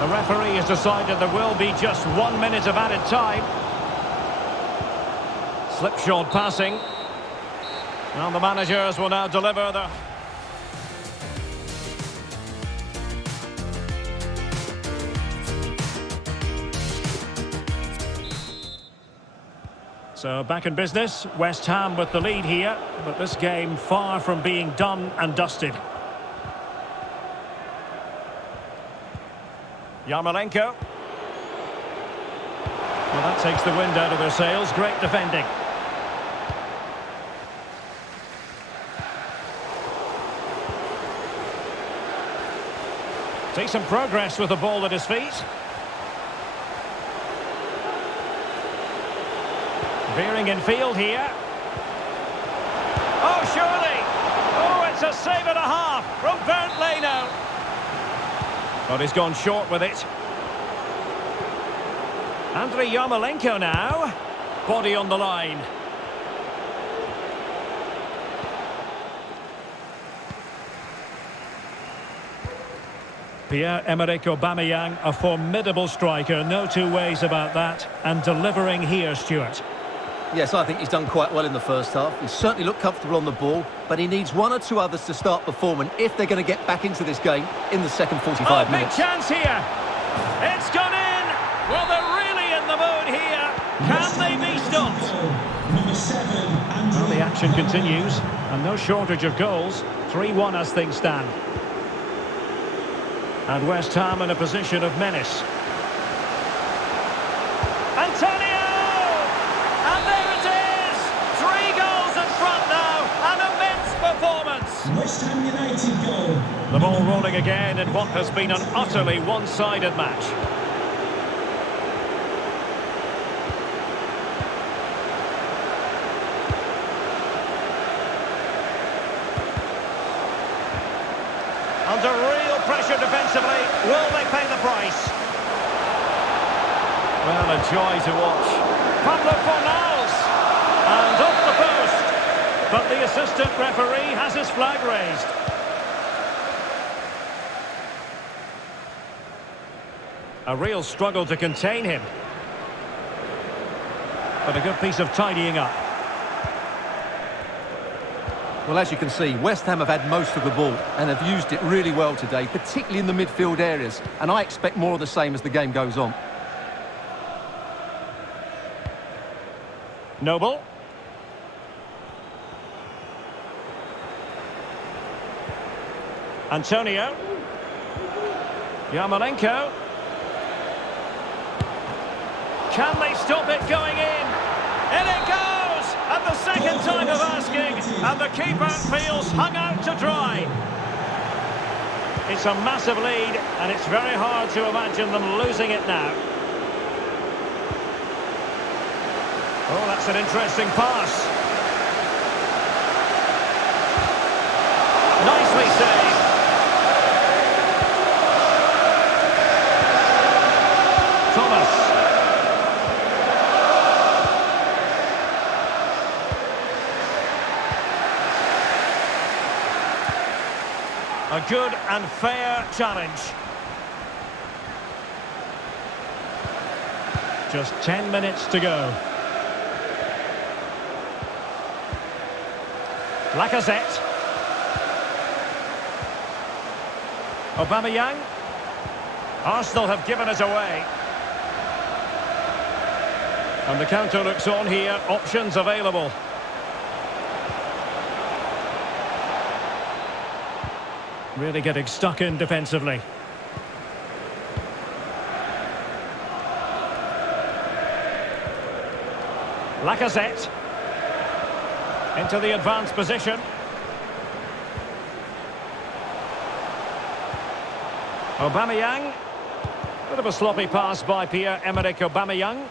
The referee has decided there will be just 1 minute of added time. Slipshod passing. And the managers will now deliver the... So back in business, West Ham with the lead here, but this game far from being done and dusted. Yarmolenko. Well, That takes the wind out of their sails. Great defending. Decent progress with the ball at his feet. Veering in field here. Oh, surely! Oh, it's a save and a half from Bernd Leno. But he's gone short with it. Andriy Yarmolenko now. Body on the line. Pierre-Emerick Aubameyang, a formidable striker, no two ways about that. And delivering here, Stuart. Yes, I think he's done quite well in the first half. He's certainly looked comfortable on the ball, but he needs one or two others to start performing if they're going to get back into this game in the second 45 minutes. Big chance here. It's gone in. Well, they're really in the mood here. Can they be stopped? Well, the action continues, and no shortage of goals. 3-1 as things stand. And West Ham in a position of menace. Antonio! And there it is! 3 goals in front now. An immense performance. West Ham United goal. The ball rolling again in what has been an utterly one-sided match. Under real pressure defensively, will they pay the price? Well, a joy to watch. Pablo Fornals! And off the post! But the assistant referee has his flag raised. A real struggle to contain him. But a good piece of tidying up. Well, as you can see, West Ham have had most of the ball and have used it really well today, particularly in the midfield areas. And I expect more of the same as the game goes on. Noble. Antonio. Yarmolenko. Can they stop it going in? In it goes! And the second time of asking, and the keeper feels hung out to dry. It's a massive lead, and it's very hard to imagine them losing it now. Oh, that's an interesting pass. Nicely saved. Thomas. A good and fair challenge. Just 10 minutes to go. Lacazette. Aubameyang. Arsenal have given us away. And the counter looks on here. Options available. Really getting stuck in defensively. Lacazette. Into the advanced position. Aubameyang. Bit of a sloppy pass by Pierre-Emerick Aubameyang.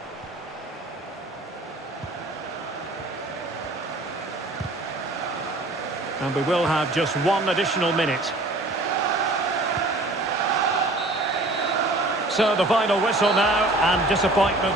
And we will have just one additional minute. So the final whistle now, and disappointment.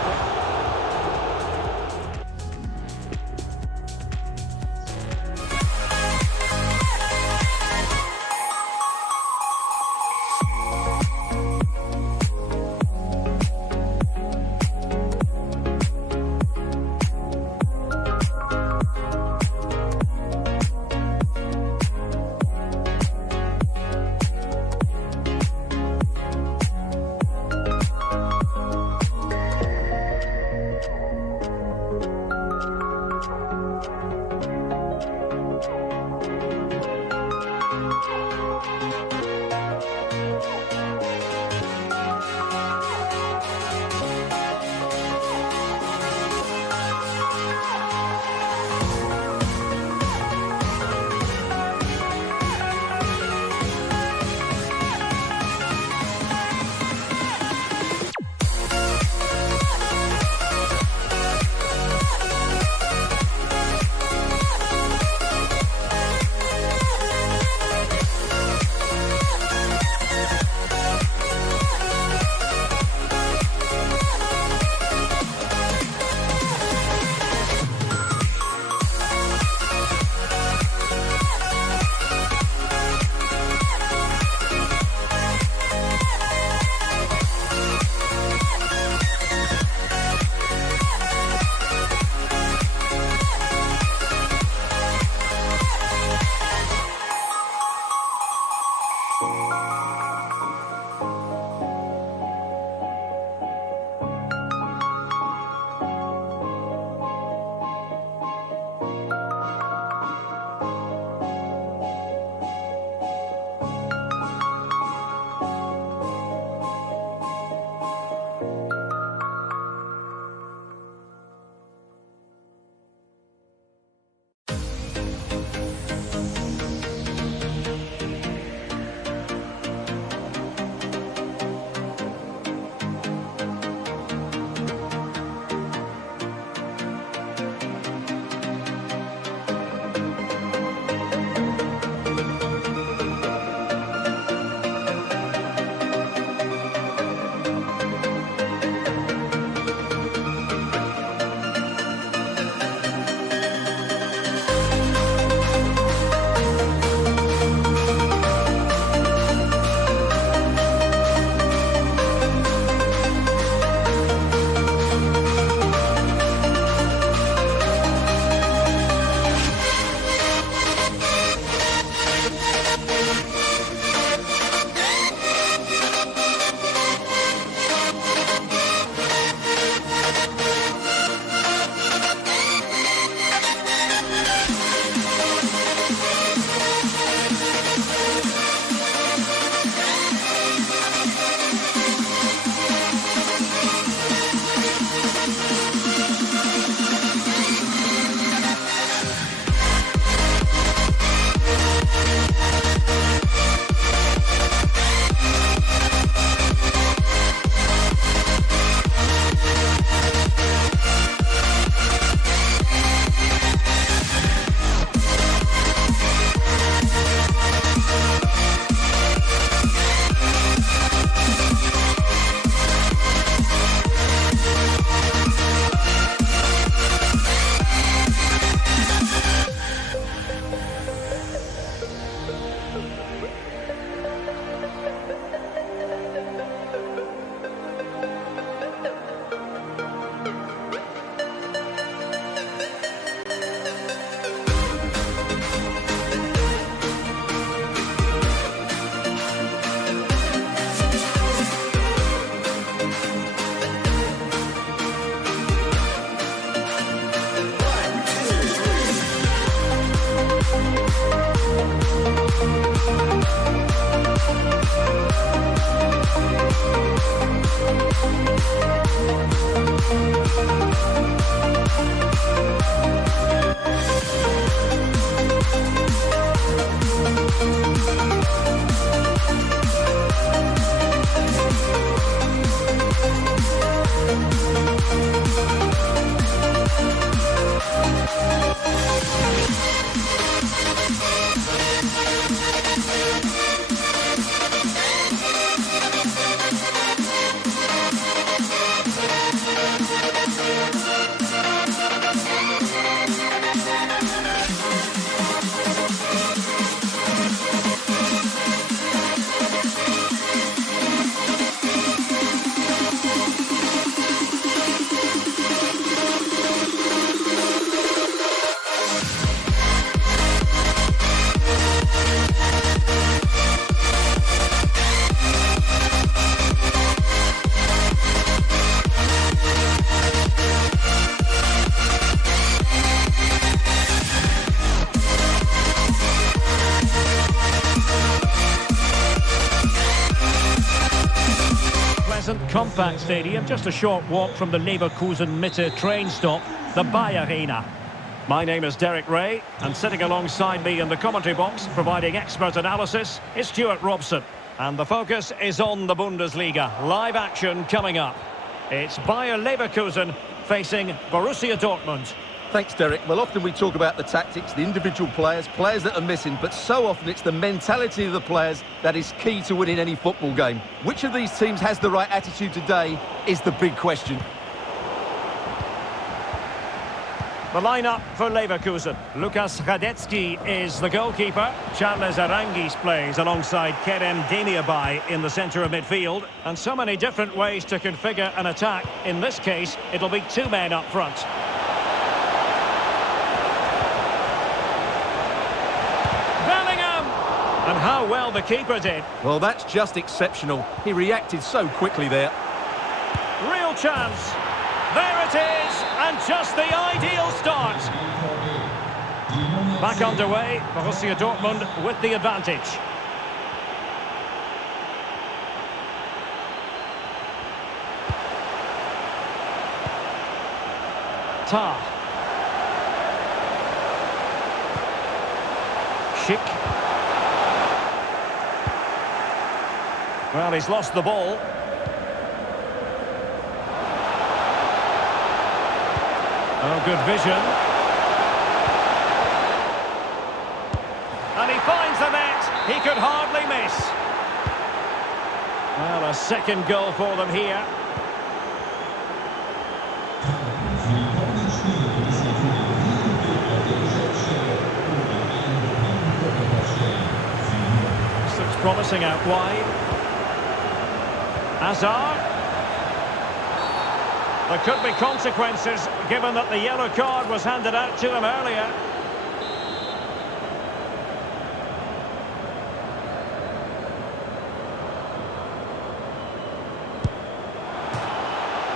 compact stadium, just a short walk from the Leverkusen Mitte train stop, the Bayer Arena. My name is Derek Ray, and sitting alongside me in the commentary box, providing expert analysis, is Stuart Robson. And the focus is on the Bundesliga. Live action coming up. It's Bayer Leverkusen facing Borussia Dortmund. Thanks, Derek. Well, often we talk about the tactics, the individual players that are missing, but so often it's the mentality of the players that is key to winning any football game. Which of these teams has the right attitude today is the big question. The lineup for Leverkusen. Lukas Radetzky is the goalkeeper. Charles Arangis plays alongside Kerem Demirbay in the centre of midfield. And so many different ways to configure an attack. In this case, it'll be two men up front. And how well the keeper did. Well, that's just exceptional. He reacted so quickly there. Real chance. There it is, and just the ideal start. Back underway, Borussia Dortmund with the advantage. Tah. Schick. Well, he's lost the ball. Oh, good vision. And he finds the net. He could hardly miss. Well, a second goal for them here. This looks promising out wide. Hazard. There could be consequences given that the yellow card was handed out to him earlier.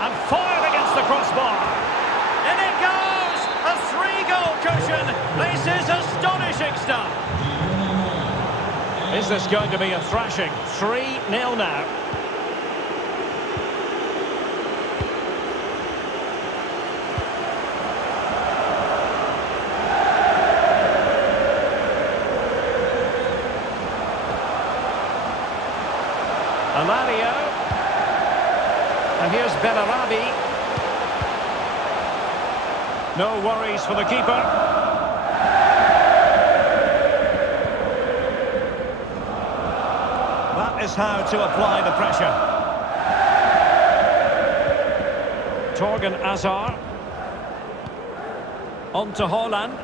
And fired against the crossbar. In it goes! A three-goal cushion. This is astonishing stuff. Is this going to be a thrashing? 3-0 now. Alario. And here's Bellarabi. No worries for the keeper. That is how to apply the pressure. Torgan Hazard. On to Haaland.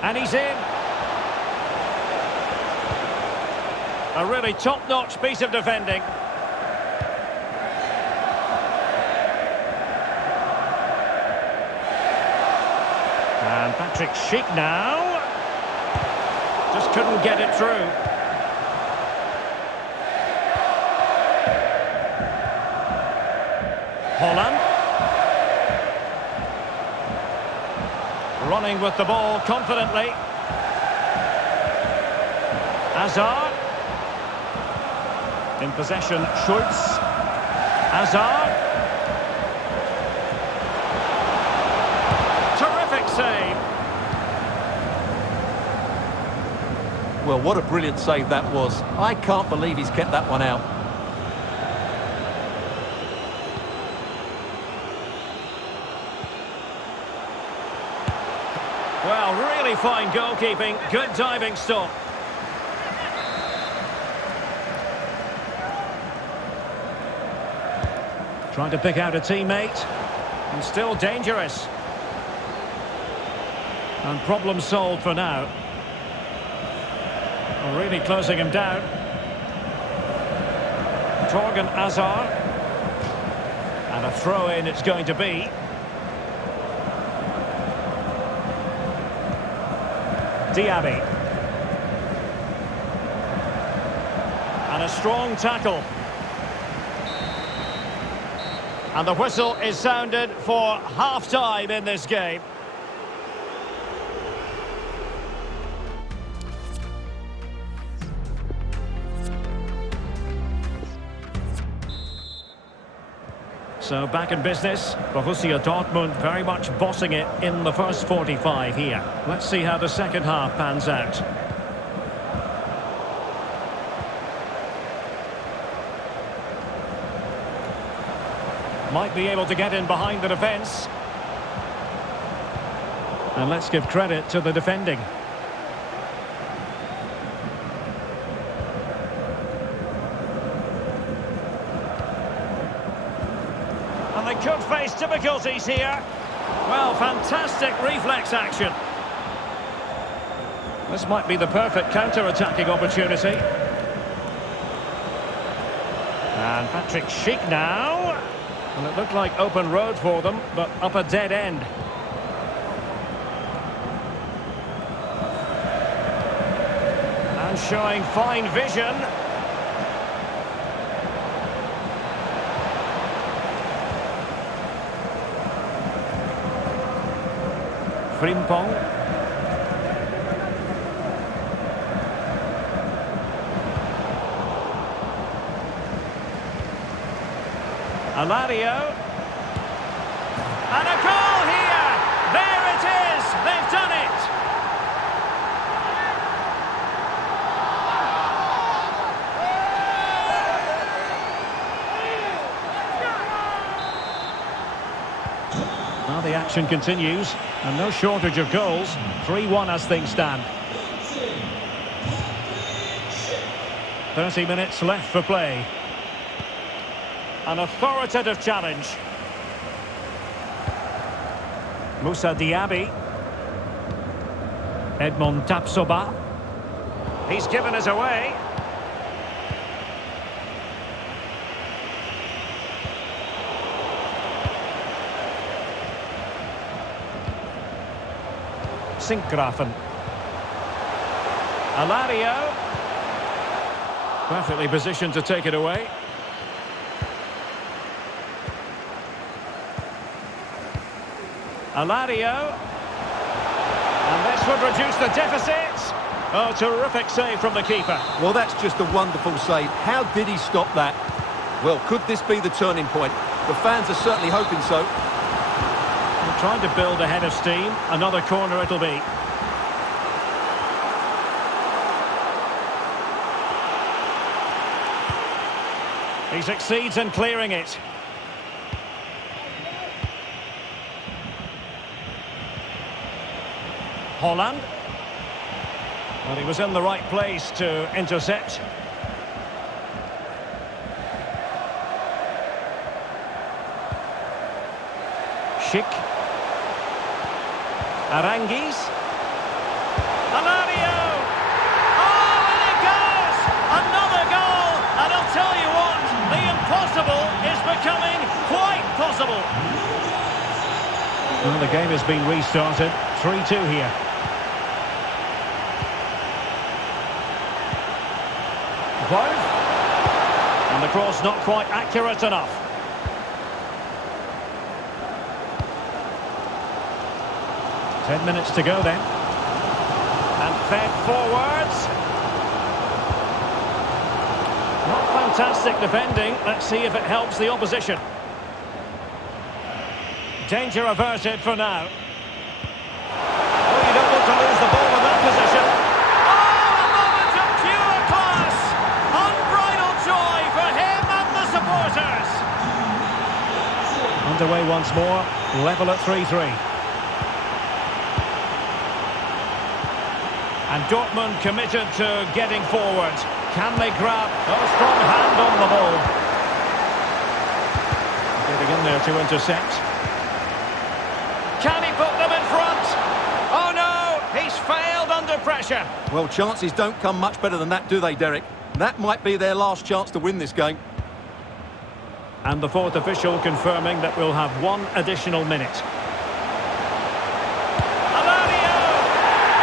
And he's in. A really top-notch piece of defending. And Patrick Schick now. Just couldn't get it through. Haaland. Running with the ball confidently. Hazard. In possession, Schultz. Hazard. Terrific save. Well, what a brilliant save that was. I can't believe he's kept that one out. Well, really fine goalkeeping. Good diving stop. Trying to pick out a teammate. And still dangerous. And problem solved for now. Well, really closing him down. Torgan Hazard. And a throw-in it's going to be. Diaby. And a strong tackle. And the whistle is sounded for half-time in this game. So back in business, Borussia Dortmund very much bossing it in the first 45 here. Let's see how the second half pans out. Might be able to get in behind the defence. And let's give credit to the defending. And they could face difficulties here. Well, fantastic reflex action. This might be the perfect counter-attacking opportunity. And Patrick Schick now. And it looked like open road for them, but up a dead end. And showing fine vision. Frimpong. Alario. And a goal here! There it is! They've done it! Now the action continues, and no shortage of goals. 3-1 as things stand. 30 minutes left for play. An authoritative challenge. Moussa Diaby. Edmond Tapsoba. He's given us away. Sinkgrafen. Alario. Perfectly positioned to take it away. Alario. And this would reduce the deficit. Oh, terrific save from the keeper. Well, that's just a wonderful save. How did he stop that? Well, could this be the turning point? The fans are certainly hoping so. They're trying to build a head of steam. Another corner it'll be. He succeeds in clearing it. Holland. Well, he was in the right place to intercept. Schick. Aranguiz. Alario! Oh, and it goes! Another goal! And I'll tell you what, the impossible is becoming quite possible. Well, the game has been restarted. 3-2 here. And the cross not quite accurate enough. Ten minutes to go then. And fed forwards. Not fantastic defending. Let's see if it helps the opposition. Danger averted for now. Oh, you don't want to lose the ball in that position. Underway once more, level at 3-3. And Dortmund committed to getting forward. Can they grab a strong hand on the ball? Getting in there to intercept. Can he put them in front? Oh no, he's failed under pressure. Well, chances don't come much better than that, do they, Derek? That might be their last chance to win this game. And the fourth official confirming that we'll have one additional minute. Alario!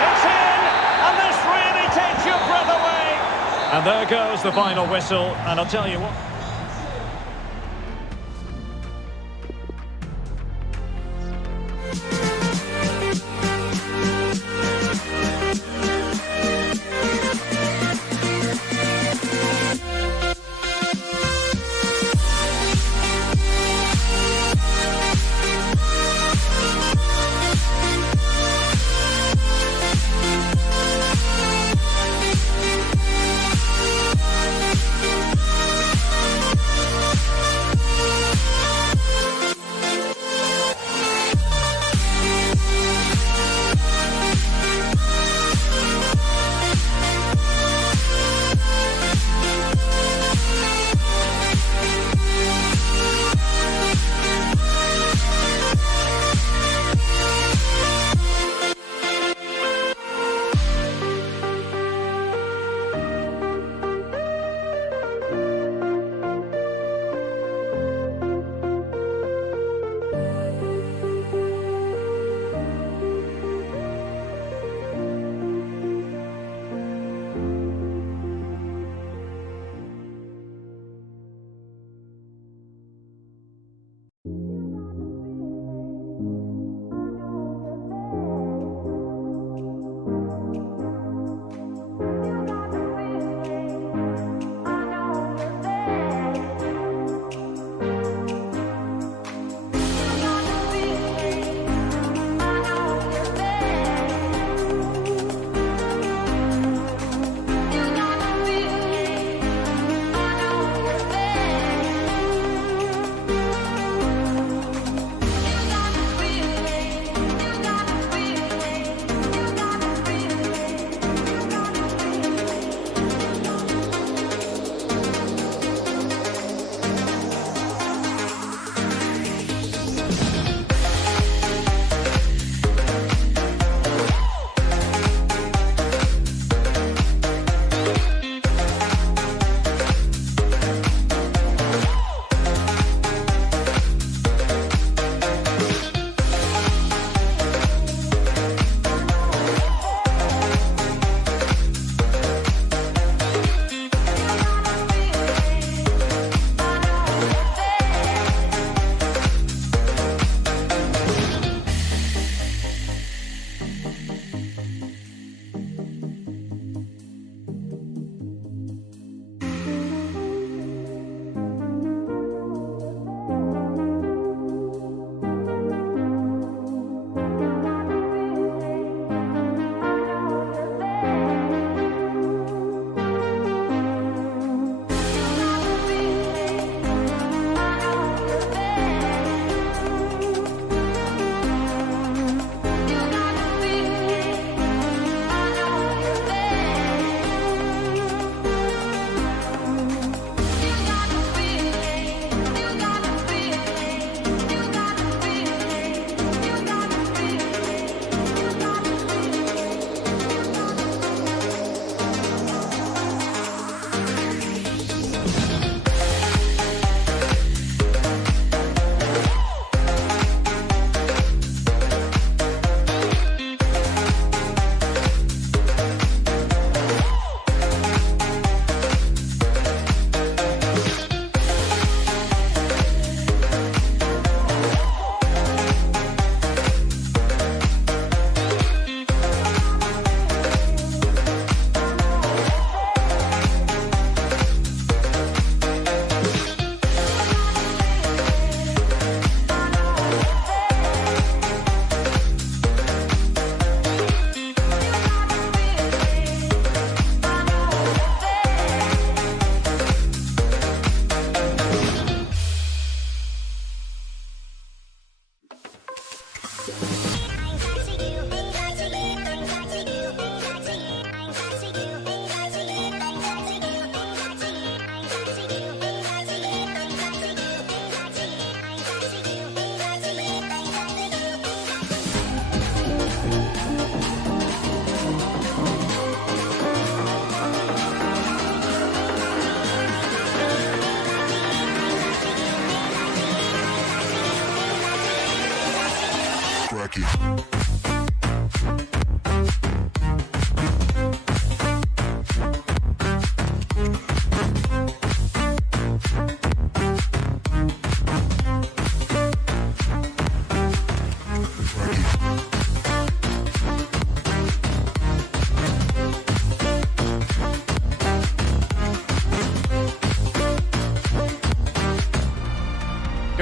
It's in! And this really takes your breath away! And there goes the final whistle. And I'll tell you what...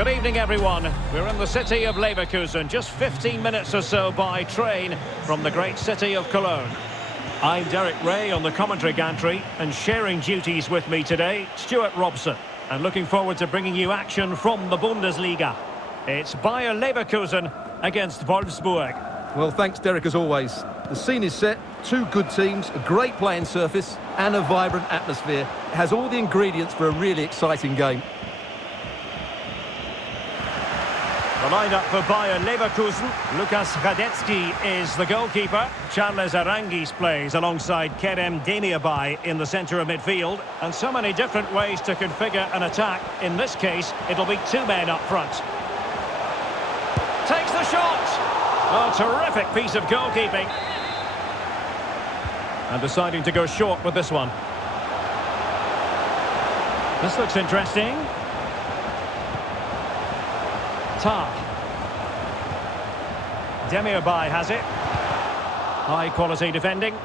Good evening, everyone. We're in the city of Leverkusen, just 15 minutes or so by train from the great city of Cologne. I'm Derek Ray on the commentary gantry, and sharing duties with me today, Stuart Robson. And looking forward to bringing you action from the Bundesliga. It's Bayer Leverkusen against Wolfsburg. Well, thanks, Derek, as always. The scene is set, two good teams, a great playing surface and a vibrant atmosphere. It has all the ingredients for a really exciting game. The lineup for Bayer Leverkusen. Lukas Radetzky is the goalkeeper. Charles Arangis plays alongside Kerem Demirbay in the centre of midfield. And so many different ways to configure an attack. In this case, it'll be two men up front. Takes the shot! Oh, terrific piece of goalkeeping. And deciding to go short with this one. This looks interesting. Tar. Demirbay has it. High quality defending.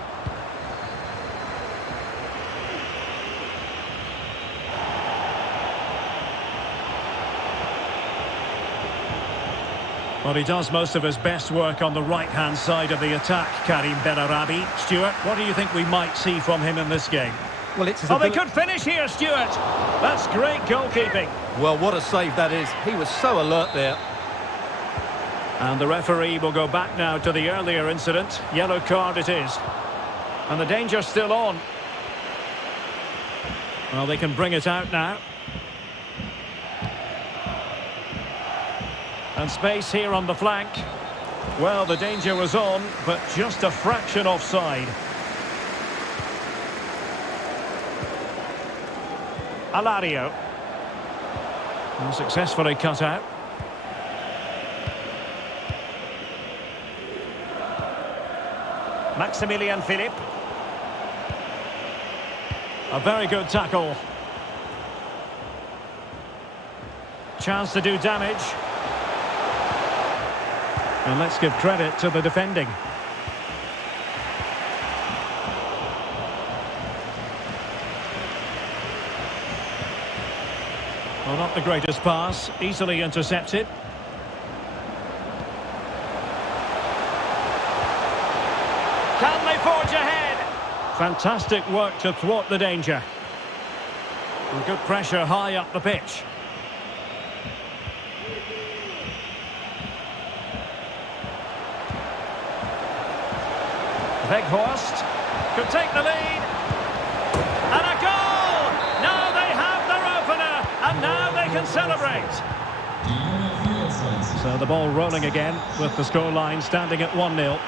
Well, he does most of his best work on the right-hand side of the attack, Karim Benarabi. Stuart, what do you think we might see from him in this game? Well, it's they could finish here, Stuart. That's great goalkeeping. Well, what a save that is. He was so alert there. And the referee will go back now to the earlier incident. Yellow card it is. And the danger's still on. Well, they can bring it out now. And space here on the flank. Well, the danger was on, but just a fraction offside. Alario. And successfully cut out. Maximilian Philipp. A very good tackle. Chance to do damage. And let's give credit to the defending. Well, not the greatest pass, easily intercepted. Can they forge ahead? Fantastic work to thwart the danger. And good pressure high up the pitch. Weghorst could take the lead. And a goal! Now they have their opener, and now they can celebrate. So the ball rolling again with the scoreline standing at 1-0.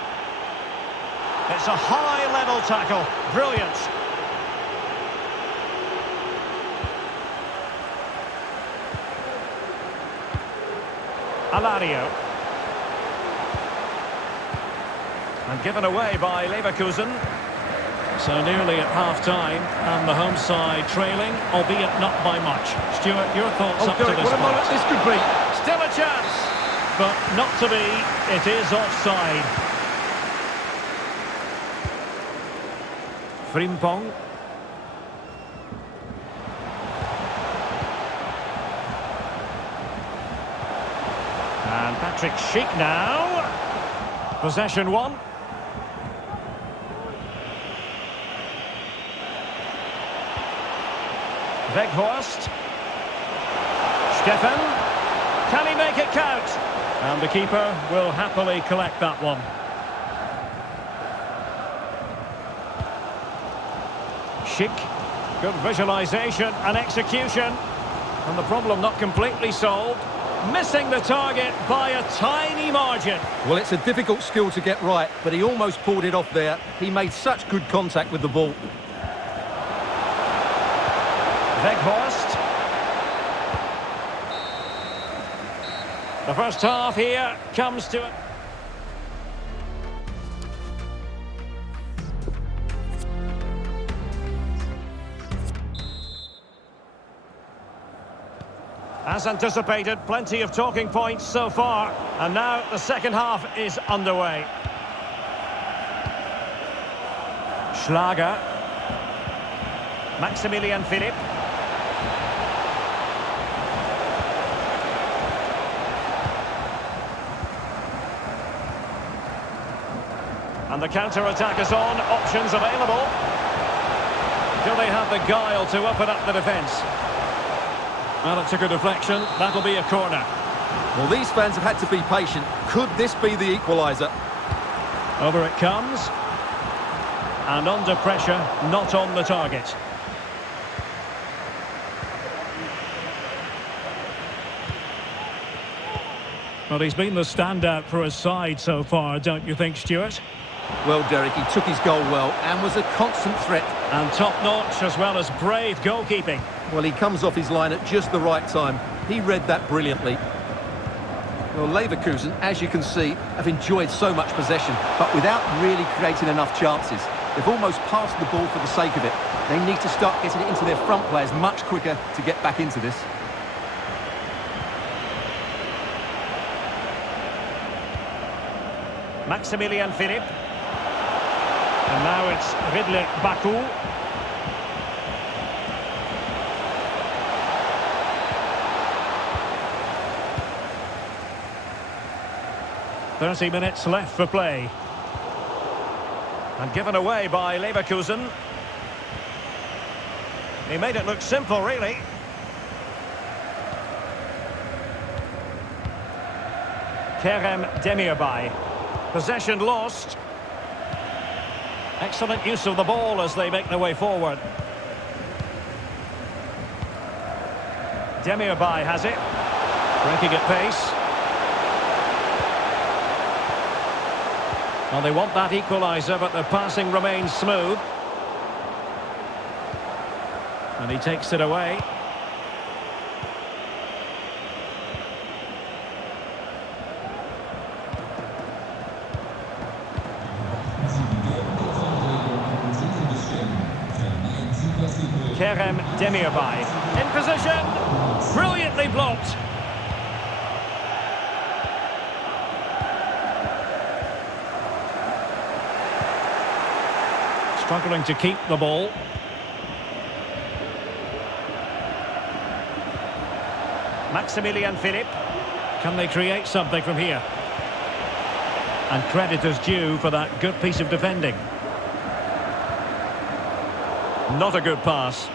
It's a high-level tackle. Brilliant. Alario. And given away by Leverkusen. So nearly at half-time, and the home side trailing, albeit not by much. Stuart, your thoughts up Derek, to this what a moment point? this could be. Still a chance, but not to be. It is offside. Frimpong. And Patrick Schick now. Possession one. Weghorst. Stefan. Can he make it count? And the keeper will happily collect that one. Schick. Good visualisation and execution. And the problem not completely solved. Missing the target by a tiny margin. Well, it's a difficult skill to get right, but he almost pulled it off there. He made such good contact with the ball. Weghorst. The first half here comes to it. As anticipated, plenty of talking points so far. And now the second half is underway. Schlager. Maximilian Philipp. And the counter-attack is on, options available. Do they have the guile to open up the defence? Well, it took a deflection, that'll be a corner. Well, these fans have had to be patient. Could this be the equaliser? Over it comes. And under pressure, not on the target. Well, he's been the standout for his side so far, don't you think, Stuart? Well, Derek, he took his goal well and was a constant threat. And top-notch as well as brave goalkeeping. Well, he comes off his line at just the right time. He read that brilliantly. Well, Leverkusen, as you can see, have enjoyed so much possession, but without really creating enough chances. They've almost passed the ball for the sake of it. They need to start getting it into their front players much quicker to get back into this. Maximilian Philipp. And now it's Ridley Baku. "30 minutes left for play. And given away by Leverkusen. He made it look simple, really. Kerem Demirbay. Possession lost. Excellent use of the ball as they make their way forward. Demirbay has it. Breaking at pace. Well, they want that equaliser, but the passing remains smooth. And he takes it away. Kerem Demirbay in position, brilliantly blocked. Struggling to keep the ball. Maximilian Philipp. Can they create something from here? And credit is due for that good piece of defending. Not a good pass.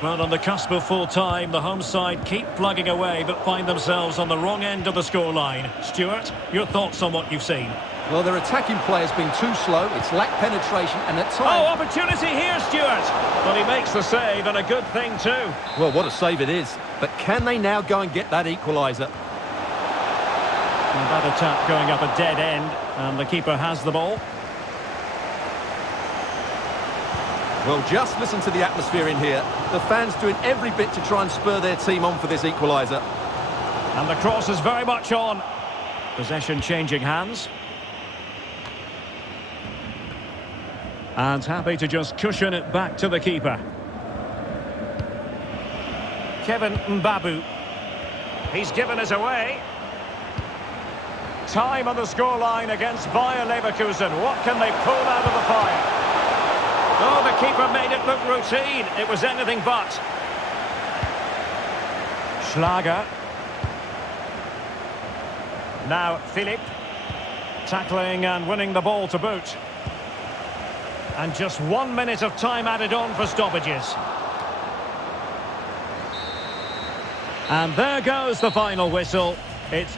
Well, on the cusp of full time, the home side keep plugging away but find themselves on the wrong end of the scoreline. Stuart, your thoughts on what you've seen? Well, their attacking player's been too slow, it's lacked penetration, and at times... Oh, opportunity here, Stuart! But he makes the save, and a good thing too. Well, what a save it is. But can they now go and get that equaliser? And that attack going up a dead end, and the keeper has the ball. Well, just listen to the atmosphere in here. The fans doing every bit to try and spur their team on for this equaliser. And the cross is very much on. Possession changing hands. And happy to just cushion it back to the keeper. Kevin Mbabu. He's given it away. Time on the scoreline against Bayer Leverkusen. What can they pull out of the fire? Oh, the keeper made it look routine. It was anything but. Schlager. Now Philipp. Tackling and winning the ball to boot. And just 1 minute of time added on for stoppages. And there goes the final whistle. It's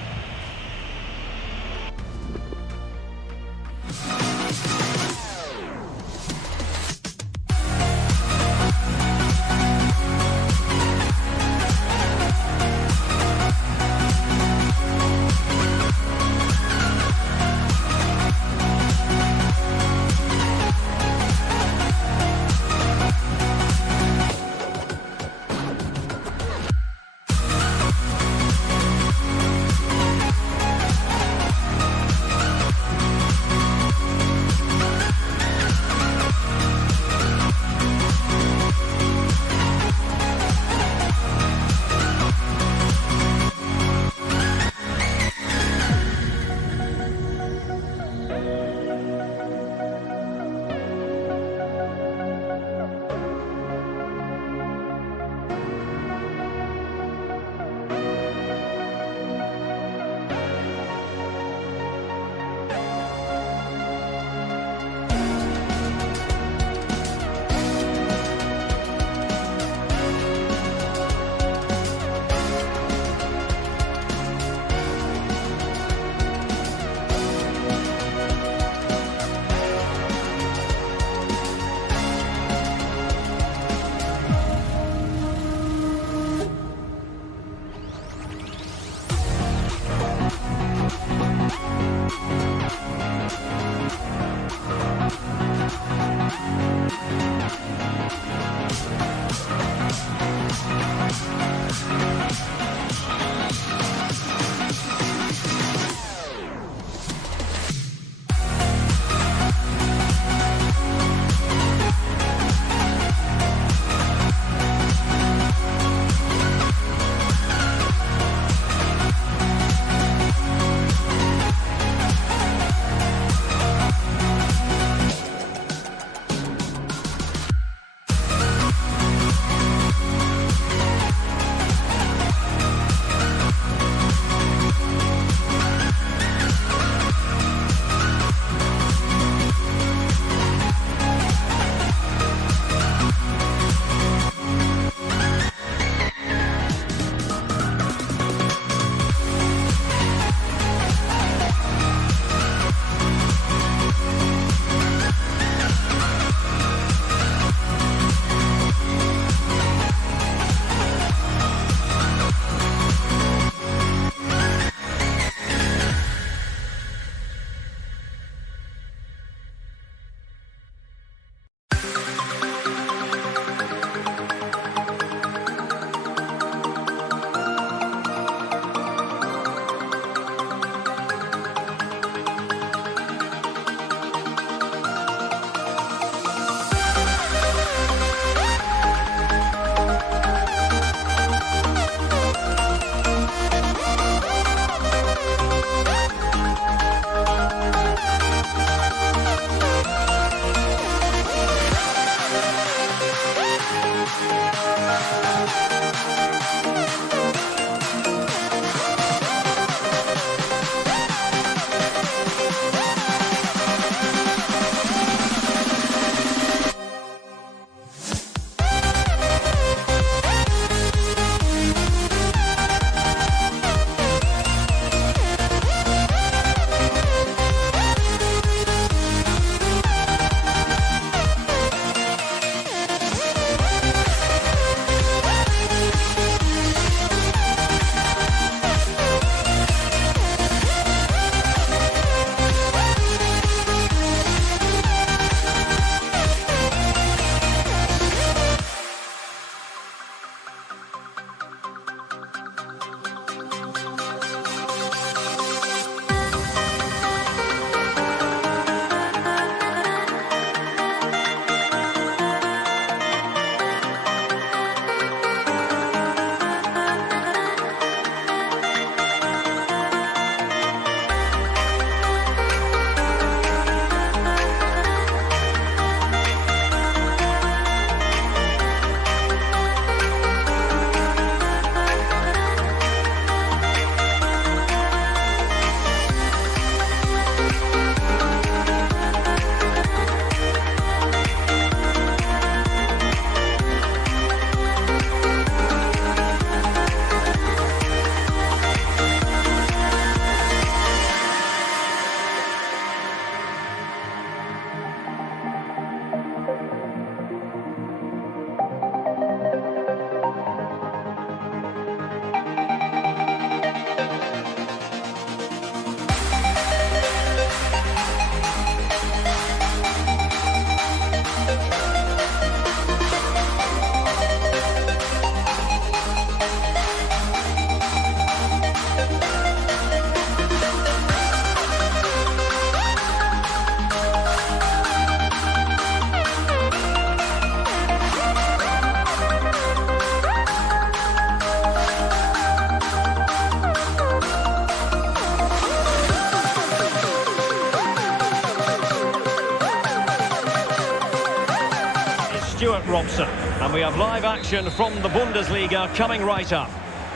Stuart Robson. And we have live action from the Bundesliga coming right up.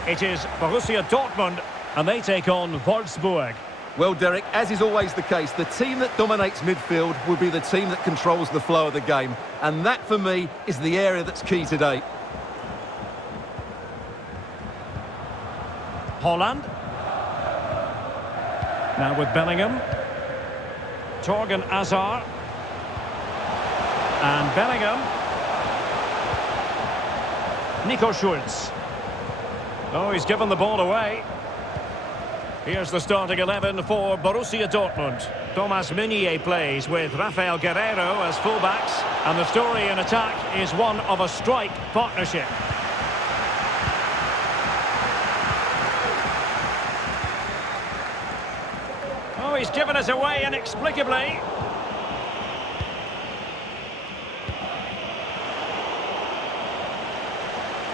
It is Borussia Dortmund, and they take on Wolfsburg. Well, Derek, as is always the case, the team that dominates midfield will be the team that controls the flow of the game. And that, for me, is the area that's key today. Holland. Now with Bellingham. Torgan Hazard. And Bellingham. Nico Schulz. Oh, he's given the ball away. Here's the starting 11 for Borussia Dortmund. Thomas Meunier plays with Rafael Guerreiro as fullbacks. And the story in attack is one of a strike partnership. Oh, he's given us away inexplicably.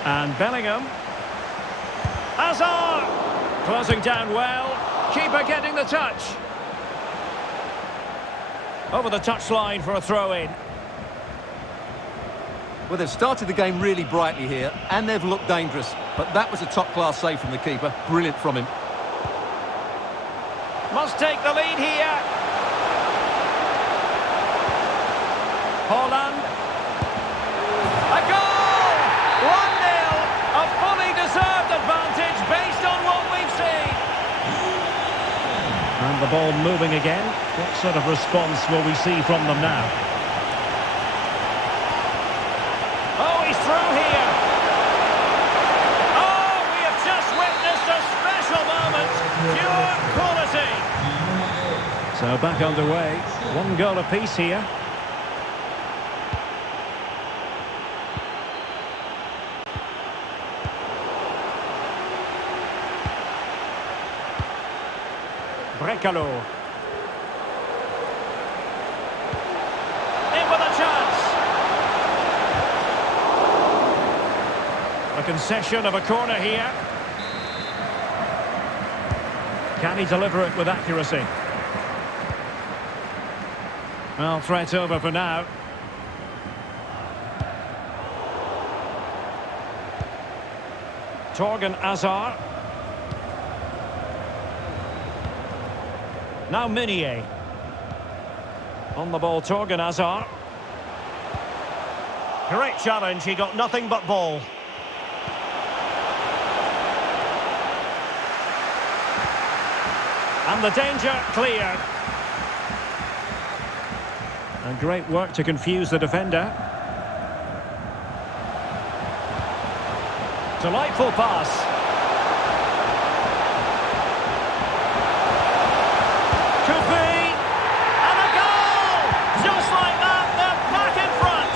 And Bellingham. Hazard! Closing down well. Keeper getting the touch. Over the touchline for a throw-in. Well, they've started the game really brightly here, and they've looked dangerous. But that was a top-class save from the keeper. Brilliant from him. Must take the lead here. Holland. A goal! 1-0. A fully deserved advantage based on what we've seen. And the ball moving again. What sort of response will we see from them now? Oh, he's through here. Oh, we have just witnessed a special moment. Pure quality. So back underway. 1 goal apiece here. Brekalo. In with a chance. A concession of a corner here. Can he deliver it with accuracy? Well, threat over for now. Torgan Hazard. Now Meunier. On the ball, Torgan Hazard. Great challenge, he got nothing but ball. And the danger cleared. And great work to confuse the defender. Delightful pass. Could be. And a goal! Just like that, they're back in front.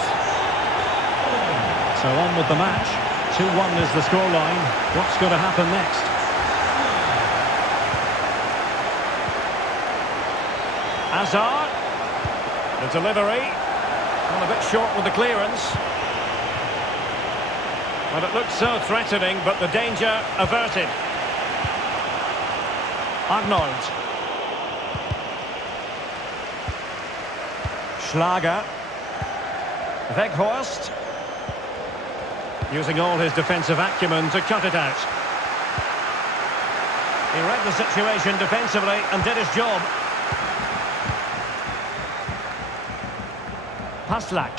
So on with the match. 2-1 is the scoreline. What's going to happen next? Hazard. The delivery. Well, a bit short with the clearance. Well, it looked so threatening, but the danger averted. Arnold. Schlager. Weghorst. Using all his defensive acumen to cut it out. He read the situation defensively and did his job. Paslak.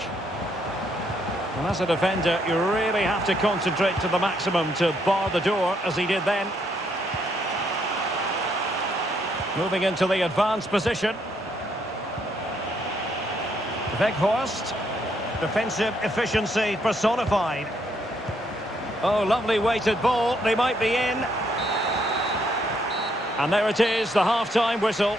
And as a defender, you really have to concentrate to the maximum to bar the door, as he did then. Moving into the advanced position. Weghorst. Defensive efficiency personified. Oh, lovely weighted ball. They might be in. And there it is, the half-time whistle.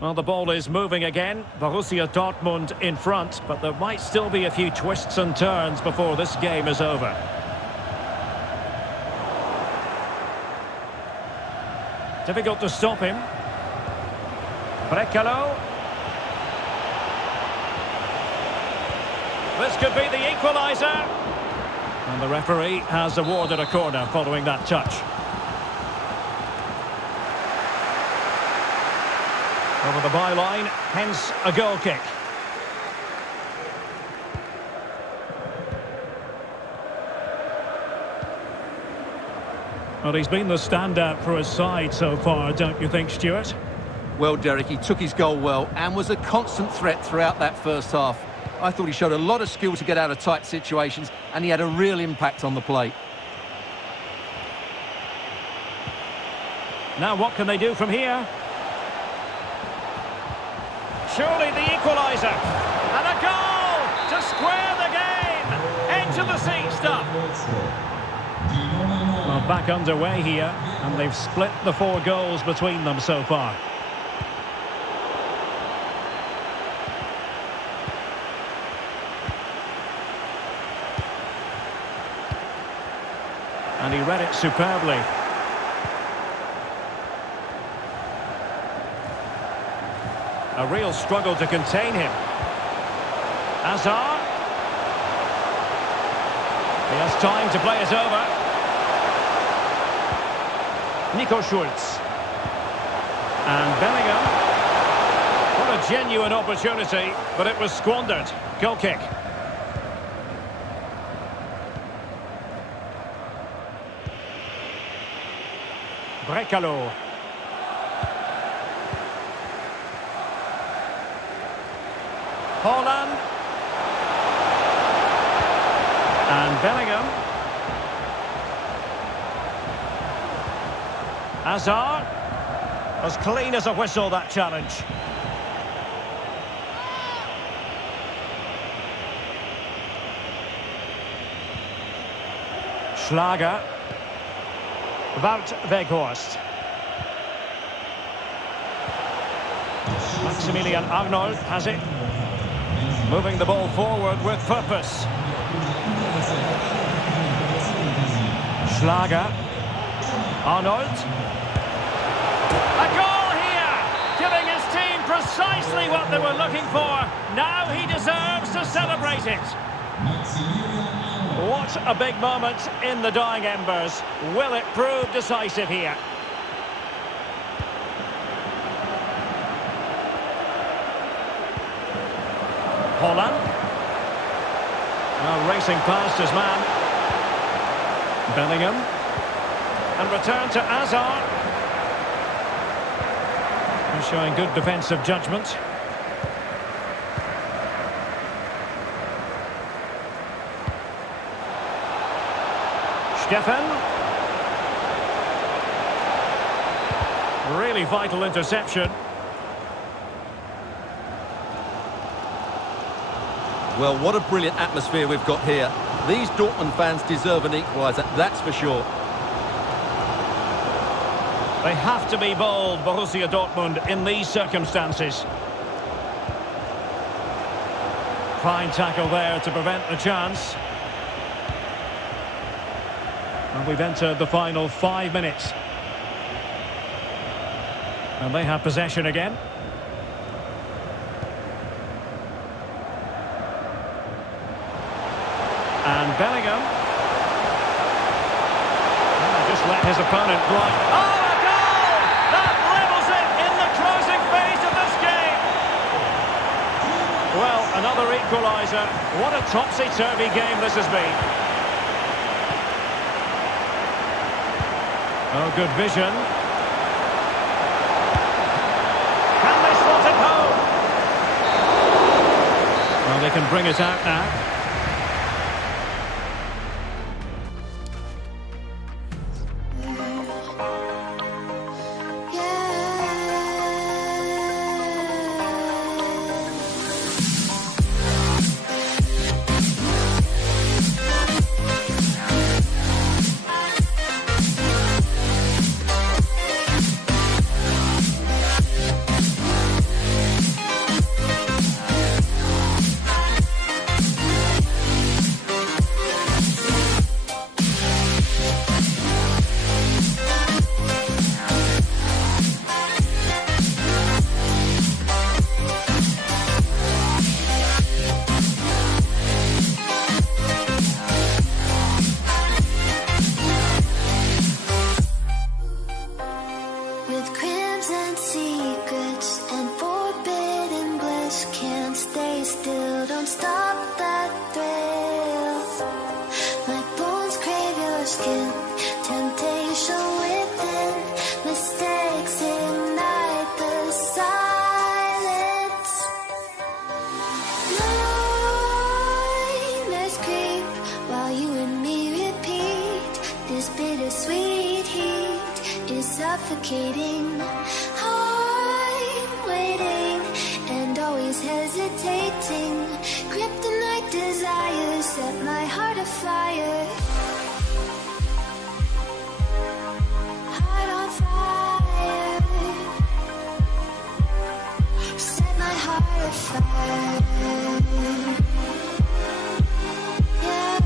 Well, the ball is moving again. Borussia Dortmund in front, but there might still be a few twists and turns before this game is over. Difficult to stop him. Brekalo. This could be the equaliser. And the referee has awarded a corner following that touch. Over the byline, hence a goal kick. Well, he's been the standout for his side so far, don't you think, Stuart? Well, Derek, he took his goal well and was a constant threat throughout that first half. I thought he showed a lot of skill to get out of tight situations, and he had a real impact on the plate. Now what can they do from here? Surely the equaliser. And a goal to square the game. Into the seat stuff. Well, back underway here, and they've split the 4 goals between them so far. And he read it superbly. A real struggle to contain him. Hazard. He has time to play it over. Nico Schulz. And Bellingham. What a genuine opportunity, but it was squandered. Goal kick. Brekalo. Holland. And Bellingham. Hazard. As clean as a whistle, that challenge. Schlager. Wout Weghorst. Maximilian Arnold has it. Moving the ball forward with purpose. Schlager. Arnold. A goal here! Giving his team precisely what they were looking for. Now he deserves to celebrate it. What a big moment in the dying embers. Will it prove decisive here? Holland. Now racing past his man. Bellingham. And return to Hazard. He's showing good defensive judgment. Steffen. Really vital interception. Well, what a brilliant atmosphere we've got here. These Dortmund fans deserve an equaliser, that's for sure. They have to be bold, Borussia Dortmund, in these circumstances. Fine tackle there to prevent the chance. And we've entered the final 5 minutes. And they have possession again. And Bellingham. Oh, just let his opponent blind. Oh, a goal! That levels it in the closing phase of this game. Well, another equaliser. What a topsy-turvy game this has been. Oh, good vision. Can they slot it home? Well, they can bring it out now. still, don't stop that thrill. My bones crave your skin, temptation within, mistakes ignite the silence. Nightmares creep while you and me repeat. This bittersweet heat is suffocating. I'm waiting and always hesitating. Kryptonite desires set my heart afire. Heart on fire. Set my heart afire. Yeah.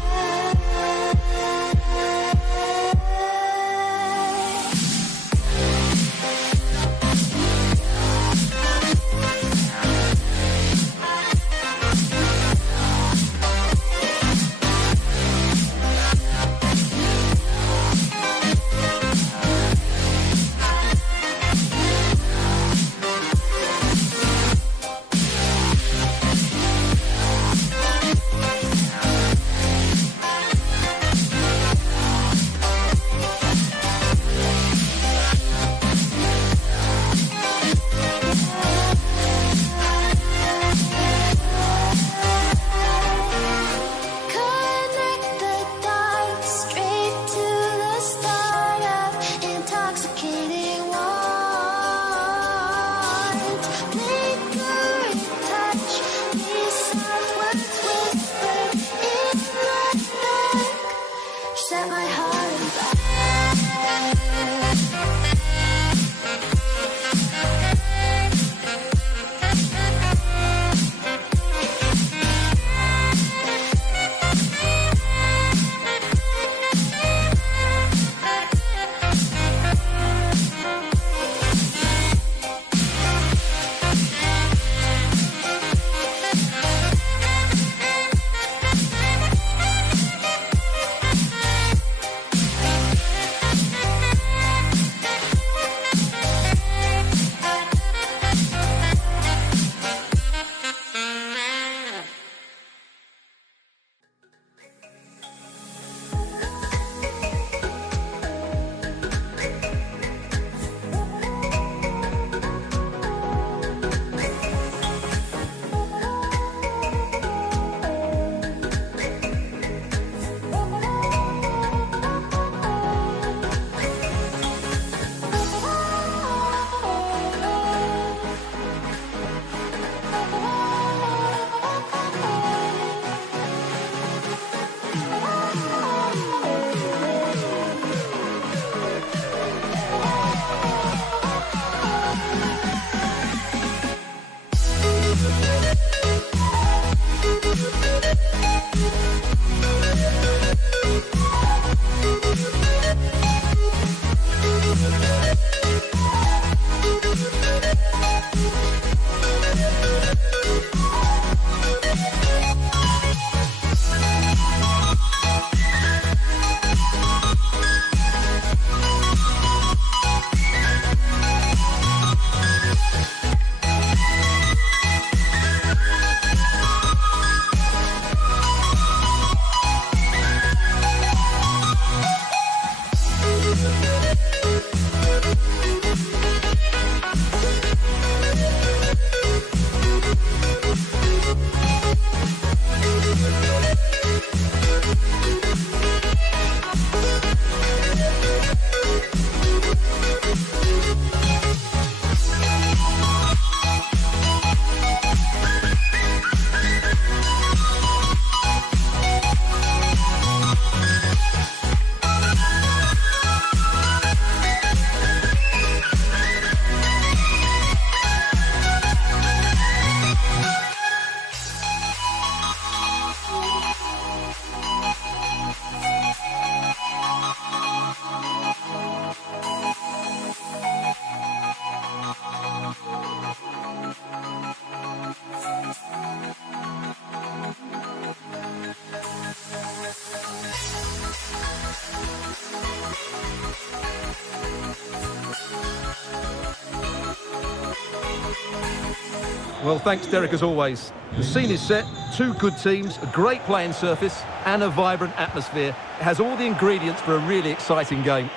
Well, thanks, Derek, as always. The scene is set, two good teams, a great playing surface and a vibrant atmosphere. It has all the ingredients for a really exciting game.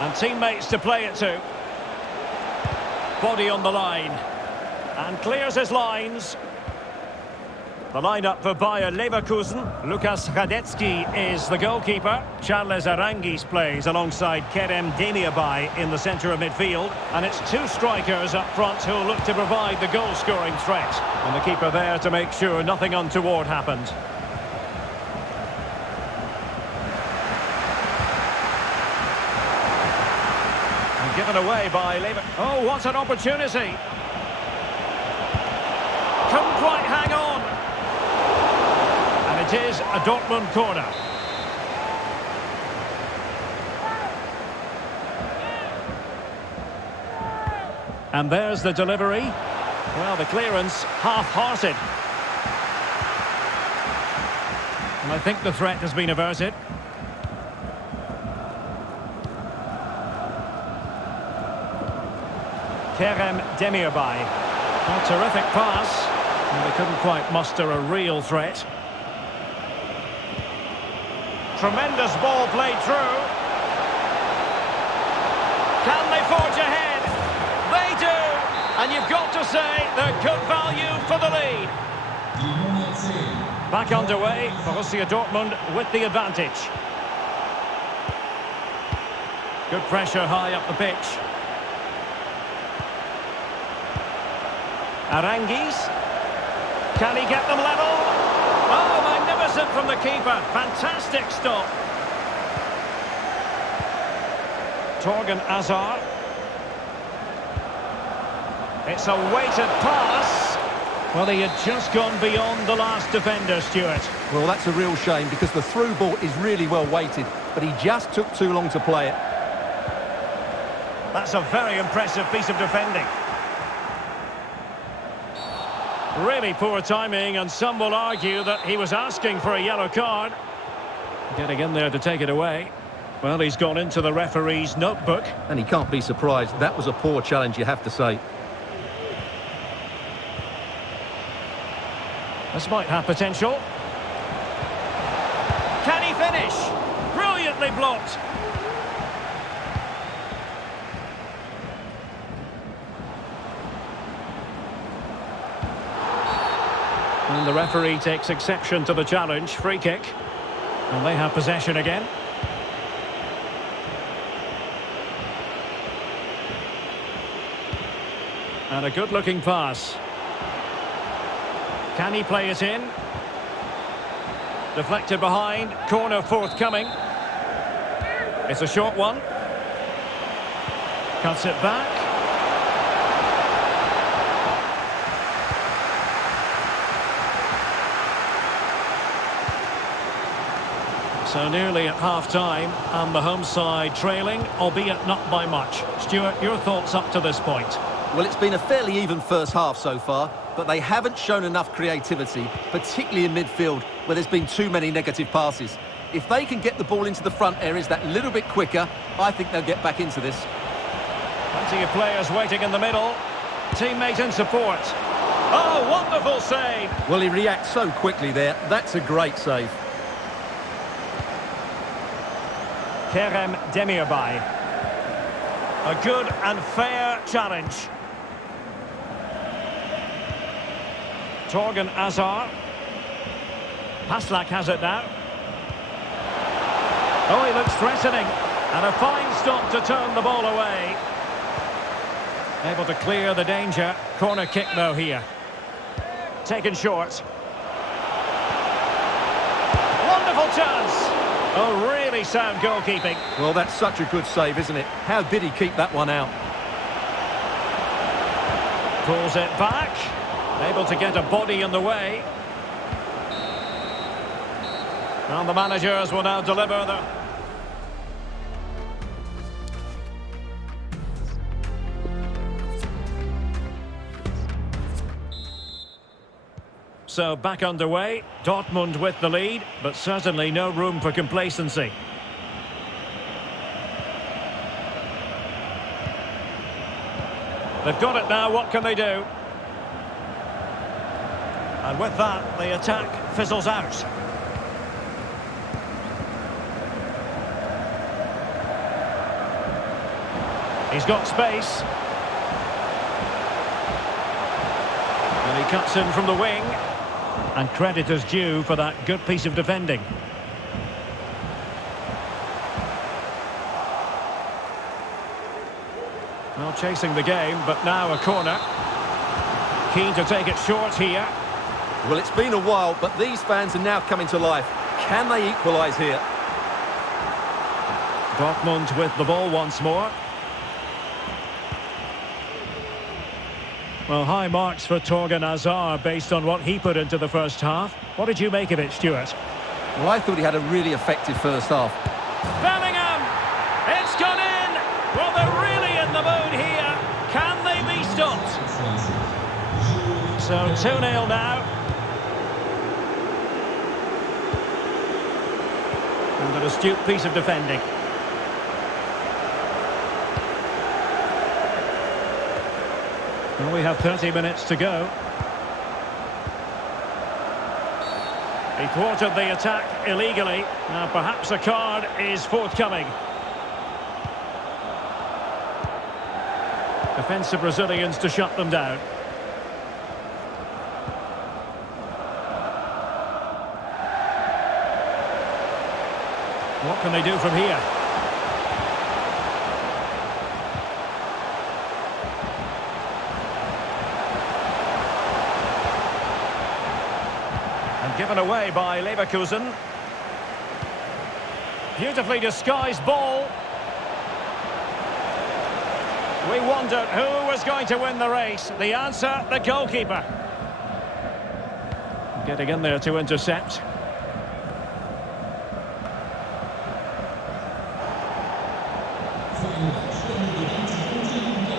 And teammates to play it to. Body on the line. And clears his lines. The lineup for Bayer Leverkusen. Lukas Hradecky is the goalkeeper. Charles Arangis plays alongside Kerem Demirbay in the centre of midfield. And it's two strikers up front who look to provide the goal-scoring threat. And the keeper there to make sure nothing untoward happened. And given away by Lever... Oh, what an opportunity! Couldn't quite hang on. It is a Dortmund corner. And there's the delivery. Well, the clearance half-hearted. And I think the threat has been averted. Kerem Demirbay. A terrific pass. And they couldn't quite muster a real threat. Tremendous ball played through. Can they forge ahead? They do! And you've got to say they're good value for the lead. Back underway, Borussia Dortmund with the advantage. Good pressure high up the pitch. Arangis. Can he get them level? Oh, magnificent from the keeper. Fantastic stop. Torgan Hazard. It's a weighted pass. Well, he had just gone beyond the last defender, Stuart. Well, that's a real shame because the through ball is really well weighted, but he just took too long to play it. That's a very impressive piece of defending. Really poor timing, and some will argue that he was asking for a yellow card. Getting in there to take it away. Well, he's gone into the referee's notebook. And he can't be surprised. That was a poor challenge, you have to say. This might have potential. Can he finish? Brilliantly blocked. And the referee takes exception to the challenge. Free kick. And they have possession again. And a good-looking pass. Can he play it in? Deflected behind. Corner forthcoming. It's a short one. Cuts it back. So nearly at half-time, and the home side trailing, albeit not by much. Stuart, your thoughts up to this point? Well, it's been a fairly even first half so far, but they haven't shown enough creativity, particularly in midfield, where there's been too many negative passes. If they can get the ball into the front areas that little bit quicker, I think they'll get back into this. Plenty of players waiting in the middle. Teammate in support. Oh, wonderful save! Well, he reacts so quickly there. That's a great save. Kerem Demirbay. A good and fair challenge. Torgan Hazard. Paslak has it now. Oh, he looks threatening. And a fine stop to turn the ball away. Able to clear the danger. Corner kick though here. Taken short. Wonderful chance. Oh, really sound goalkeeping. Well, that's such a good save, isn't it? How did he keep that one out? Pulls it back. Able to get a body in the way. And the managers will now deliver the... so back underway. Dortmund with the lead, but certainly no room for complacency. They've got it now, what can they do? And with that, the attack fizzles out. He's got space. And he cuts in from the wing. And credit is due for that good piece of defending. Well, chasing the game, but now a corner. Keen to take it short here. Well, it's been a while, but these fans are now coming to life. Can they equalise here? Dortmund with the ball once more. Well, high marks for Torgan Hazard based on what he put into the first half. What did you make of it, Stuart? Well, I thought he had a really effective first half. Bellingham! It's gone in! Well, they're really in the mood here. Can they be stopped? So 2-0 now. And an astute piece of defending. Well, we have 30 minutes to go. He thwarted the attack illegally. Now perhaps a card is forthcoming. Defensive Brazilians to shut them down. What can they do from here? And given away by Leverkusen. Beautifully disguised ball. We wondered who was going to win the race. The answer, the goalkeeper. Getting in there to intercept.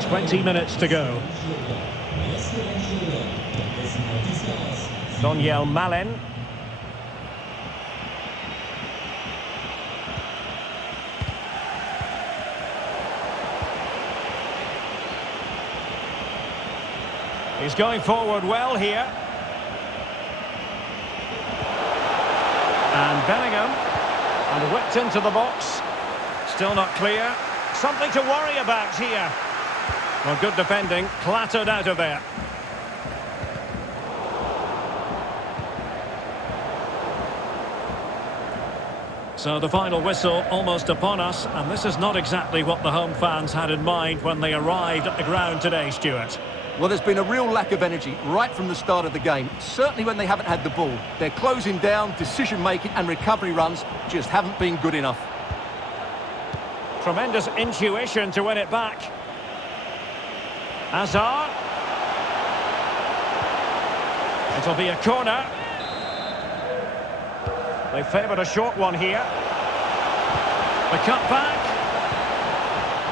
20 minutes to go. Daniel Malen. He's going forward well here. And Bellingham. And whipped into the box. Still not clear. Something to worry about here. Well, good defending. Clattered out of there. So the final whistle almost upon us, and this is not exactly what the home fans had in mind when they arrived at the ground today, Stuart. Well, there's been a real lack of energy right from the start of the game, certainly when they haven't had the ball. They're closing down, decision-making and recovery runs just haven't been good enough. Tremendous intuition to win it back. Hazard. It'll be a corner. They favoured a short one here. The cut back.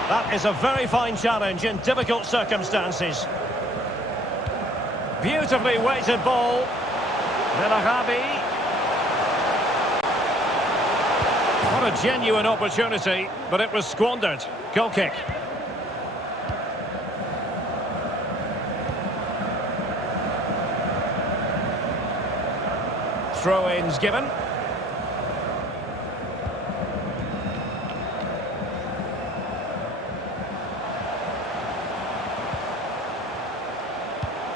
That is a very fine challenge in difficult circumstances. Beautifully weighted ball. Bellingham. What a genuine opportunity, but it was squandered. Goal kick. Throw-ins given.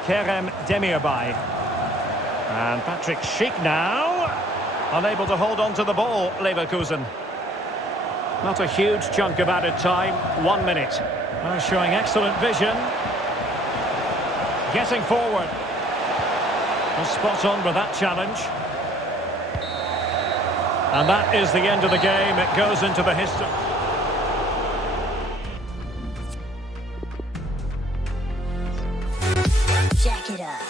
Kerem Demirbay. And Patrick Schick now. Unable to hold on to the ball, Leverkusen. Not a huge chunk of added time, 1 minute. Oh, showing excellent vision. Getting forward. And spot on with that challenge. And that is the end of the game. It goes into the history. Jack it up.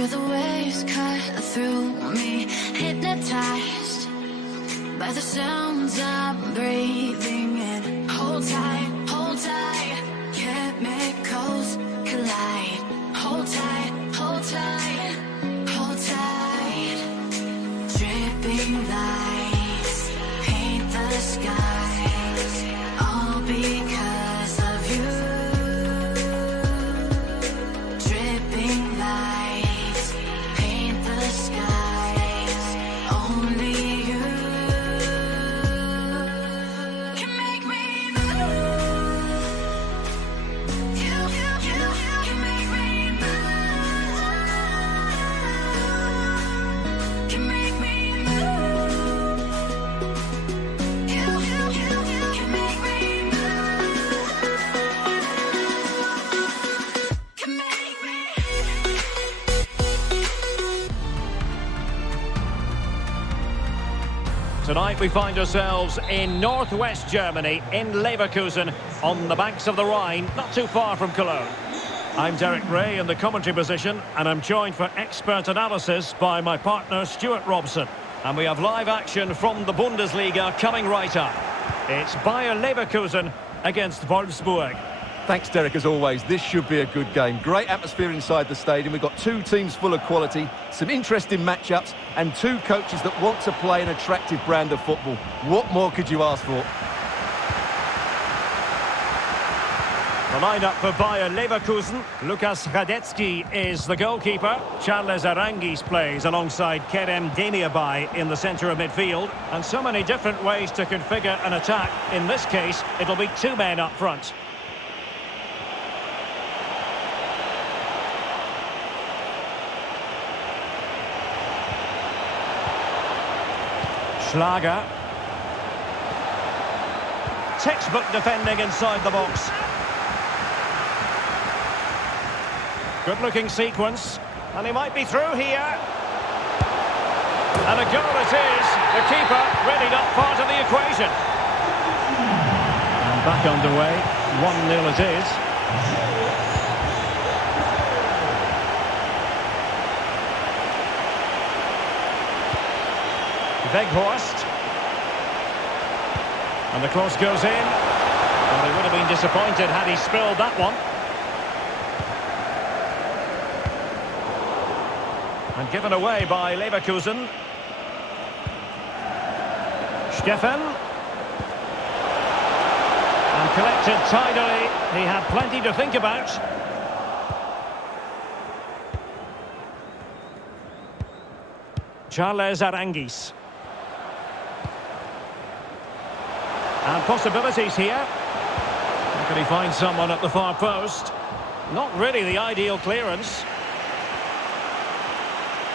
Feel the waves cut through me, hypnotized by the sounds I'm breathing in. Hold tight, chemicals collide. Hold tight, hold tight, hold tight. Dripping lights paint the skies, all because of you. Dripping lights paint the skies, only you can make me move. You can make me move. Can make me move. You can make me move. Can make me. Tonight we find ourselves in northwest Germany, in Leverkusen, on the banks of the Rhine, not too far from Cologne. I'm Derek Ray in the commentary position, and I'm joined for expert analysis by my partner Stuart Robson. And we have live action from the Bundesliga coming right up. It's Bayer Leverkusen against Wolfsburg. Thanks, Derek, as always. This should be a good game. Great atmosphere inside the stadium. We've got two teams full of quality, some interesting matchups, and two coaches that want to play an attractive brand of football. What more could you ask for? The lineup for Bayer Leverkusen. Lukas Radetzky is the goalkeeper. Charles Arangis plays alongside Kerem Demirbay in the centre of midfield. And so many different ways to configure an attack. In this case, it'll be two men up front. Schlager. Textbook defending inside the box. Good-looking sequence. And he might be through here. And a goal it is. The keeper really not part of the equation. And back underway. 1-0 it is. Weghorst. And the cross goes in. Well, he would have been disappointed had he spilled that one. And given away by Leverkusen. Steffen. And collected tidily. He had plenty to think about. Charles Arangis. And possibilities here. How can he find someone at the far post? Not really the ideal clearance.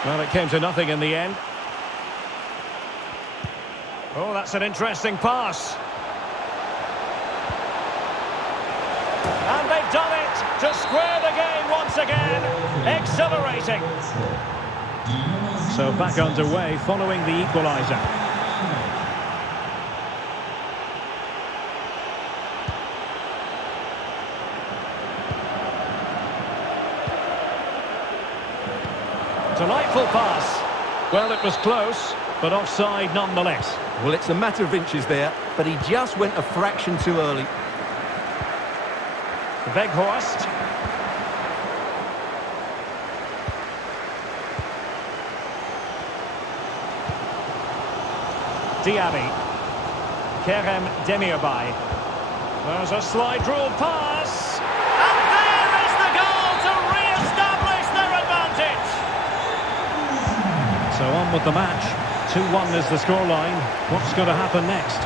Well, it came to nothing in the end. Oh, that's an interesting pass. And they've done it to square the game once again. Exhilarating. So back underway following the equaliser. Delightful pass. Well, it was close, but offside nonetheless. Well, it's a matter of inches there, but he just went a fraction too early. Weghorst. Diaby. Kerem Demirbay. There's a slide rule pass. And there is the goal to re-establish their advantage. So on with the match. 2-1 is the scoreline. What's going to happen next?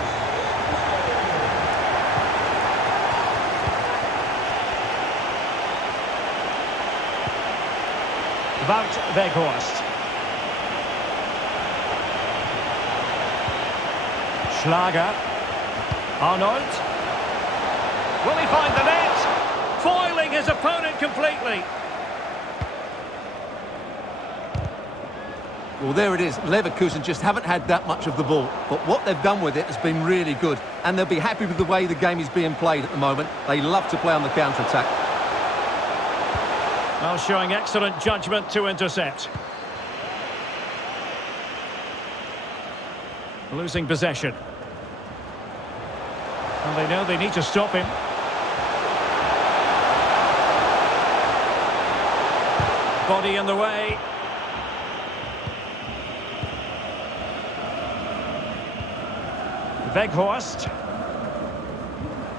Wout Weghorst. Schlager. Arnold. Will he find the net? Foiling his opponent completely. Well, there it is. Leverkusen just haven't had that much of the ball. But what they've done with it has been really good. And they'll be happy with the way the game is being played at the moment. They love to play on the counter-attack. Well, showing excellent judgment to intercept. Losing possession. And they know they need to stop him. Body in the way. Weghorst.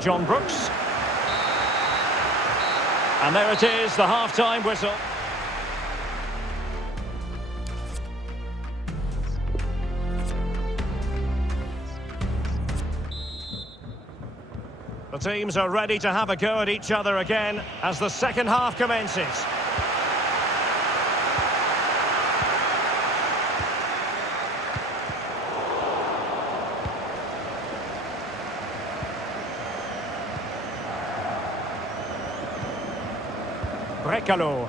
John Brooks. And there it is, the half-time whistle. The teams are ready to have a go at each other again as the second half commences. Brekalo.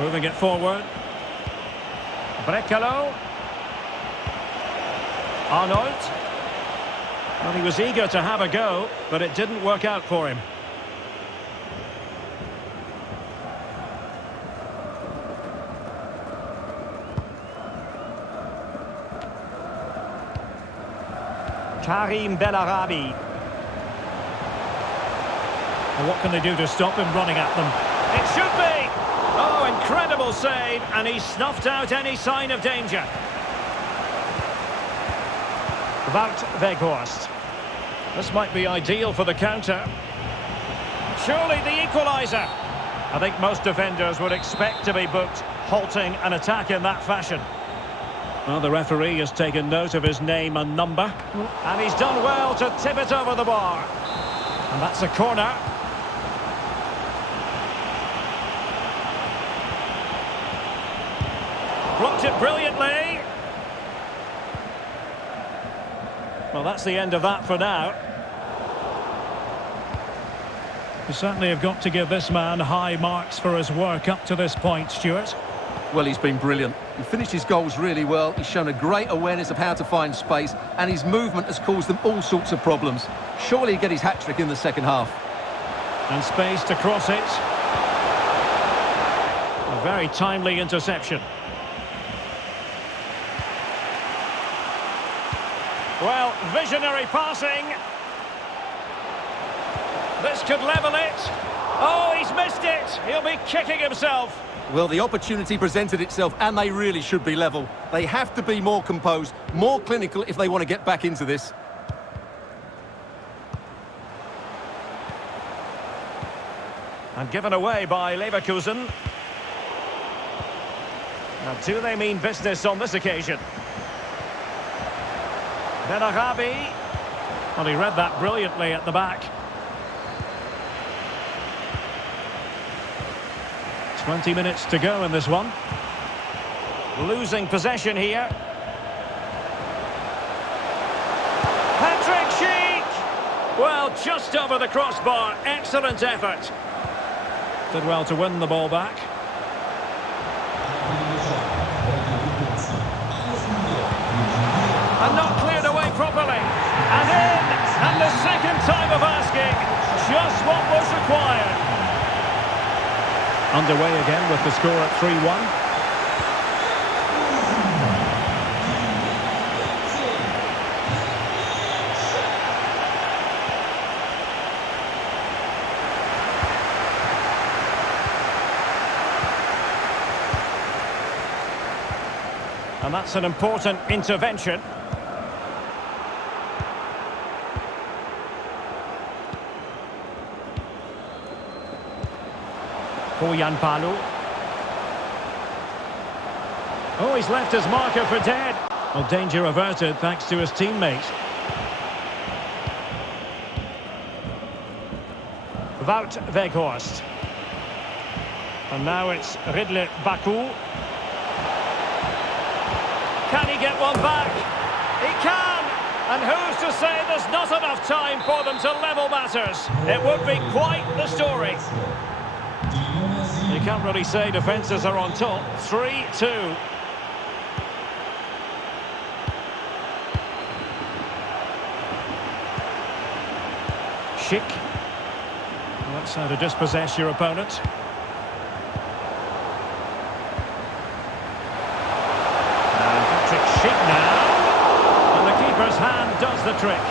Moving it forward. Brekalo. Arnold. Well, he was eager to have a go, but it didn't work out for him. Karim Bellarabi. Well, what can they do to stop him running at them? It should be! Oh, incredible save, and he snuffed out any sign of danger. Wout Weghorst. This might be ideal for the counter. Surely the equaliser. I think most defenders would expect to be booked, halting an attack in that fashion. Well, the referee has taken note of his name and number. And he's done well to tip it over the bar. And that's a corner. Blocked it brilliantly. Well, that's the end of that for now. You certainly have got to give this man high marks for his work up to this point, Stuart. Well, he's been brilliant. He finished his goals really well. He's shown a great awareness of how to find space, and his movement has caused them all sorts of problems. Surely he'll get his hat-trick in the second half. And space to cross it. A very timely interception. Well, visionary passing. This could level it. Oh, he's missed it. He'll be kicking himself. Well, the opportunity presented itself, and they really should be level. They have to be more composed, more clinical if they want to get back into this. And given away by Leverkusen. Now, do they mean business on this occasion? Bellarabi. Well, he read that brilliantly at the back. 20 minutes to go in this one. Losing possession here. Patrick Schick! Well, just over the crossbar. Excellent effort. Did well to win the ball back. And not cleared away properly. And in! And the second time of asking. Just what was required. Underway again with the score at 3-1. And that's an important intervention. Palu. Oh, he's left his marker for dead. Well, danger averted thanks to his teammate. Wout Weghorst. And now it's Ridley Baku. Can he get one back? He can! And who's to say there's not enough time for them to level matters? It would be quite the story. You can't really say defences are on top. 3-2. Schick. That's how to dispossess your opponent. And Patrick Schick now. And the keeper's hand does the trick.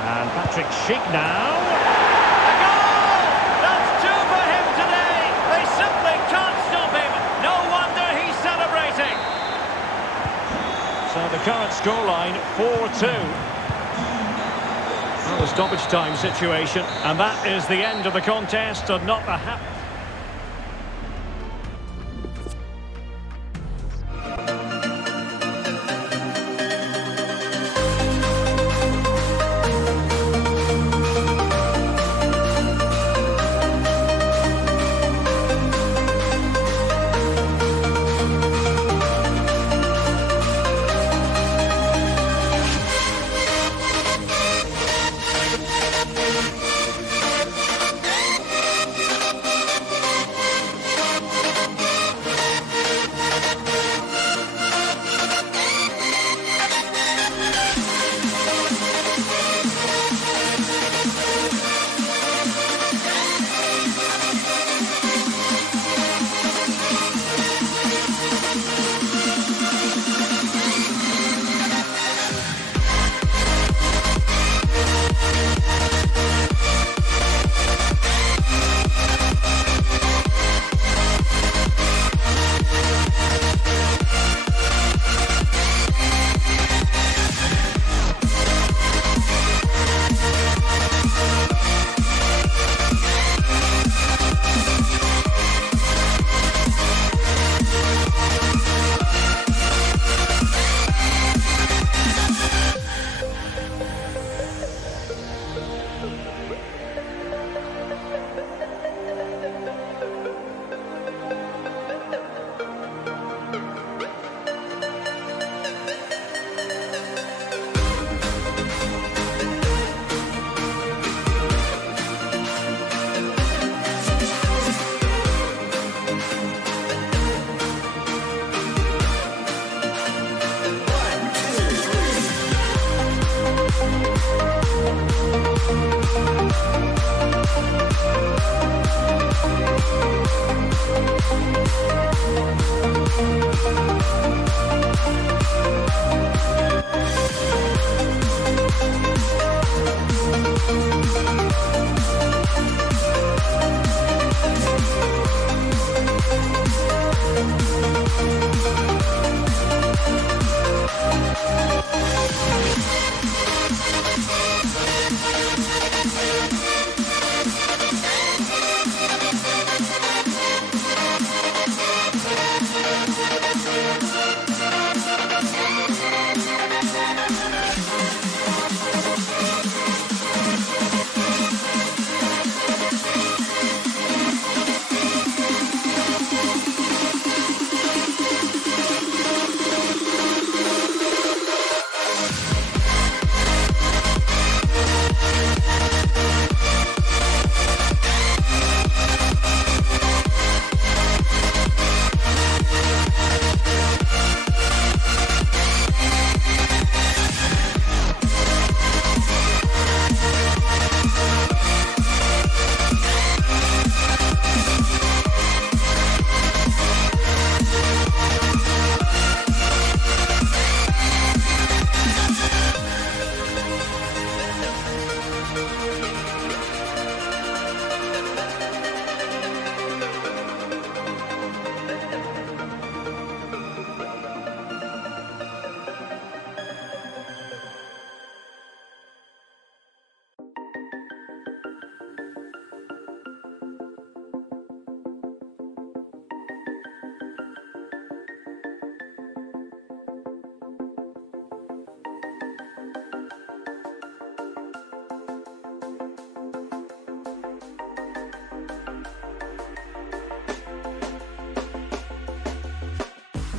And Patrick Schick now. A goal! That's two for him today. They simply can't stop him. No wonder he's celebrating. So the current scoreline, 4-2. Well, the stoppage time situation, and that is the end of the contest, and not the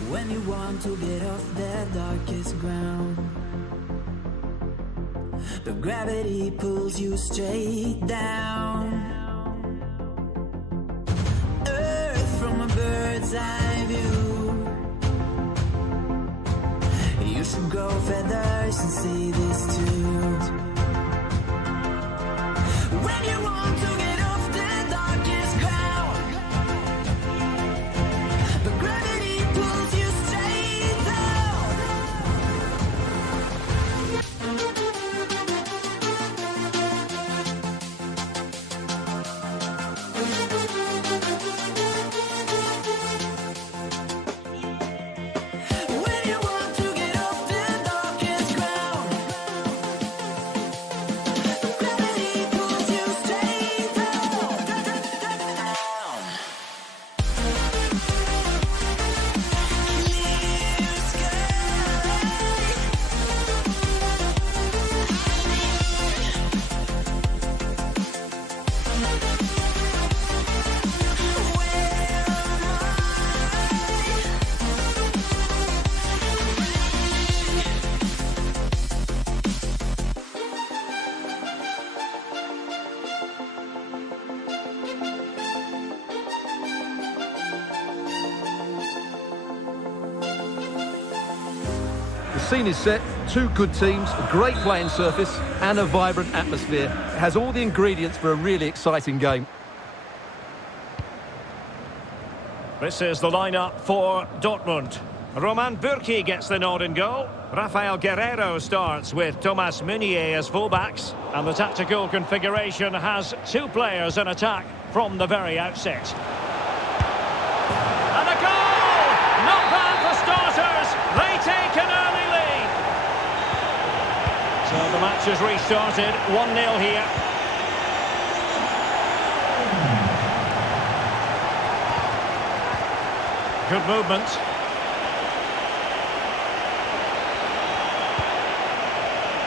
when you want to get off the darkest ground. But gravity pulls you straight down. Earth from a bird's eye view. You should grow feathers and see this too. When you want to get The scene is set, two good teams, a great playing surface and a vibrant atmosphere. It has all the ingredients for a really exciting game. This is the lineup for Dortmund. Roman Bürki gets the nod in goal. Rafael Guerreiro starts with Thomas Meunier as fullbacks. And the tactical configuration has two players in attack from the very outset. And a goal! Not bad for starters. They take an early lead. So the match has restarted. 1-0 here. Good movement.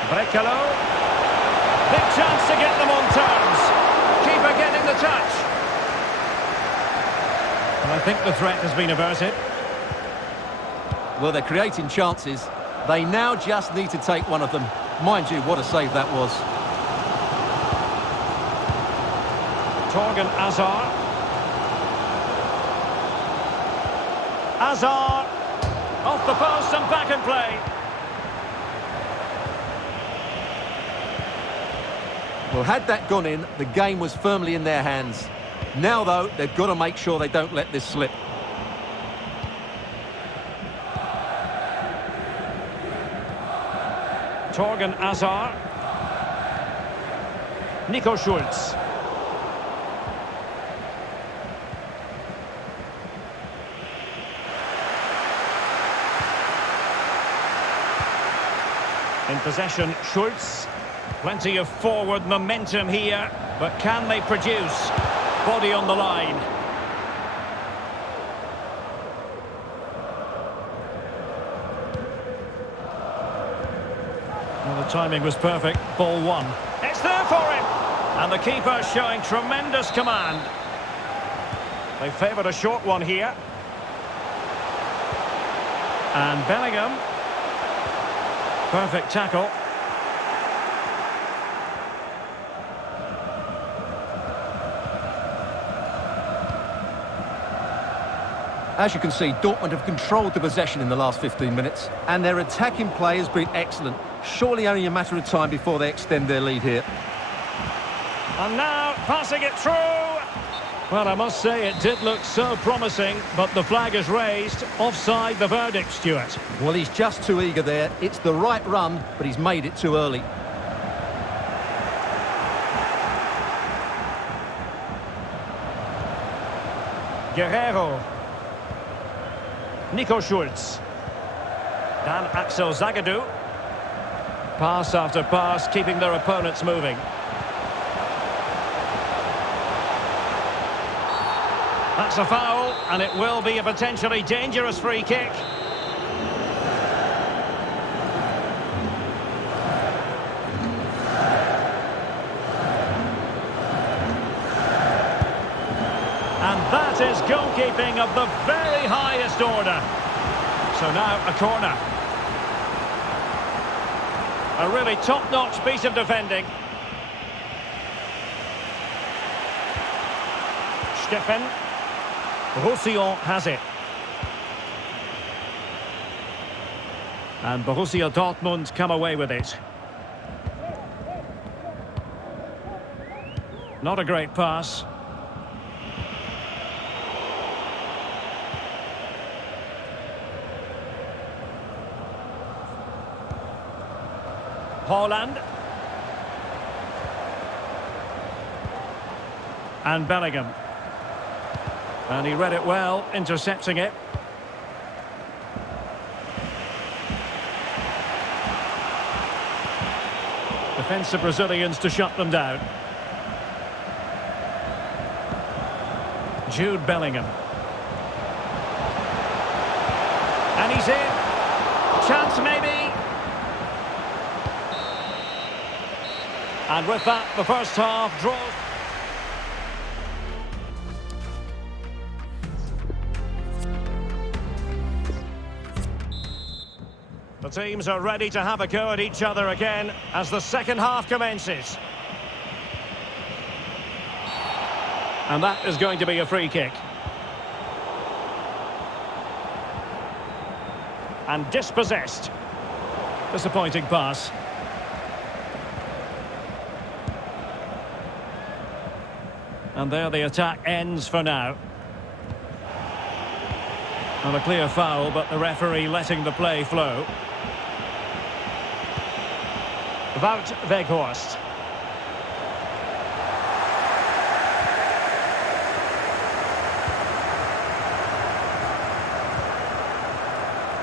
Brekalo. Big chance to get them on terms. Keeper getting the touch. And I think the threat has been averted. Well, they're creating chances. They now just need to take one of them. Mind you, what a save that was. Torgan Hazard. Hazard. Off the post and back in play. Well, had that gone in, the game was firmly in their hands. Now, though, they've got to make sure they don't let this slip. Torgan Hazard. Nico Schulz. In possession, Schulz. Plenty of forward momentum here, but can they produce? Body on the line. Well, the timing was perfect. Ball one. It's there for him! And the keeper showing tremendous command. They favoured a short one here. And Bellingham. Perfect tackle. As you can see, Dortmund have controlled the possession in the last 15 minutes, and their attacking play has been excellent. Surely only a matter of time before they extend their lead here. And now, passing it through. Well, I must say, it did look so promising, but the flag is raised. Offside the verdict, Stuart. Well, he's just too eager there. It's the right run, but he's made it too early. Guerreiro. Nico Schulz. Dan Axel Zagadou. Pass after pass, keeping their opponents moving. That's a foul, and it will be a potentially dangerous free kick. And that is goalkeeping of the very highest order. So now a corner. A really top-notch piece of defending. Steffen. Roussillon has it. And Borussia Dortmund come away with it. Not a great pass. Haaland. And Bellingham. And he read it well, intercepting it. Defensive Brazilians to shut them down. Jude Bellingham. And he's in. Chance maybe. And with that, the first half draws. The teams are ready to have a go at each other again as the second half commences. And that is going to be a free kick. And dispossessed. Disappointing pass. And there the attack ends for now. And a clear foul, but the referee letting the play flow. Wout Weghorst.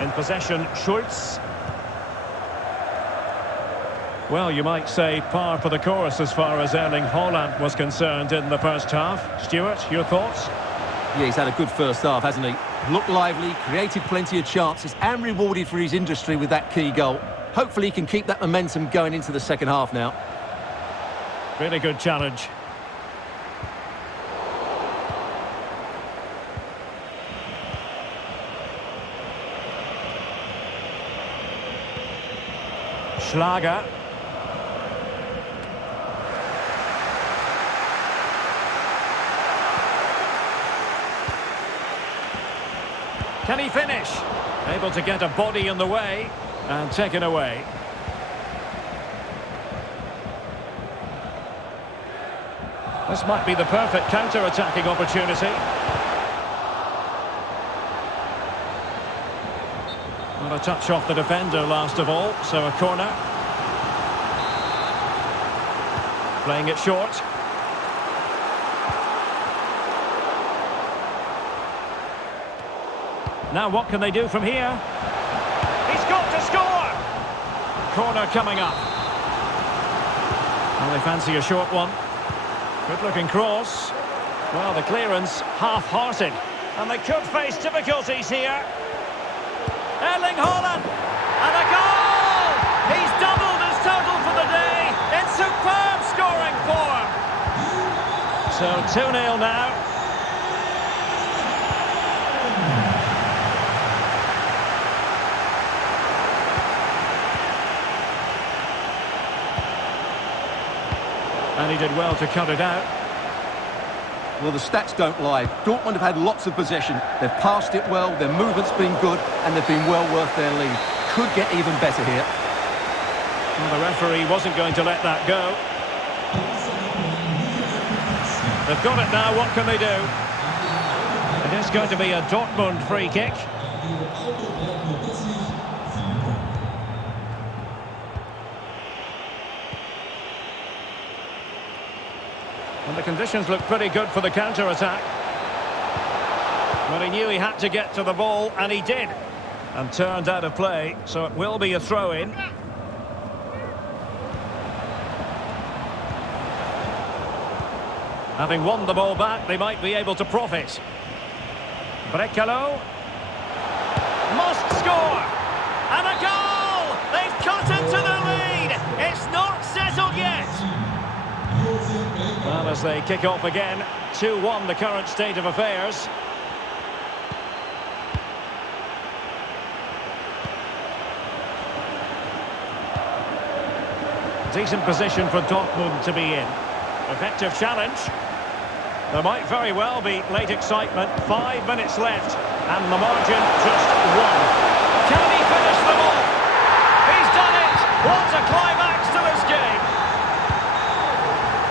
In possession, Schultz. Well, you might say par for the course as far as Erling Haaland was concerned in the first half. Stuart, your thoughts? Yeah, he's had a good first half, hasn't he? Looked lively, created plenty of chances and rewarded for his industry with that key goal. Hopefully he can keep that momentum going into the second half now. Really good challenge. Schlager. Can he finish? Able to get a body in the way and taken away. This might be the perfect counter-attacking opportunity. Not a touch off the defender last of all, so a corner. Playing it short. Now what can they do from here? He's got to score! Corner coming up. Well, they fancy a short one. Good-looking cross. Well, the clearance half-hearted. And they could face difficulties here. Erling Haaland! And a goal! He's doubled his total for the day in superb scoring form. So 2-0 now. And he did well to cut it out. Well, the stats don't lie. Dortmund have had lots of possession. They've passed it well, their movement's been good, and they've been well worth their lead. Could get even better here. Well, the referee wasn't going to let that go. They've got it now, what can they do? It is going to be a Dortmund free kick. And the conditions look pretty good for the counter-attack. But he knew he had to get to the ball, and he did. And turned out of play, so it will be a throw-in. Having won the ball back, they might be able to profit. Brekalo. Must score! And a goal! They've cut into the lead! It's not settled yet! Well, as they kick off again, 2-1 the current state of affairs. Decent position for Dortmund to be in. Effective challenge. There might very well be late excitement. 5 minutes left, and the margin just 1. Can he finish them off? He's done it! What a climax to this game!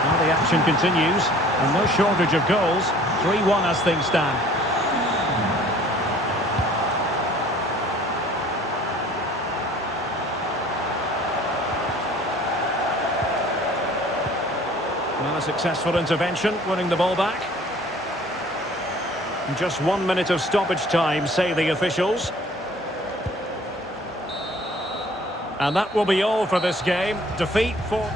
Well, the action continues, and no shortage of goals. 3-1 as things stand. Well, a successful intervention, winning the ball back. Just 1 minute of stoppage time, say the officials. And that will be all for this game. Defeat for...